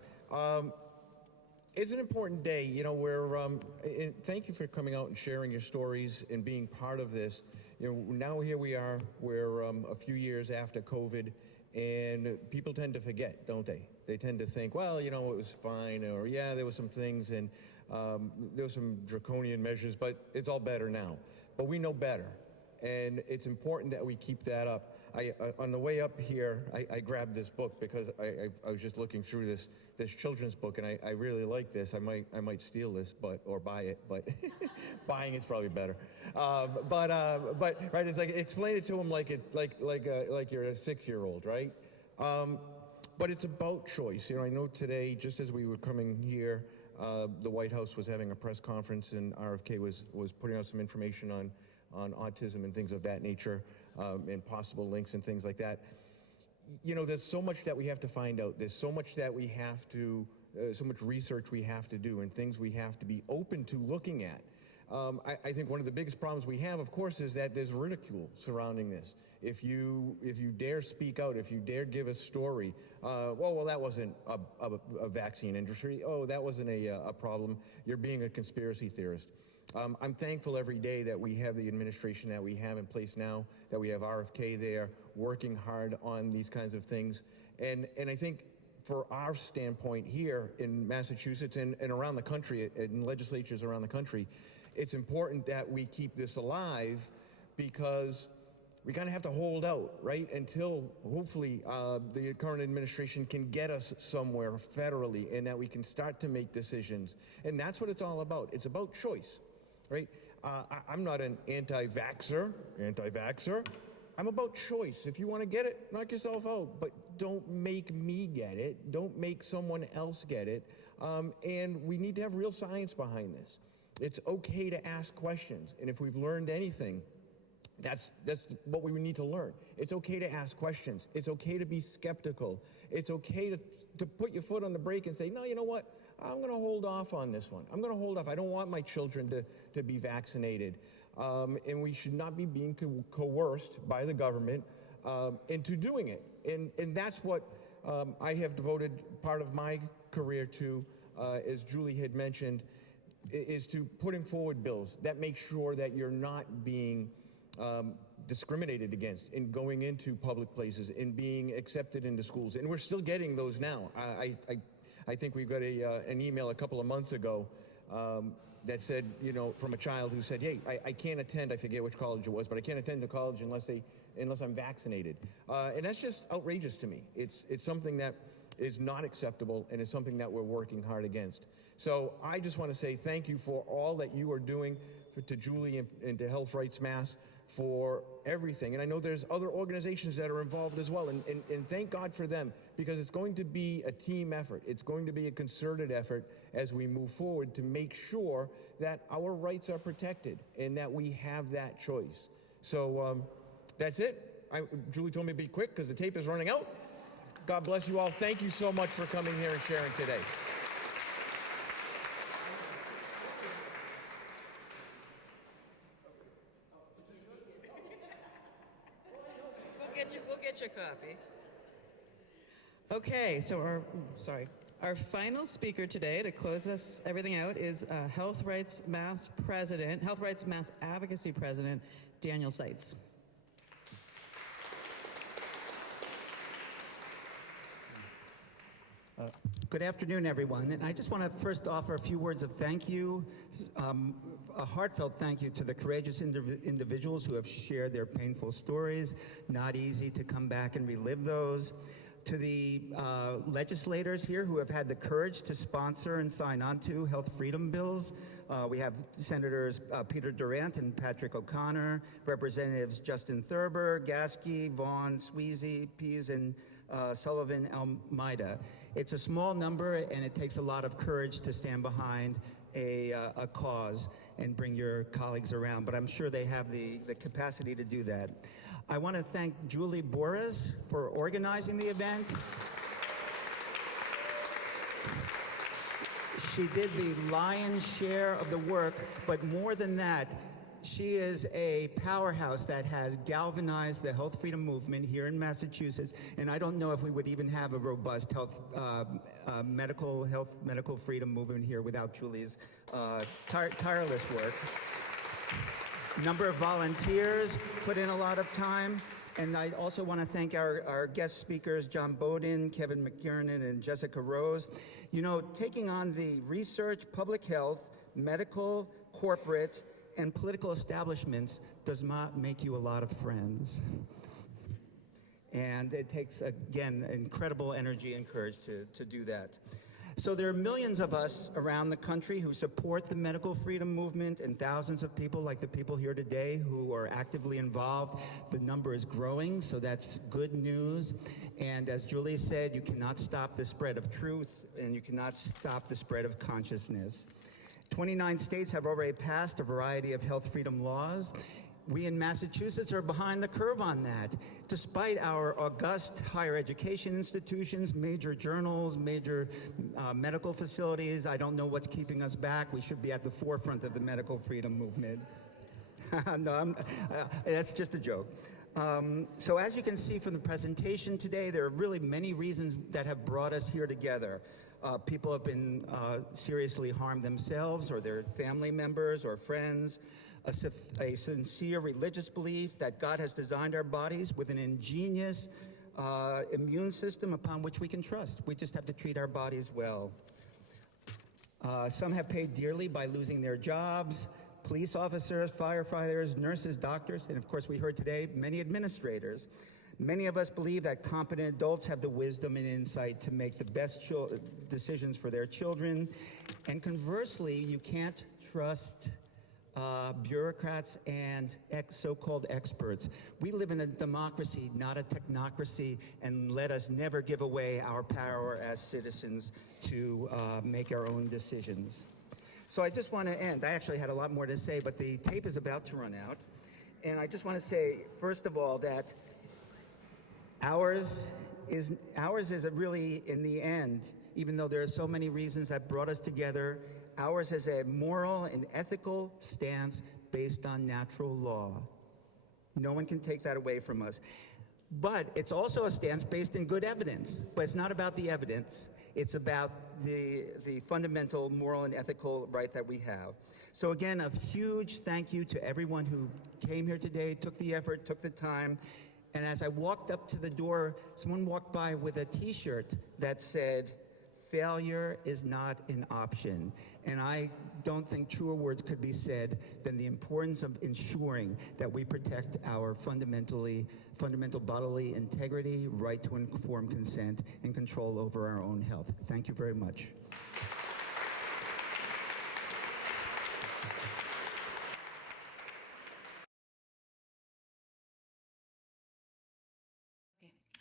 It's an important day, you know, where, and thank you for coming out and sharing your stories and being part of this. You know, now here we are, we're a few years after COVID, and people tend to forget, don't they? They tend to think, well, you know, it was fine, or yeah, there were some things, and there were some draconian measures, but it's all better now. But we know better, and it's important that we keep that up. On the way up here, I grabbed this book because I was just looking through this children's book, and I really like this. I might steal this, or buy it, but buying it's probably better. But right, it's like explain it to them like you're a 6-year-old, right? But it's about choice. You know, I know today, just as we were coming here, the White House was having a press conference, and RFK was putting out some information on autism and things of that nature. And possible links and things like that. You know, there's so much that we have to find out. There's so much that we have to, so much research we have to do and things we have to be open to looking at. I think one of the biggest problems we have, of course, is that there's ridicule surrounding this. If you dare speak out, if you dare give a story, well, that wasn't a vaccine industry. Oh, that wasn't a problem. You're being a conspiracy theorist. I'm thankful every day that we have the administration that we have in place now, that we have RFK there working hard on these kinds of things. And I think for our standpoint here in Massachusetts and around the country, in legislatures around the country, it's important that we keep this alive because we kind of have to hold out, right, until hopefully the current administration can get us somewhere federally and that we can start to make decisions. And that's what it's all about. It's about choice. Right? I'm not an anti-vaxxer. I'm about choice. If you want to get it, knock yourself out. But don't make me get it. Don't make someone else get it. And we need to have real science behind this. It's okay to ask questions. And if we've learned anything, that's what we need to learn. It's okay to ask questions. It's okay to be skeptical. It's okay to put your foot on the brake and say, no, you know what? I'm going to hold off on this one. I'm going to hold off. I don't want my children to be vaccinated. And we should not be being coerced by the government into doing it. And that's what I have devoted part of my career to, as Julie had mentioned, is to putting forward bills that make sure that you're not being discriminated against in going into public places and being accepted into schools. And we're still getting those now. I think we got an email a couple of months ago that said, you know, from a child who said, hey, I can't attend, I forget which college it was, but I can't attend the college unless I'm vaccinated. And that's just outrageous to me. It's something that is not acceptable, and it's something that we're working hard against. So I just want to say thank you for all that you are doing to Julie and to Health Rights Mass for everything. And I know there's other organizations that are involved as well, and thank God for them, because it's going to be a team effort. It's going to be a concerted effort as we move forward to make sure that our rights are protected and that we have that choice. So that's it. Julie told me to be quick because the tape is running out. God bless you all. Thank you so much for coming here and sharing today. We'll get your copy. Okay, so our final speaker today to close everything out is Health Rights Mass Advocacy President, Daniel Seitz. Good afternoon, everyone. And I just want to first offer a few words of thank you, a heartfelt thank you to the courageous individuals who have shared their painful stories. Not easy to come back and relive those. To the legislators here who have had the courage to sponsor and sign on to health freedom bills. We have Senators Peter Durant and Patrick O'Connor, Representatives Justin Thurber, Gasky, Vaughn, Sweezy, Pease, and Sullivan Almeida. It's a small number, and it takes a lot of courage to stand behind a cause and bring your colleagues around, but I'm sure they have the capacity to do that. I want to thank Julie Booras for organizing the event. She did the lion's share of the work, but more than that, she is a powerhouse that has galvanized the health freedom movement here in Massachusetts, and I don't know if we would even have a robust medical freedom movement here without Julie's tireless work. Number of volunteers put in a lot of time. And I also want to thank our guest speakers, John Beaudoin, Kevin McKernan, and Jessica Rose. You know, taking on the research, public health, medical, corporate, and political establishments does not make you a lot of friends. And it takes, again, incredible energy and courage to do that. So there are millions of us around the country who support the medical freedom movement, and thousands of people like the people here today who are actively involved. The number is growing, so that's good news. And as Julie said, you cannot stop the spread of truth, and you cannot stop the spread of consciousness. 29 states have already passed a variety of health freedom laws. We in Massachusetts are behind the curve on that. Despite our august higher education institutions, major journals, major medical facilities, I don't know what's keeping us back. We should be at the forefront of the medical freedom movement. No, that's just a joke. So as you can see from the presentation today, there are really many reasons that have brought us here together. People have been seriously harmed themselves or their family members or friends. A sincere religious belief that God has designed our bodies with an ingenious immune system upon which we can trust. We just have to treat our bodies well. Some have paid dearly by losing their jobs. Police officers, firefighters, nurses, doctors, and of course we heard today, many administrators. Many of us believe that competent adults have the wisdom and insight to make the best decisions for their children. And conversely, you can't trust bureaucrats and so-called experts. We live in a democracy, not a technocracy, and let us never give away our power as citizens to make our own decisions. So I just want to end. I actually had a lot more to say, but the tape is about to run out. And I just want to say, first of all, that ours is really, in the end, even though there are so many reasons that brought us together, ours is a moral and ethical stance based on natural law. No one can take that away from us. But it's also a stance based in good evidence. But it's not about the evidence. It's about the fundamental moral and ethical right that we have. So again, a huge thank you to everyone who came here today, took the effort, took the time. And as I walked up to the door, someone walked by with a T-shirt that said, "Failure is not an option." And I don't think truer words could be said than the importance of ensuring that we protect our fundamental bodily integrity, right to informed consent, and control over our own health. Thank you very much.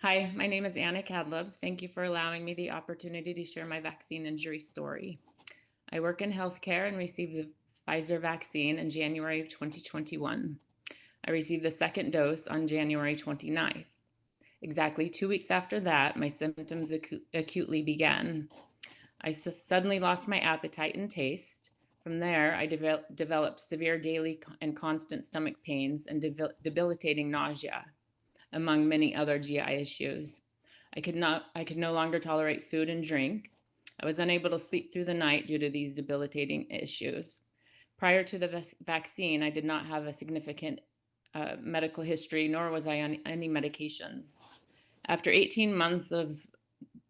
Hi, my name is Anna Cadleb. Thank you for allowing me the opportunity to share my vaccine injury story. I work in healthcare and received the Pfizer vaccine in January of 2021. I received the second dose on January 29th. Exactly 2 weeks after that, my symptoms acutely began. I suddenly lost my appetite and taste. From there, I developed severe daily and constant stomach pains and debilitating nausea, among many other GI issues. I could no longer tolerate food and drink. I was unable to sleep through the night due to these debilitating issues. Prior to the vaccine, I did not have a significant medical history, nor was I on any medications. After 18 months of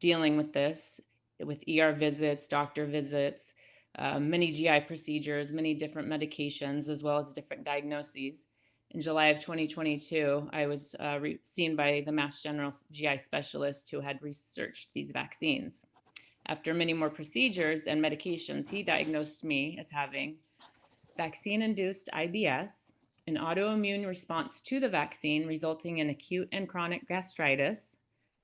dealing with this, with ER visits, doctor visits, many GI procedures, many different medications, as well as different diagnoses, in July of 2022, I was seen by the Mass General GI specialist who had researched these vaccines. After many more procedures and medications, he diagnosed me as having vaccine-induced IBS, an autoimmune response to the vaccine resulting in acute and chronic gastritis,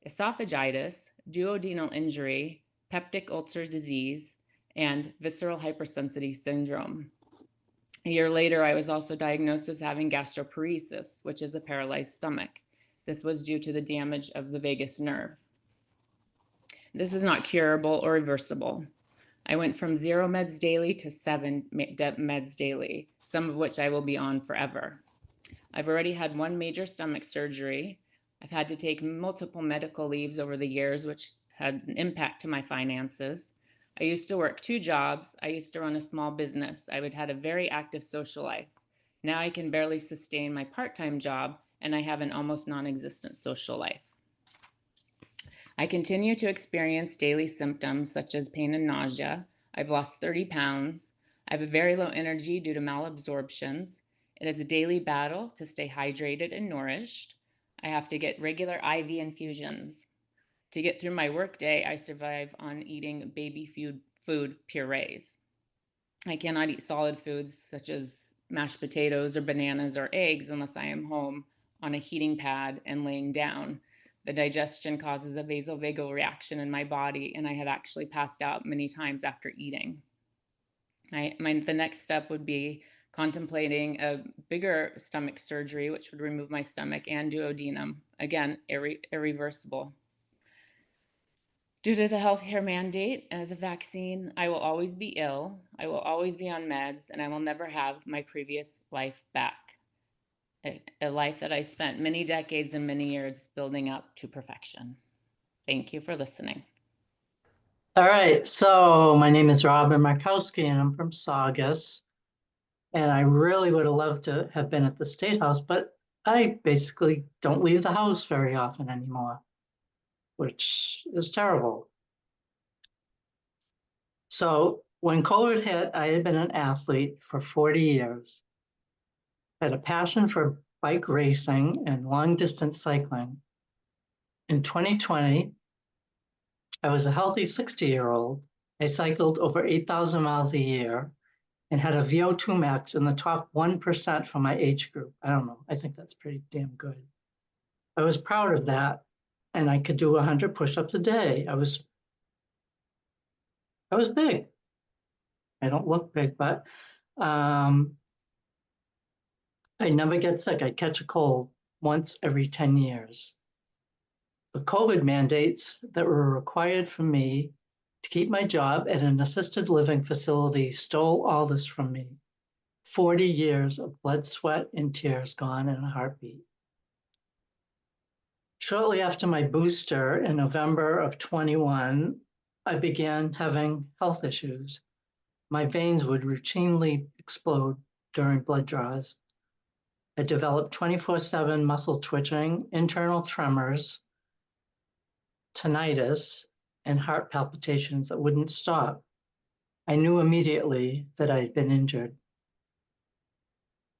esophagitis, duodenal injury, peptic ulcer disease, and visceral hypersensitivity syndrome. A year later, I was also diagnosed as having gastroparesis, which is a paralyzed stomach. This was due to the damage of the vagus nerve. This is not curable or reversible. I went from 0 meds daily to 7 meds daily, some of which I will be on forever. I've already had 1 major stomach surgery. I've had to take multiple medical leaves over the years, which had an impact to my finances. I used to work 2 jobs. I used to run a small business. I would had a very active social life. Now I can barely sustain my part-time job, and I have an almost non-existent social life. I continue to experience daily symptoms such as pain and nausea. I've lost 30 pounds. I have a very low energy due to malabsorptions. It is a daily battle to stay hydrated and nourished. I have to get regular IV infusions. To get through my workday, I survive on eating baby food purees. I cannot eat solid foods such as mashed potatoes or bananas or eggs unless I am home on a heating pad and laying down. The digestion causes a vasovagal reaction in my body, and I have actually passed out many times after eating. The next step would be contemplating a bigger stomach surgery, which would remove my stomach and duodenum. Again, irreversible. Due to the healthcare mandate, the vaccine, I will always be ill. I will always be on meds, and I will never have my previous life back. A life that I spent many decades and many years building up to perfection. Thank you for listening. All right, so my name is Robin Markowski, and I'm from Saugus. And I really would have loved to have been at the State House, but I basically don't leave the house very often anymore, which is terrible. So when COVID hit, I had been an athlete for 40 years. I had a passion for bike racing and long distance cycling. In 2020, I was a healthy 60-year-old. I cycled over 8,000 miles a year and had a VO2 max in the top 1% for my age group. I don't know, I think that's pretty damn good. I was proud of that, and I could do 100 push-ups a day. I was big. I don't look big, but I never get sick. I catch a cold once every 10 years. The COVID mandates that were required for me to keep my job at an assisted living facility stole all this from me. 40 years of blood, sweat, and tears gone in a heartbeat. Shortly after my booster in November of 21, I began having health issues. My veins would routinely explode during blood draws. I developed 24/7 muscle twitching, internal tremors, tinnitus, and heart palpitations that wouldn't stop. I knew immediately that I had been injured.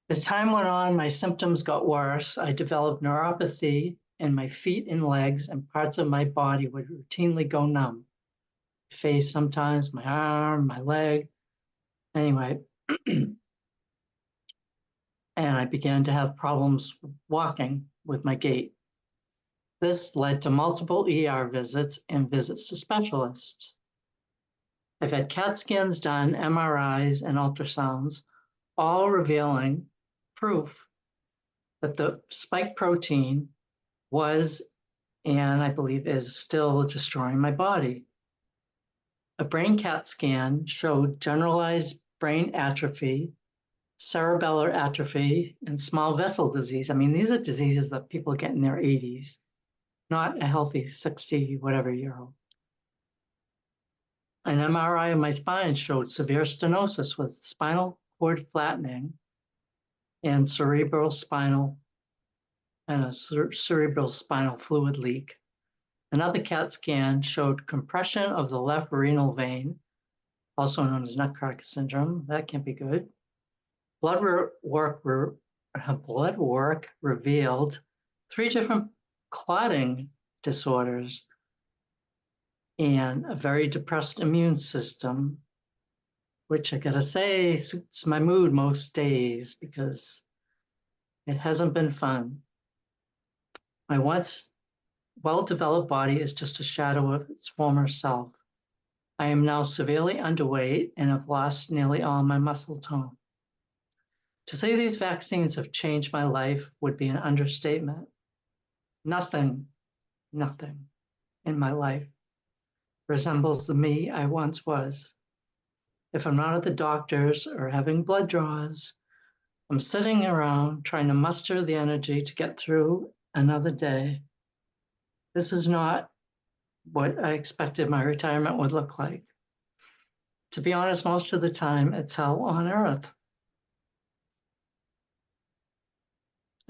As time went on, my symptoms got worse. I developed neuropathy in my feet and legs, and parts of my body would routinely go numb. My face sometimes, my arm, my leg. Anyway, and I began to have problems walking with my gait. This led to multiple ER visits and visits to specialists. I've had CAT scans done, MRIs, and ultrasounds, all revealing proof that the spike protein was, and I believe is still, destroying my body. A brain CAT scan showed generalized brain atrophy, cerebellar atrophy, and small vessel disease. I mean, these are diseases that people get in their 80s, not a healthy 60-whatever-year-old. An MRI of my spine showed severe stenosis with spinal cord flattening and cerebral spinal fluid leak. Another CAT scan showed compression of the left renal vein, also known as nutcracker syndrome. That can't be good. Blood work revealed 3 different clotting disorders and a very depressed immune system, which I gotta say suits my mood most days because it hasn't been fun. My once well-developed body is just a shadow of its former self. I am now severely underweight and have lost nearly all my muscle tone. To say these vaccines have changed my life would be an understatement. Nothing in my life resembles the me I once was. If I'm not at the doctor's or having blood draws, I'm sitting around trying to muster the energy to get through another day. This is not what I expected my retirement would look like. To be honest, most of the time, it's hell on earth.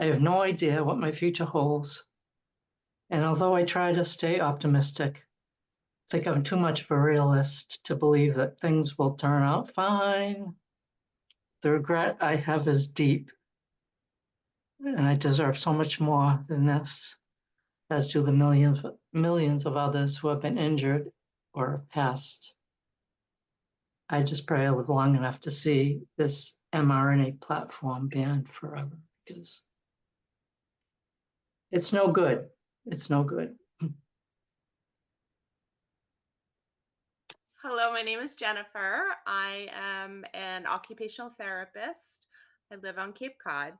I have no idea what my future holds. And although I try to stay optimistic, I think I'm too much of a realist to believe that things will turn out fine. The regret I have is deep, and I deserve so much more than this, as do the millions of others who have been injured or have passed. I just pray I live long enough to see this mRNA platform banned forever, because it's no good. It's no good. Hello, my name is Jennifer. I am an occupational therapist. I live on Cape Cod.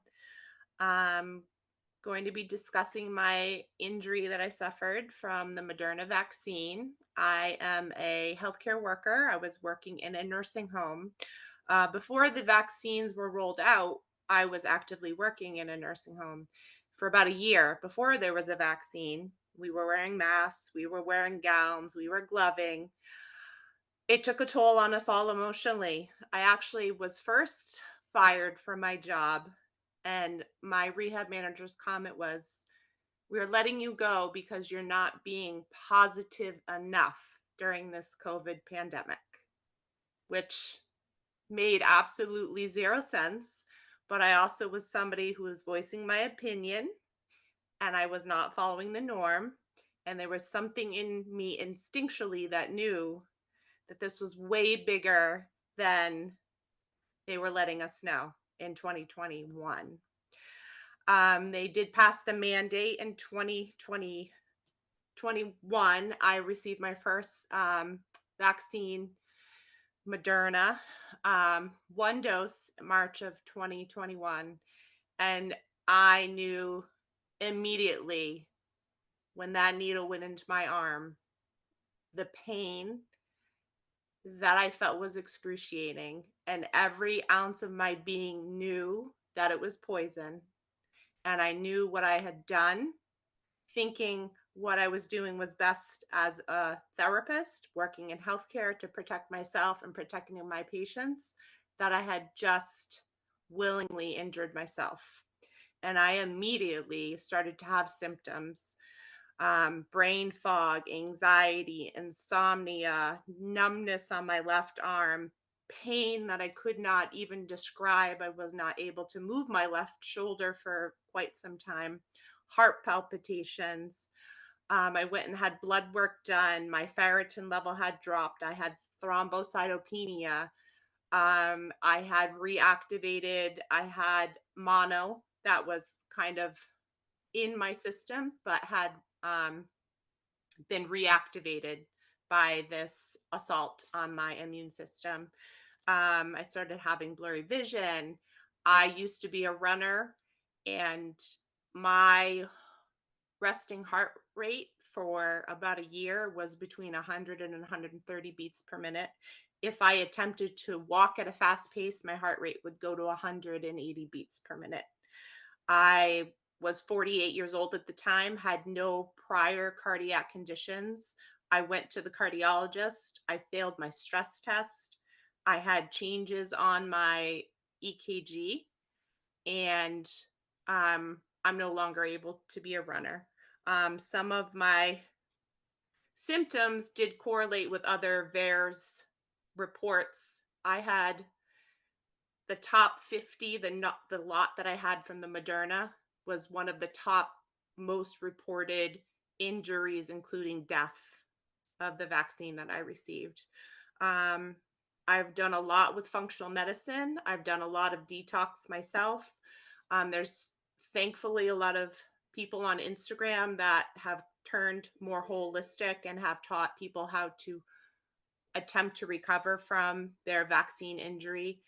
I'm going to be discussing my injury that I suffered from the Moderna vaccine. I am a healthcare worker. I was working in a nursing home. Before the vaccines were rolled out, I was actively working in a nursing home for about a year. Before there was a vaccine, we were wearing masks, we were wearing gowns, we were gloving. It took a toll on us all emotionally. I actually was first fired from my job, and my rehab manager's comment was, "We're letting you go because you're not being positive enough during this COVID pandemic," which made absolutely zero sense. But I also was somebody who was voicing my opinion, and I was not following the norm. And there was something in me instinctually that knew that this was way bigger than they were letting us know in 2021. They did pass the mandate in 2021. I received my first vaccine, Moderna, one dose, March of 2021. And I knew immediately when that needle went into my arm, the pain that I felt was excruciating, and every ounce of my being knew that it was poison. And I knew what I had done, thinking what I was doing was best as a therapist, working in healthcare to protect myself and protecting my patients, that I had just willingly injured myself. And I immediately started to have symptoms. Brain fog, anxiety, insomnia, numbness on my left arm, pain that I could not even describe. I was not able to move my left shoulder for quite some time, heart palpitations. I went and had blood work done. My ferritin level had dropped. I had thrombocytopenia. I had reactivated. I had mono that was kind of in my system, but had been reactivated by this assault on my immune system. I started having blurry vision. I used to be a runner, and my resting heart rate for about a year was between 100 and 130 beats per minute. If I attempted to walk at a fast pace, my heart rate would go to 180 beats per minute. I was 48 years old at the time, had no prior cardiac conditions. I went to the cardiologist. I failed my stress test. I had changes on my EKG, and I'm no longer able to be a runner. Some of my symptoms did correlate with other VAERS reports. I had the top 50, the lot that I had from the Moderna was one of the top most reported injuries, including death of the vaccine that I received. I've done a lot with functional medicine. I've done a lot of detox myself. There's thankfully a lot of people on Instagram that have turned more holistic and have taught people how to attempt to recover from their vaccine injury.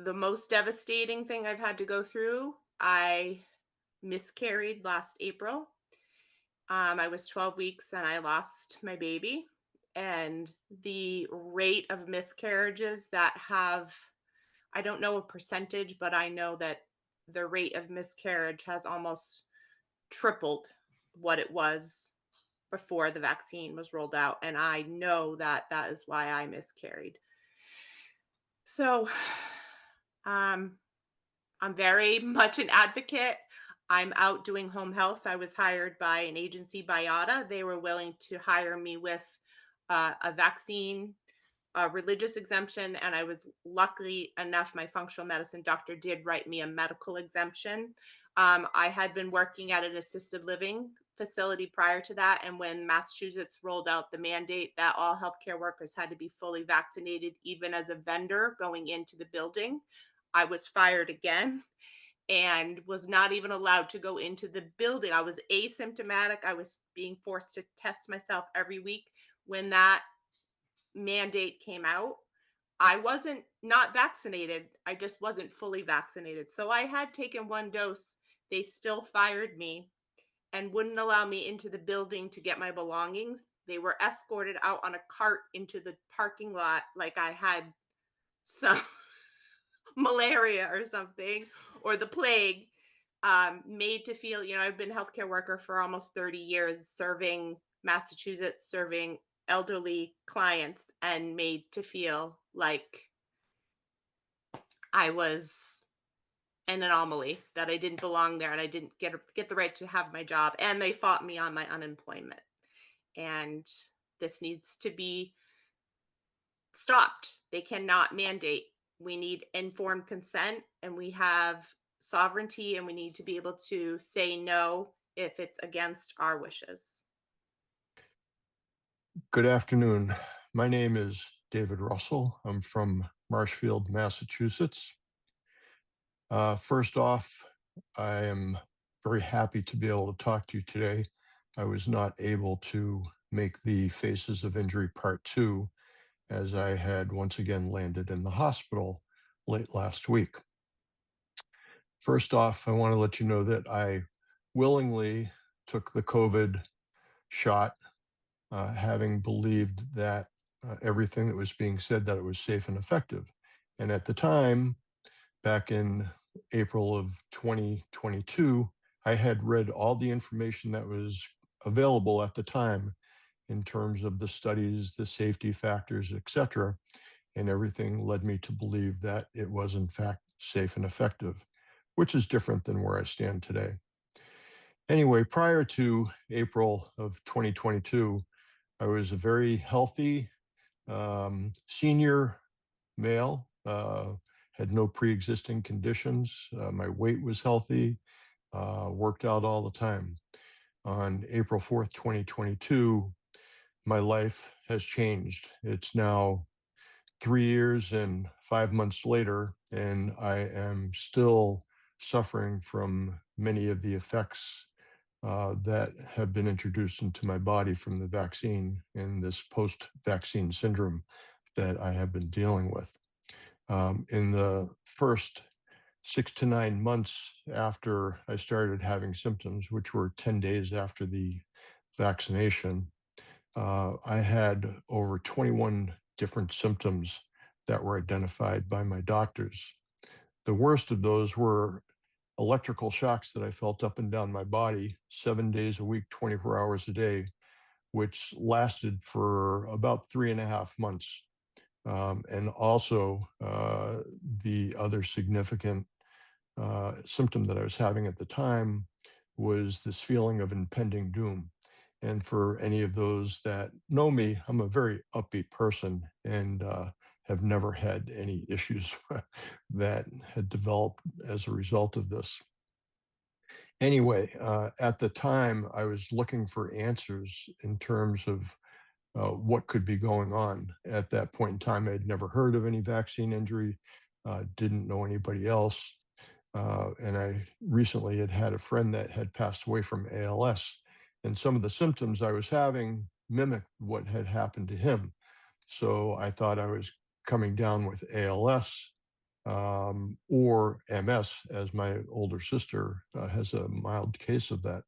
The most devastating thing I've had to go through, I miscarried last April. I was 12 weeks and I lost my baby. and the rate of miscarriages that have, I don't know a percentage, but I know that the rate of miscarriage has almost tripled what it was before the vaccine was rolled out. And I know that that is why I miscarried. So I'm very much an advocate. I'm out doing home health. I was hired by an agency, Biata. They were willing to hire me with a vaccine, a religious exemption, and I was lucky enough, my functional medicine doctor did write me a medical exemption. I had been working at an assisted living facility prior to that, and when Massachusetts rolled out the mandate that all healthcare workers had to be fully vaccinated, even as a vendor going into the building, I was fired again and was not even allowed to go into the building. I was asymptomatic. I was being forced to test myself every week. When that mandate came out, I wasn't not vaccinated. I just wasn't fully vaccinated. So I had taken one dose. They still fired me and wouldn't allow me into the building to get my belongings. They were escorted out on a cart into the parking lot like I had some malaria or something, or the plague. Made to feel, I've been a healthcare worker for almost 30 years, serving Massachusetts, serving elderly clients, and made to feel like I was an anomaly, that I didn't belong there, and I didn't get the right to have my job, and they fought me on my unemployment. And this needs to be stopped. They cannot mandate. We need informed consent, and we have sovereignty, and we need to be able to say no if it's against our wishes. Good afternoon. My name is David Russell. I'm from Marshfield, Massachusetts. First off, I am very happy to be able to talk to you today. I was not able to make the Faces of Injury Part 2 as I had once again landed in the hospital late last week. First off, I want to let you know that I willingly took the COVID shot, having believed that everything that was being said, that it was safe and effective. And at the time, back in April of 2022, I had read all the information that was available at the time in terms of the studies, the safety factors, etc. And everything led me to believe that it was in fact safe and effective, which is different than where I stand today. Anyway, prior to April of 2022, I was a very healthy senior male, had no pre-existing conditions. My weight was healthy, worked out all the time. On April 4th, 2022, my life has changed. It's now 3 years and 5 months later, and I am still suffering from many of the effects that have been introduced into my body from the vaccine and this post-vaccine syndrome that I have been dealing with. In the first 6 to 9 months after I started having symptoms, which were 10 days after the vaccination, I had over 21 different symptoms that were identified by my doctors. The worst of those were electrical shocks that I felt up and down my body 7 days a week, 24 hours a day, which lasted for about 3.5 months. And also the other significant symptom that I was having at the time was this feeling of impending doom. And for any of those that know me, I'm a very upbeat person and have never had any issues that had developed as a result of this. Anyway, at the time, I was looking for answers in terms of what could be going on. At that point in time, I had never heard of any vaccine injury, didn't know anybody else. And I recently had a friend that had passed away from ALS. And some of the symptoms I was having mimicked what had happened to him. So I thought I was coming down with ALS or MS, as my older sister has a mild case of that.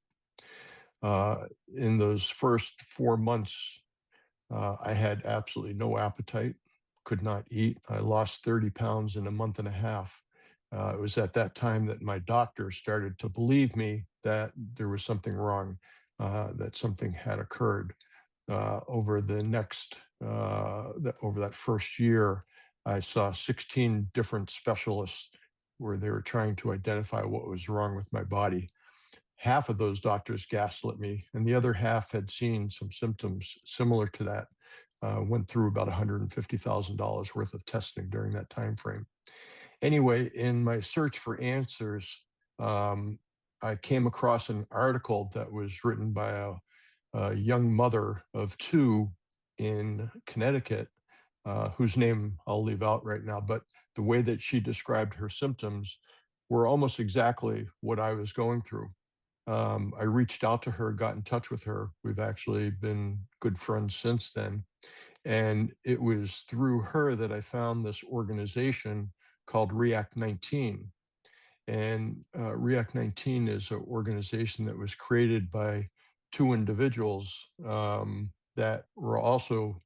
In those first 4 months I had absolutely no appetite, could not eat. I lost 30 pounds in a month and a half. It was at that time that my doctor started to believe me that there was something wrong, that something had occurred. Over that first year, I saw 16 different specialists where they were trying to identify what was wrong with my body. Half of those doctors gaslit me, and the other half had seen some symptoms similar to that. Went through about $150,000 worth of testing during that time frame. Anyway, in my search for answers, I came across an article that was written by a young mother of two in Connecticut, whose name I'll leave out right now, but the way that she described her symptoms were almost exactly what I was going through. I reached out to her, got in touch with her. We've actually been good friends since then. And it was through her that I found this organization called React 19. And React 19 is an organization that was created by two individuals that were also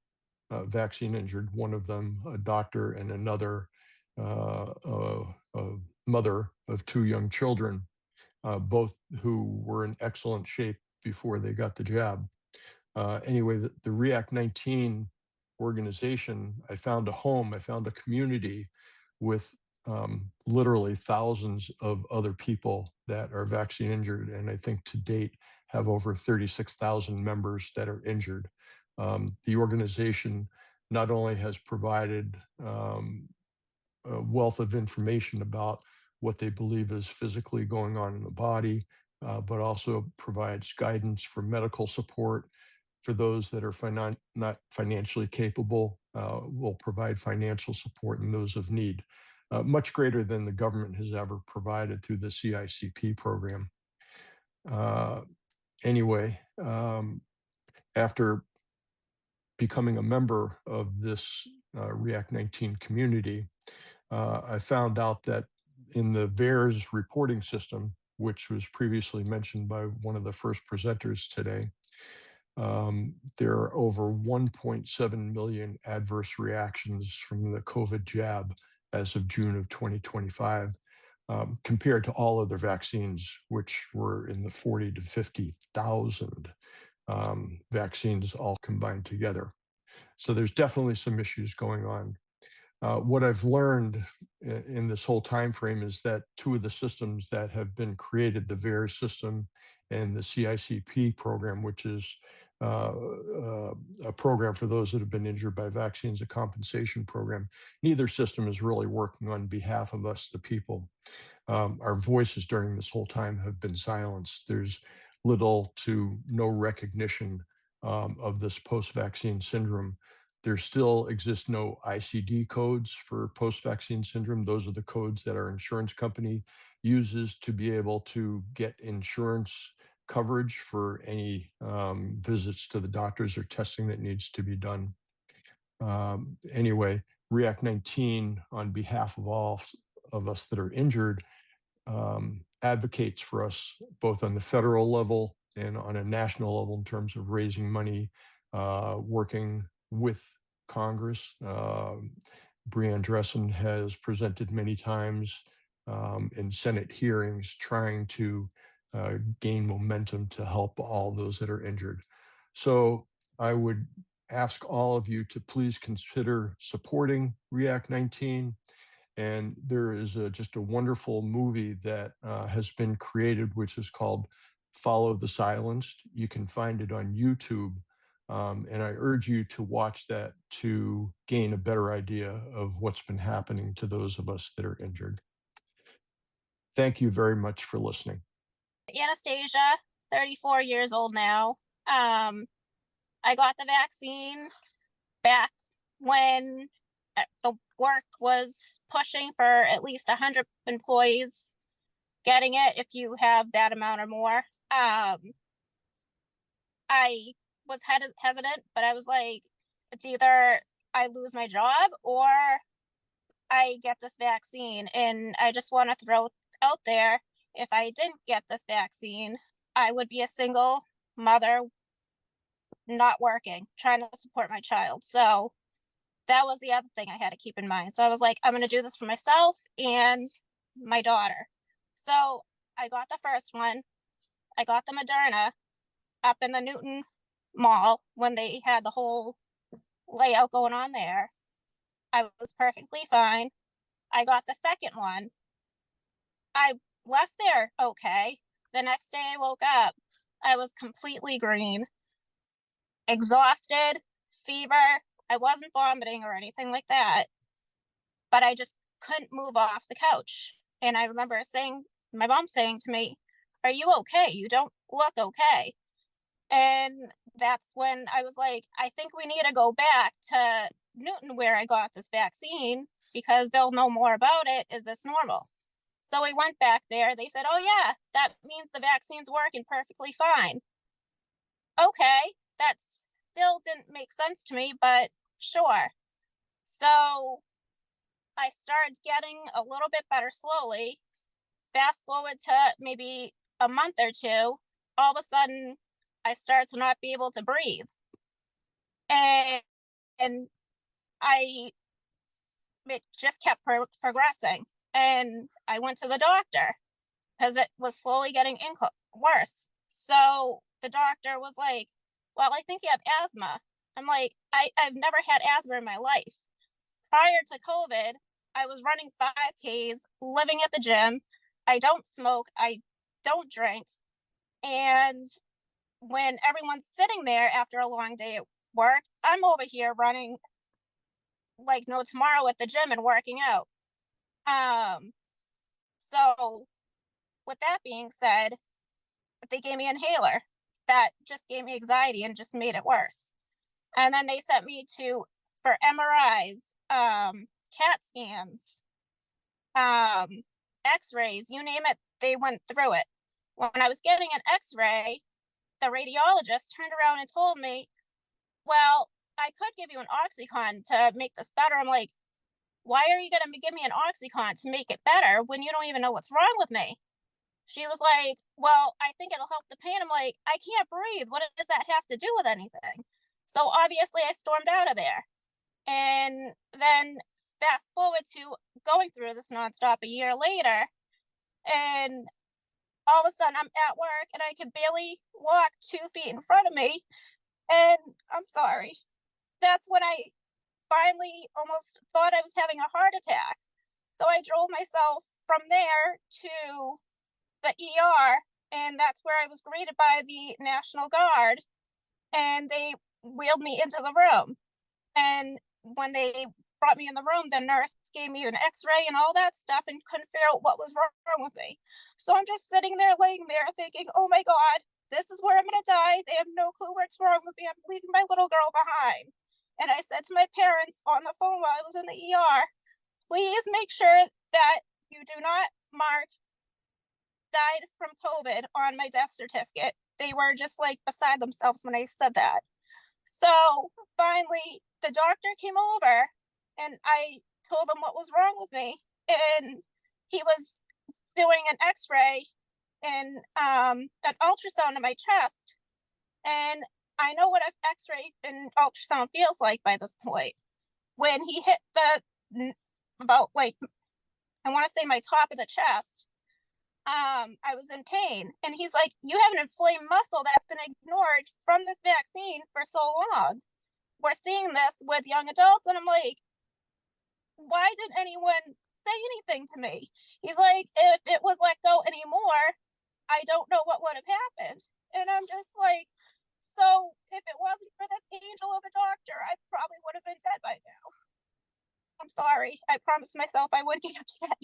vaccine injured, one of them a doctor and another a mother of two young children, both who were in excellent shape before they got the jab. Anyway, the React 19 organization, I found a home, I found a community with literally thousands of other people that are vaccine injured, and I think to date have over 36,000 members that are injured. The organization not only has provided a wealth of information about what they believe is physically going on in the body, but also provides guidance for medical support for those that are not financially capable, will provide financial support in those of need, much greater than the government has ever provided through the CICP program. Anyway, after becoming a member of this React 19 community, I found out that in the VAERS reporting system, which was previously mentioned by one of the first presenters today, there are over 1.7 million adverse reactions from the COVID jab as of June of 2025, compared to all other vaccines, which were in the 40 to 50,000 vaccines all combined together. So there's definitely some issues going on. What I've learned in this whole time frame is that two of the systems that have been created, the VAERS system and the CICP program, which is a program for those that have been injured by vaccines, a compensation program, neither system is really working on behalf of us, the people. Our voices during this whole time have been silenced. There's little to no recognition of this post-vaccine syndrome. There still exist no ICD codes for post-vaccine syndrome. Those are the codes that our insurance company uses to be able to get insurance coverage for any visits to the doctors or testing that needs to be done. Anyway, React 19, on behalf of all of us that are injured, advocates for us both on the federal level and on a national level in terms of raising money, working with Congress. Brianne Dressen has presented many times in Senate hearings trying to gain momentum to help all those that are injured. So I would ask all of you to please consider supporting React 19. And there is just a wonderful movie that has been created, which is called Follow the Silenced. You can find it on YouTube. And I urge you to watch that to gain a better idea of what's been happening to those of us that are injured. Thank you very much for listening. Anastasia, 34 years old now. I got the vaccine back when the work was pushing for at least 100 employees getting it, if you have that amount or more. I was hesitant, but I was like, it's either I lose my job or I get this vaccine. And I just want to throw out there, if I didn't get this vaccine, I would be a single mother not working, trying to support my child. So that was the other thing I had to keep in mind. So I was like, I'm going to do this for myself and my daughter. So I got the first one. I got the Moderna up in the Newton Mall when they had the whole layout going on there. I was perfectly fine. I got the second one. I left there okay. The next day I woke up, I was completely green, exhausted, fever. I wasn't vomiting or anything like that, but I just couldn't move off the couch. And I remember my mom saying to me, "Are you okay? You don't look okay." And that's when I was like, I think we need to go back to Newton where I got this vaccine because they'll know more about it. Is this normal? So we went back there. They said, "Oh yeah, that means the vaccine's working perfectly fine." Okay, that still didn't make sense to me, but sure. So I started getting a little bit better slowly. Fast forward to maybe a month or two, all of a sudden I started to not be able to breathe. And it just kept progressing. And I went to the doctor because it was slowly getting worse. So the doctor was like, "Well, I think you have asthma." I'm like, I've never had asthma in my life. Prior to COVID, I was running 5Ks, living at the gym. I don't smoke. I don't drink. And when everyone's sitting there after a long day at work, I'm over here running like no tomorrow at the gym and working out. So with that being said, they gave me an inhaler that just gave me anxiety and just made it worse. And then they sent me for MRIs, CAT scans, x-rays, you name it, they went through it. When I was getting an x-ray, the radiologist turned around and told me, "Well, I could give you an Oxycontin to make this better." I'm like, "Why are you going to give me an Oxycontin to make it better when you don't even know what's wrong with me?" She was like, "Well, I think it'll help the pain." I'm like, "I can't breathe. What does that have to do with anything?" So obviously I stormed out of there. And then fast forward to going through this nonstop a year later, and all of a sudden I'm at work and I can barely walk 2 feet in front of me. And I'm sorry. That's when I finally almost thought I was having a heart attack. So I drove myself from there to the ER, and that's where I was greeted by the National Guard, and they wheeled me into the room. And when they brought me in the room, the nurse gave me an x-ray and all that stuff and couldn't figure out what was wrong with me. So I'm just sitting there, laying there thinking, "Oh my God, this is where I'm going to die. They have no clue what's wrong with me. I'm leaving my little girl behind." And I said to my parents on the phone while I was in the ER, "Please make sure that you do not mark died from COVID on my death certificate." They were just like beside themselves when I said that. So finally, the doctor came over and I told him what was wrong with me. And he was doing an x-ray and an ultrasound of my chest. And I know what an x-ray and ultrasound feels like by this point. When he hit about like, I want to say my top of the chest, I was in pain. And he's like, "You have an inflamed muscle that's been ignored from this vaccine for so long. We're seeing this with young adults." And I'm like, "Why didn't anyone say anything to me?" He's like, "If it was let go anymore, I don't know what would have happened." And I'm just like, so if it wasn't for this angel of a doctor, I probably would have been dead by now. I'm sorry. I promised myself I wouldn't get upset.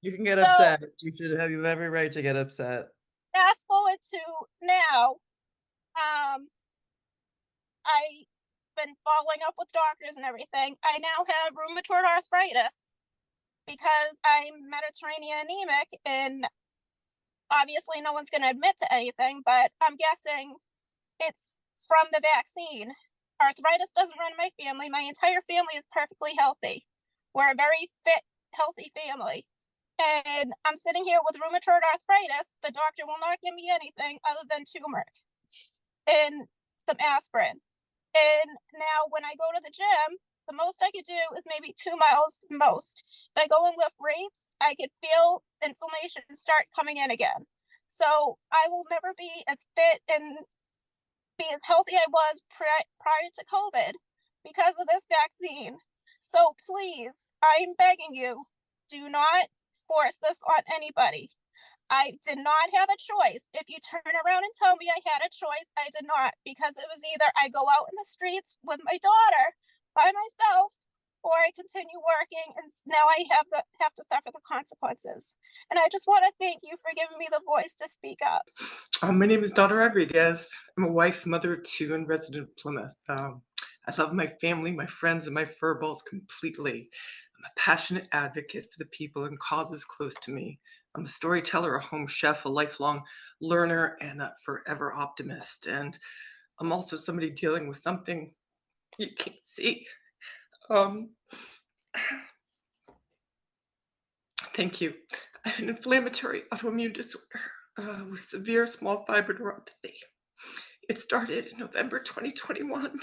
You can get upset. You should have every right to get upset. Fast forward to now, I've been following up with doctors and everything. I now have rheumatoid arthritis because I'm Mediterranean anemic, and obviously no one's going to admit to anything, but I'm guessing it's from the vaccine. Arthritis doesn't run in my family. My entire family is perfectly healthy. We're a very fit, healthy family. And I'm sitting here with rheumatoid arthritis. The doctor will not give me anything other than turmeric. And some aspirin. And now when I go to the gym, the most I could do is maybe 2 miles most. If I go and lift weights, I could feel inflammation start coming in again. So I will never be as fit and be as healthy I was prior to COVID because of this vaccine. So please, I'm begging you, do not force this on anybody. I did not have a choice. If you turn around and tell me I had a choice, I did not, because it was either I go out in the streets with my daughter by myself, or I continue working, and now I have to suffer the consequences. And I just want to thank you for giving me the voice to speak up. My name is Donna Rodriguez. I'm a wife, mother of 2, and resident of Plymouth. I love my family, my friends, and my furballs completely. I'm a passionate advocate for the people and causes close to me. I'm a storyteller, a home chef, a lifelong learner, and a forever optimist. And I'm also somebody dealing with something you can't see. Thank you. I have an inflammatory autoimmune disorder with severe small fiber neuropathy. It started in November 2021,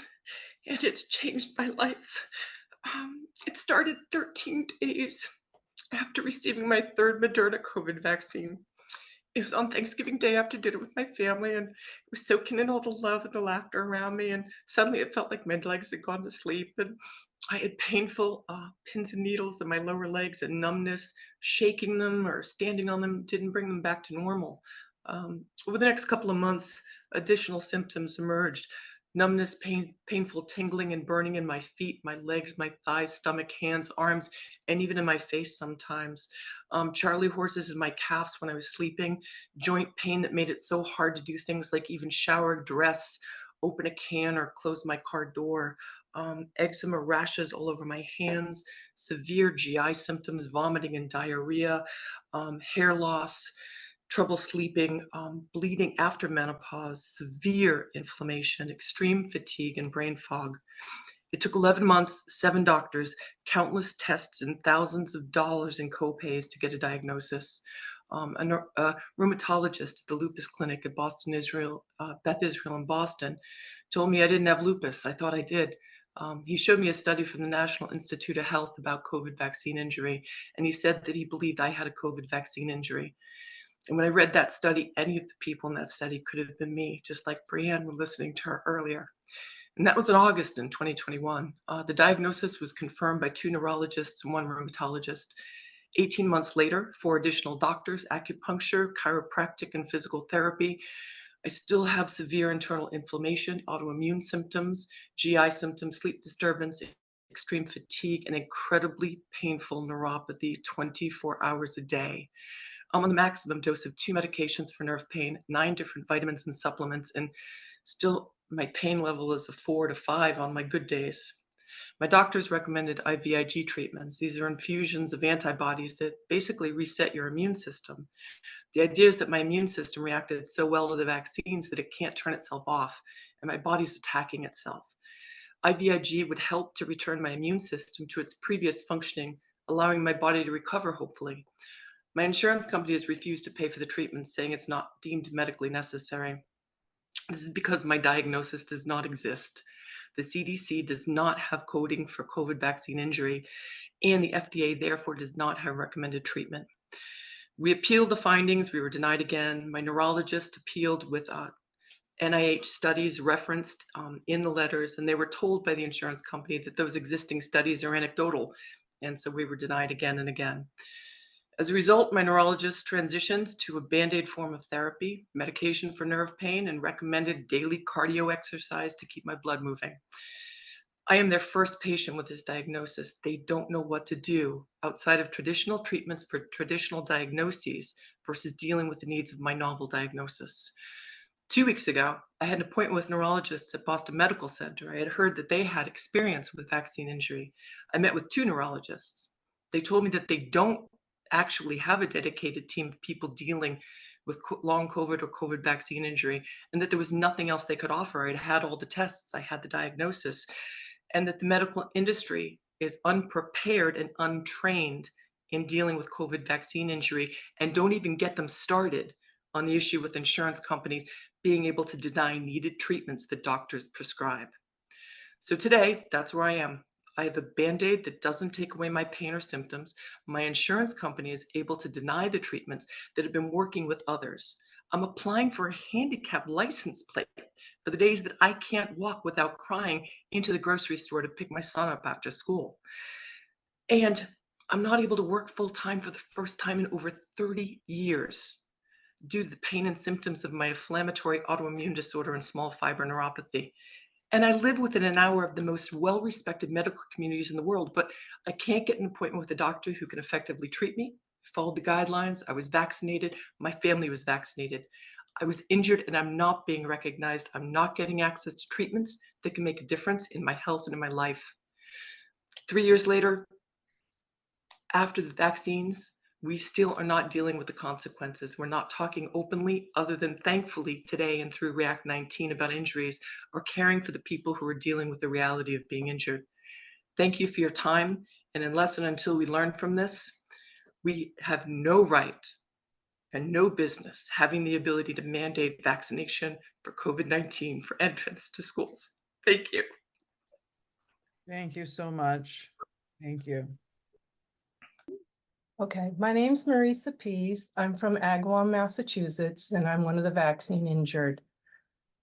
and it's changed my life. It started 13 days after receiving my 3rd Moderna COVID vaccine. It was on Thanksgiving Day after dinner with my family, and it was soaking in all the love and the laughter around me, and suddenly it felt like my legs had gone to sleep, and I had painful pins and needles in my lower legs and numbness. Shaking them or standing on them didn't bring them back to normal. Over the next couple of months, additional symptoms emerged. Numbness, painful tingling and burning in my feet, my legs, my thighs, stomach, hands, arms, and even in my face sometimes. Charley horses in my calves when I was sleeping. Joint pain that made it so hard to do things like even shower, dress, open a can, or close my car door. Eczema rashes all over my hands, severe GI symptoms, vomiting and diarrhea, hair loss, trouble sleeping, bleeding after menopause, severe inflammation, extreme fatigue, and brain fog. It took 11 months, 7 doctors, countless tests, and thousands of dollars in copays to get a diagnosis. A rheumatologist at the lupus clinic at Beth Israel in Boston told me I didn't have lupus. I thought I did. He showed me a study from the National Institute of Health about COVID vaccine injury, and he said that he believed I had a COVID vaccine injury. And when I read that study, any of the people in that study could have been me, just like Brianne when listening to her earlier. And that was in August in 2021. The diagnosis was confirmed by 2 neurologists and 1 rheumatologist. 18 months later, 4 additional doctors, acupuncture, chiropractic, and physical therapy. I still have severe internal inflammation, autoimmune symptoms, GI symptoms, sleep disturbance, extreme fatigue, and incredibly painful neuropathy 24 hours a day. I'm on the maximum dose of 2 medications for nerve pain, 9 different vitamins and supplements, and still my pain level is a 4 to 5 on my good days. My doctors recommended IVIG treatments. These are infusions of antibodies that basically reset your immune system. The idea is that my immune system reacted so well to the vaccines that it can't turn itself off, and my body's attacking itself. IVIG would help to return my immune system to its previous functioning, allowing my body to recover, hopefully. My insurance company has refused to pay for the treatment, saying it's not deemed medically necessary. This is because my diagnosis does not exist. The CDC does not have coding for COVID vaccine injury, and the FDA therefore does not have recommended treatment. We appealed the findings. We were denied again. My neurologist appealed with NIH studies referenced in the letters, and they were told by the insurance company that those existing studies are anecdotal, and so we were denied again and again. As a result, my neurologist transitioned to a Band-Aid form of therapy, medication for nerve pain, and recommended daily cardio exercise to keep my blood moving. I am their first patient with this diagnosis. They don't know what to do outside of traditional treatments for traditional diagnoses versus dealing with the needs of my novel diagnosis. 2 weeks ago, I had an appointment with neurologists at Boston Medical Center. I had heard that they had experience with vaccine injury. I met with 2 neurologists. They told me that they don't actually have a dedicated team of people dealing with long COVID or COVID vaccine injury, and that there was nothing else they could offer. I'd had all the tests, I had the diagnosis, and that the medical industry is unprepared and untrained in dealing with COVID vaccine injury, and don't even get them started on the issue with insurance companies being able to deny needed treatments that doctors prescribe. So today, that's where I am. I have a Band-Aid that doesn't take away my pain or symptoms. My insurance company is able to deny the treatments that have been working with others. I'm applying for a handicap license plate for the days that I can't walk without crying into the grocery store to pick my son up after school. And I'm not able to work full-time for the first time in over 30 years due to the pain and symptoms of my inflammatory autoimmune disorder and small fiber neuropathy. And I live within an hour of the most well-respected medical communities in the world, but I can't get an appointment with a doctor who can effectively treat me. I followed the guidelines. I was vaccinated. My family was vaccinated. I was injured and I'm not being recognized. I'm not getting access to treatments that can make a difference in my health and in my life. 3 years later, after the vaccines, we still are not dealing with the consequences. We're not talking openly, other than thankfully today and through React 19 about injuries, or caring for the people who are dealing with the reality of being injured. Thank you for your time. And unless and until we learn from this, we have no right and no business having the ability to mandate vaccination for COVID-19 for entrance to schools. Thank you. Thank you so much. Thank you. Okay, my name's Marisa Pease. I'm from Agawam, Massachusetts, and I'm one of the vaccine injured.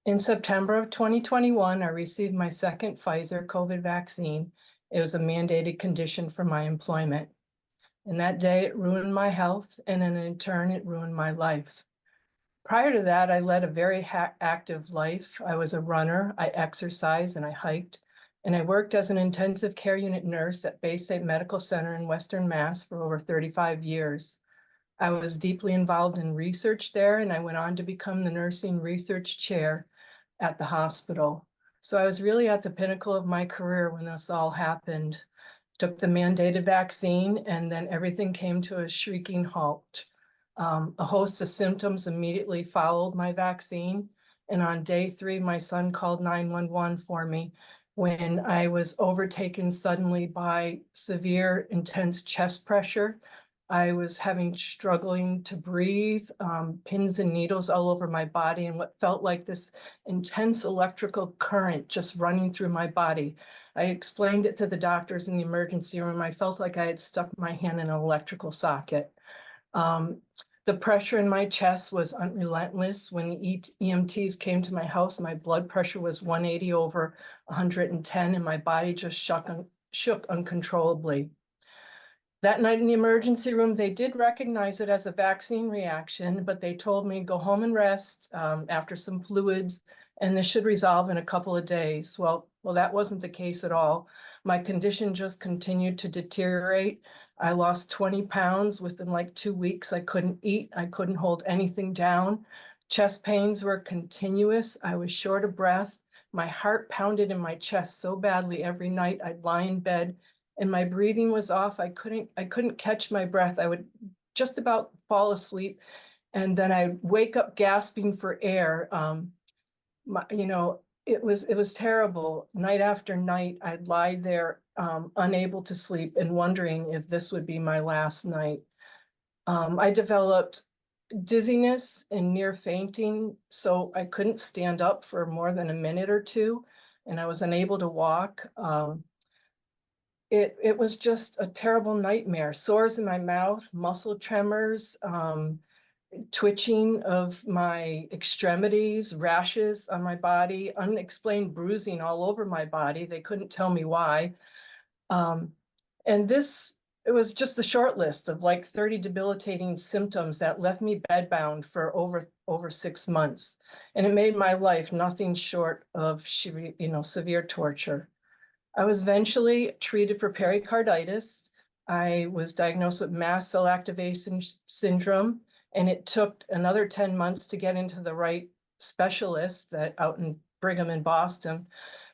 In September of 2021, I received my second Pfizer COVID vaccine. It was a mandated condition for my employment. And that day it ruined my health, and then in turn it ruined my life. Prior to that, I led a very active life. I was a runner, I exercised and I hiked. And I worked as an intensive care unit nurse at Bay State Medical Center in Western Mass for over 35 years. I was deeply involved in research there, and I went on to become the nursing research chair at the hospital. So I was really at the pinnacle of my career when this all happened. Took the mandated vaccine, and then everything came to a shrieking halt. A host of symptoms immediately followed my vaccine. And on day 3, my son called 911 for me when I was overtaken suddenly by severe, intense chest pressure. I was struggling to breathe, pins and needles all over my body, and what felt like this intense electrical current just running through my body. I explained it to the doctors in the emergency room. I felt like I had stuck my hand in an electrical socket. The pressure in my chest was unrelentless. When the EMTs came to my house, my blood pressure was 180 over 110, and my body just shook uncontrollably. That night in the emergency room, they did recognize it as a vaccine reaction, but they told me go home and rest after some fluids, and this should resolve in a couple of days. Well, that wasn't the case at all. My condition just continued to deteriorate. I lost 20 pounds within like 2 weeks. I couldn't eat. I couldn't hold anything down. Chest pains were continuous. I was short of breath. My heart pounded in my chest so badly every night. I'd lie in bed and my breathing was off. I couldn't catch my breath. I would just about fall asleep, and then I'd wake up gasping for air. It was terrible. Night after night, I'd lie there unable to sleep and wondering if this would be my last night. I developed dizziness and near fainting, so I couldn't stand up for more than a minute or two, and I was unable to walk. It was just a terrible nightmare. Sores in my mouth, muscle tremors, twitching of my extremities, rashes on my body, unexplained bruising all over my body. They couldn't tell me why. It was just a short list of like 30 debilitating symptoms that left me bedbound for over 6 months. And it made my life nothing short of severe torture. I was eventually treated for pericarditis. I was diagnosed with mast cell activation syndrome, and it took another 10 months to get into the right specialist out in Brigham in Boston,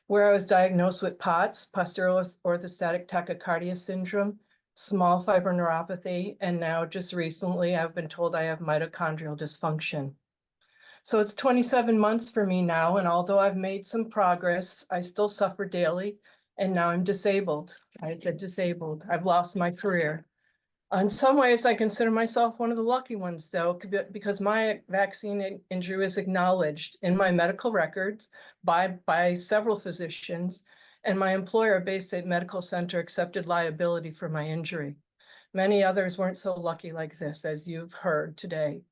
where I was diagnosed with POTS, posterior orthostatic tachycardia syndrome, small fiber neuropathy, and now just recently I've been told I have mitochondrial dysfunction. So it's 27 months for me now, and although I've made some progress, I still suffer daily, and now I'm disabled. I've been disabled. I've lost my career. In some ways, I consider myself one of the lucky ones, though, because my vaccine injury was acknowledged in my medical records by several physicians, and my employer, Bay State Medical Center, accepted liability for my injury. Many others weren't so lucky like this, as you've heard today.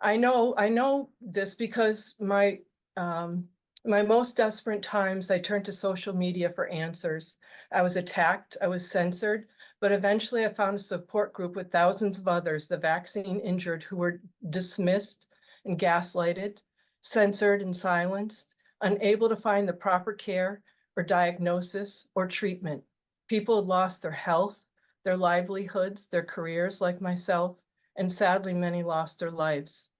I know this because my most desperate times, I turned to social media for answers. I was attacked, I was censored, but eventually I found a support group with thousands of others, the vaccine injured, who were dismissed and gaslighted, censored and silenced, unable to find the proper care or diagnosis or treatment. People had lost their health, their livelihoods, their careers like myself, and sadly, many lost their lives.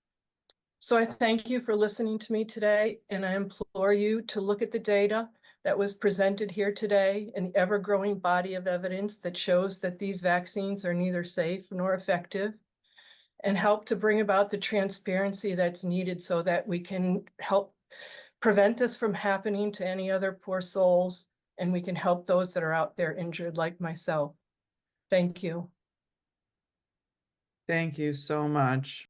So I thank you for listening to me today, and I implore you to look at the data that was presented here today and the ever-growing body of evidence that shows that these vaccines are neither safe nor effective, and help to bring about the transparency that's needed so that we can help prevent this from happening to any other poor souls, and we can help those that are out there injured like myself. Thank you. Thank you so much.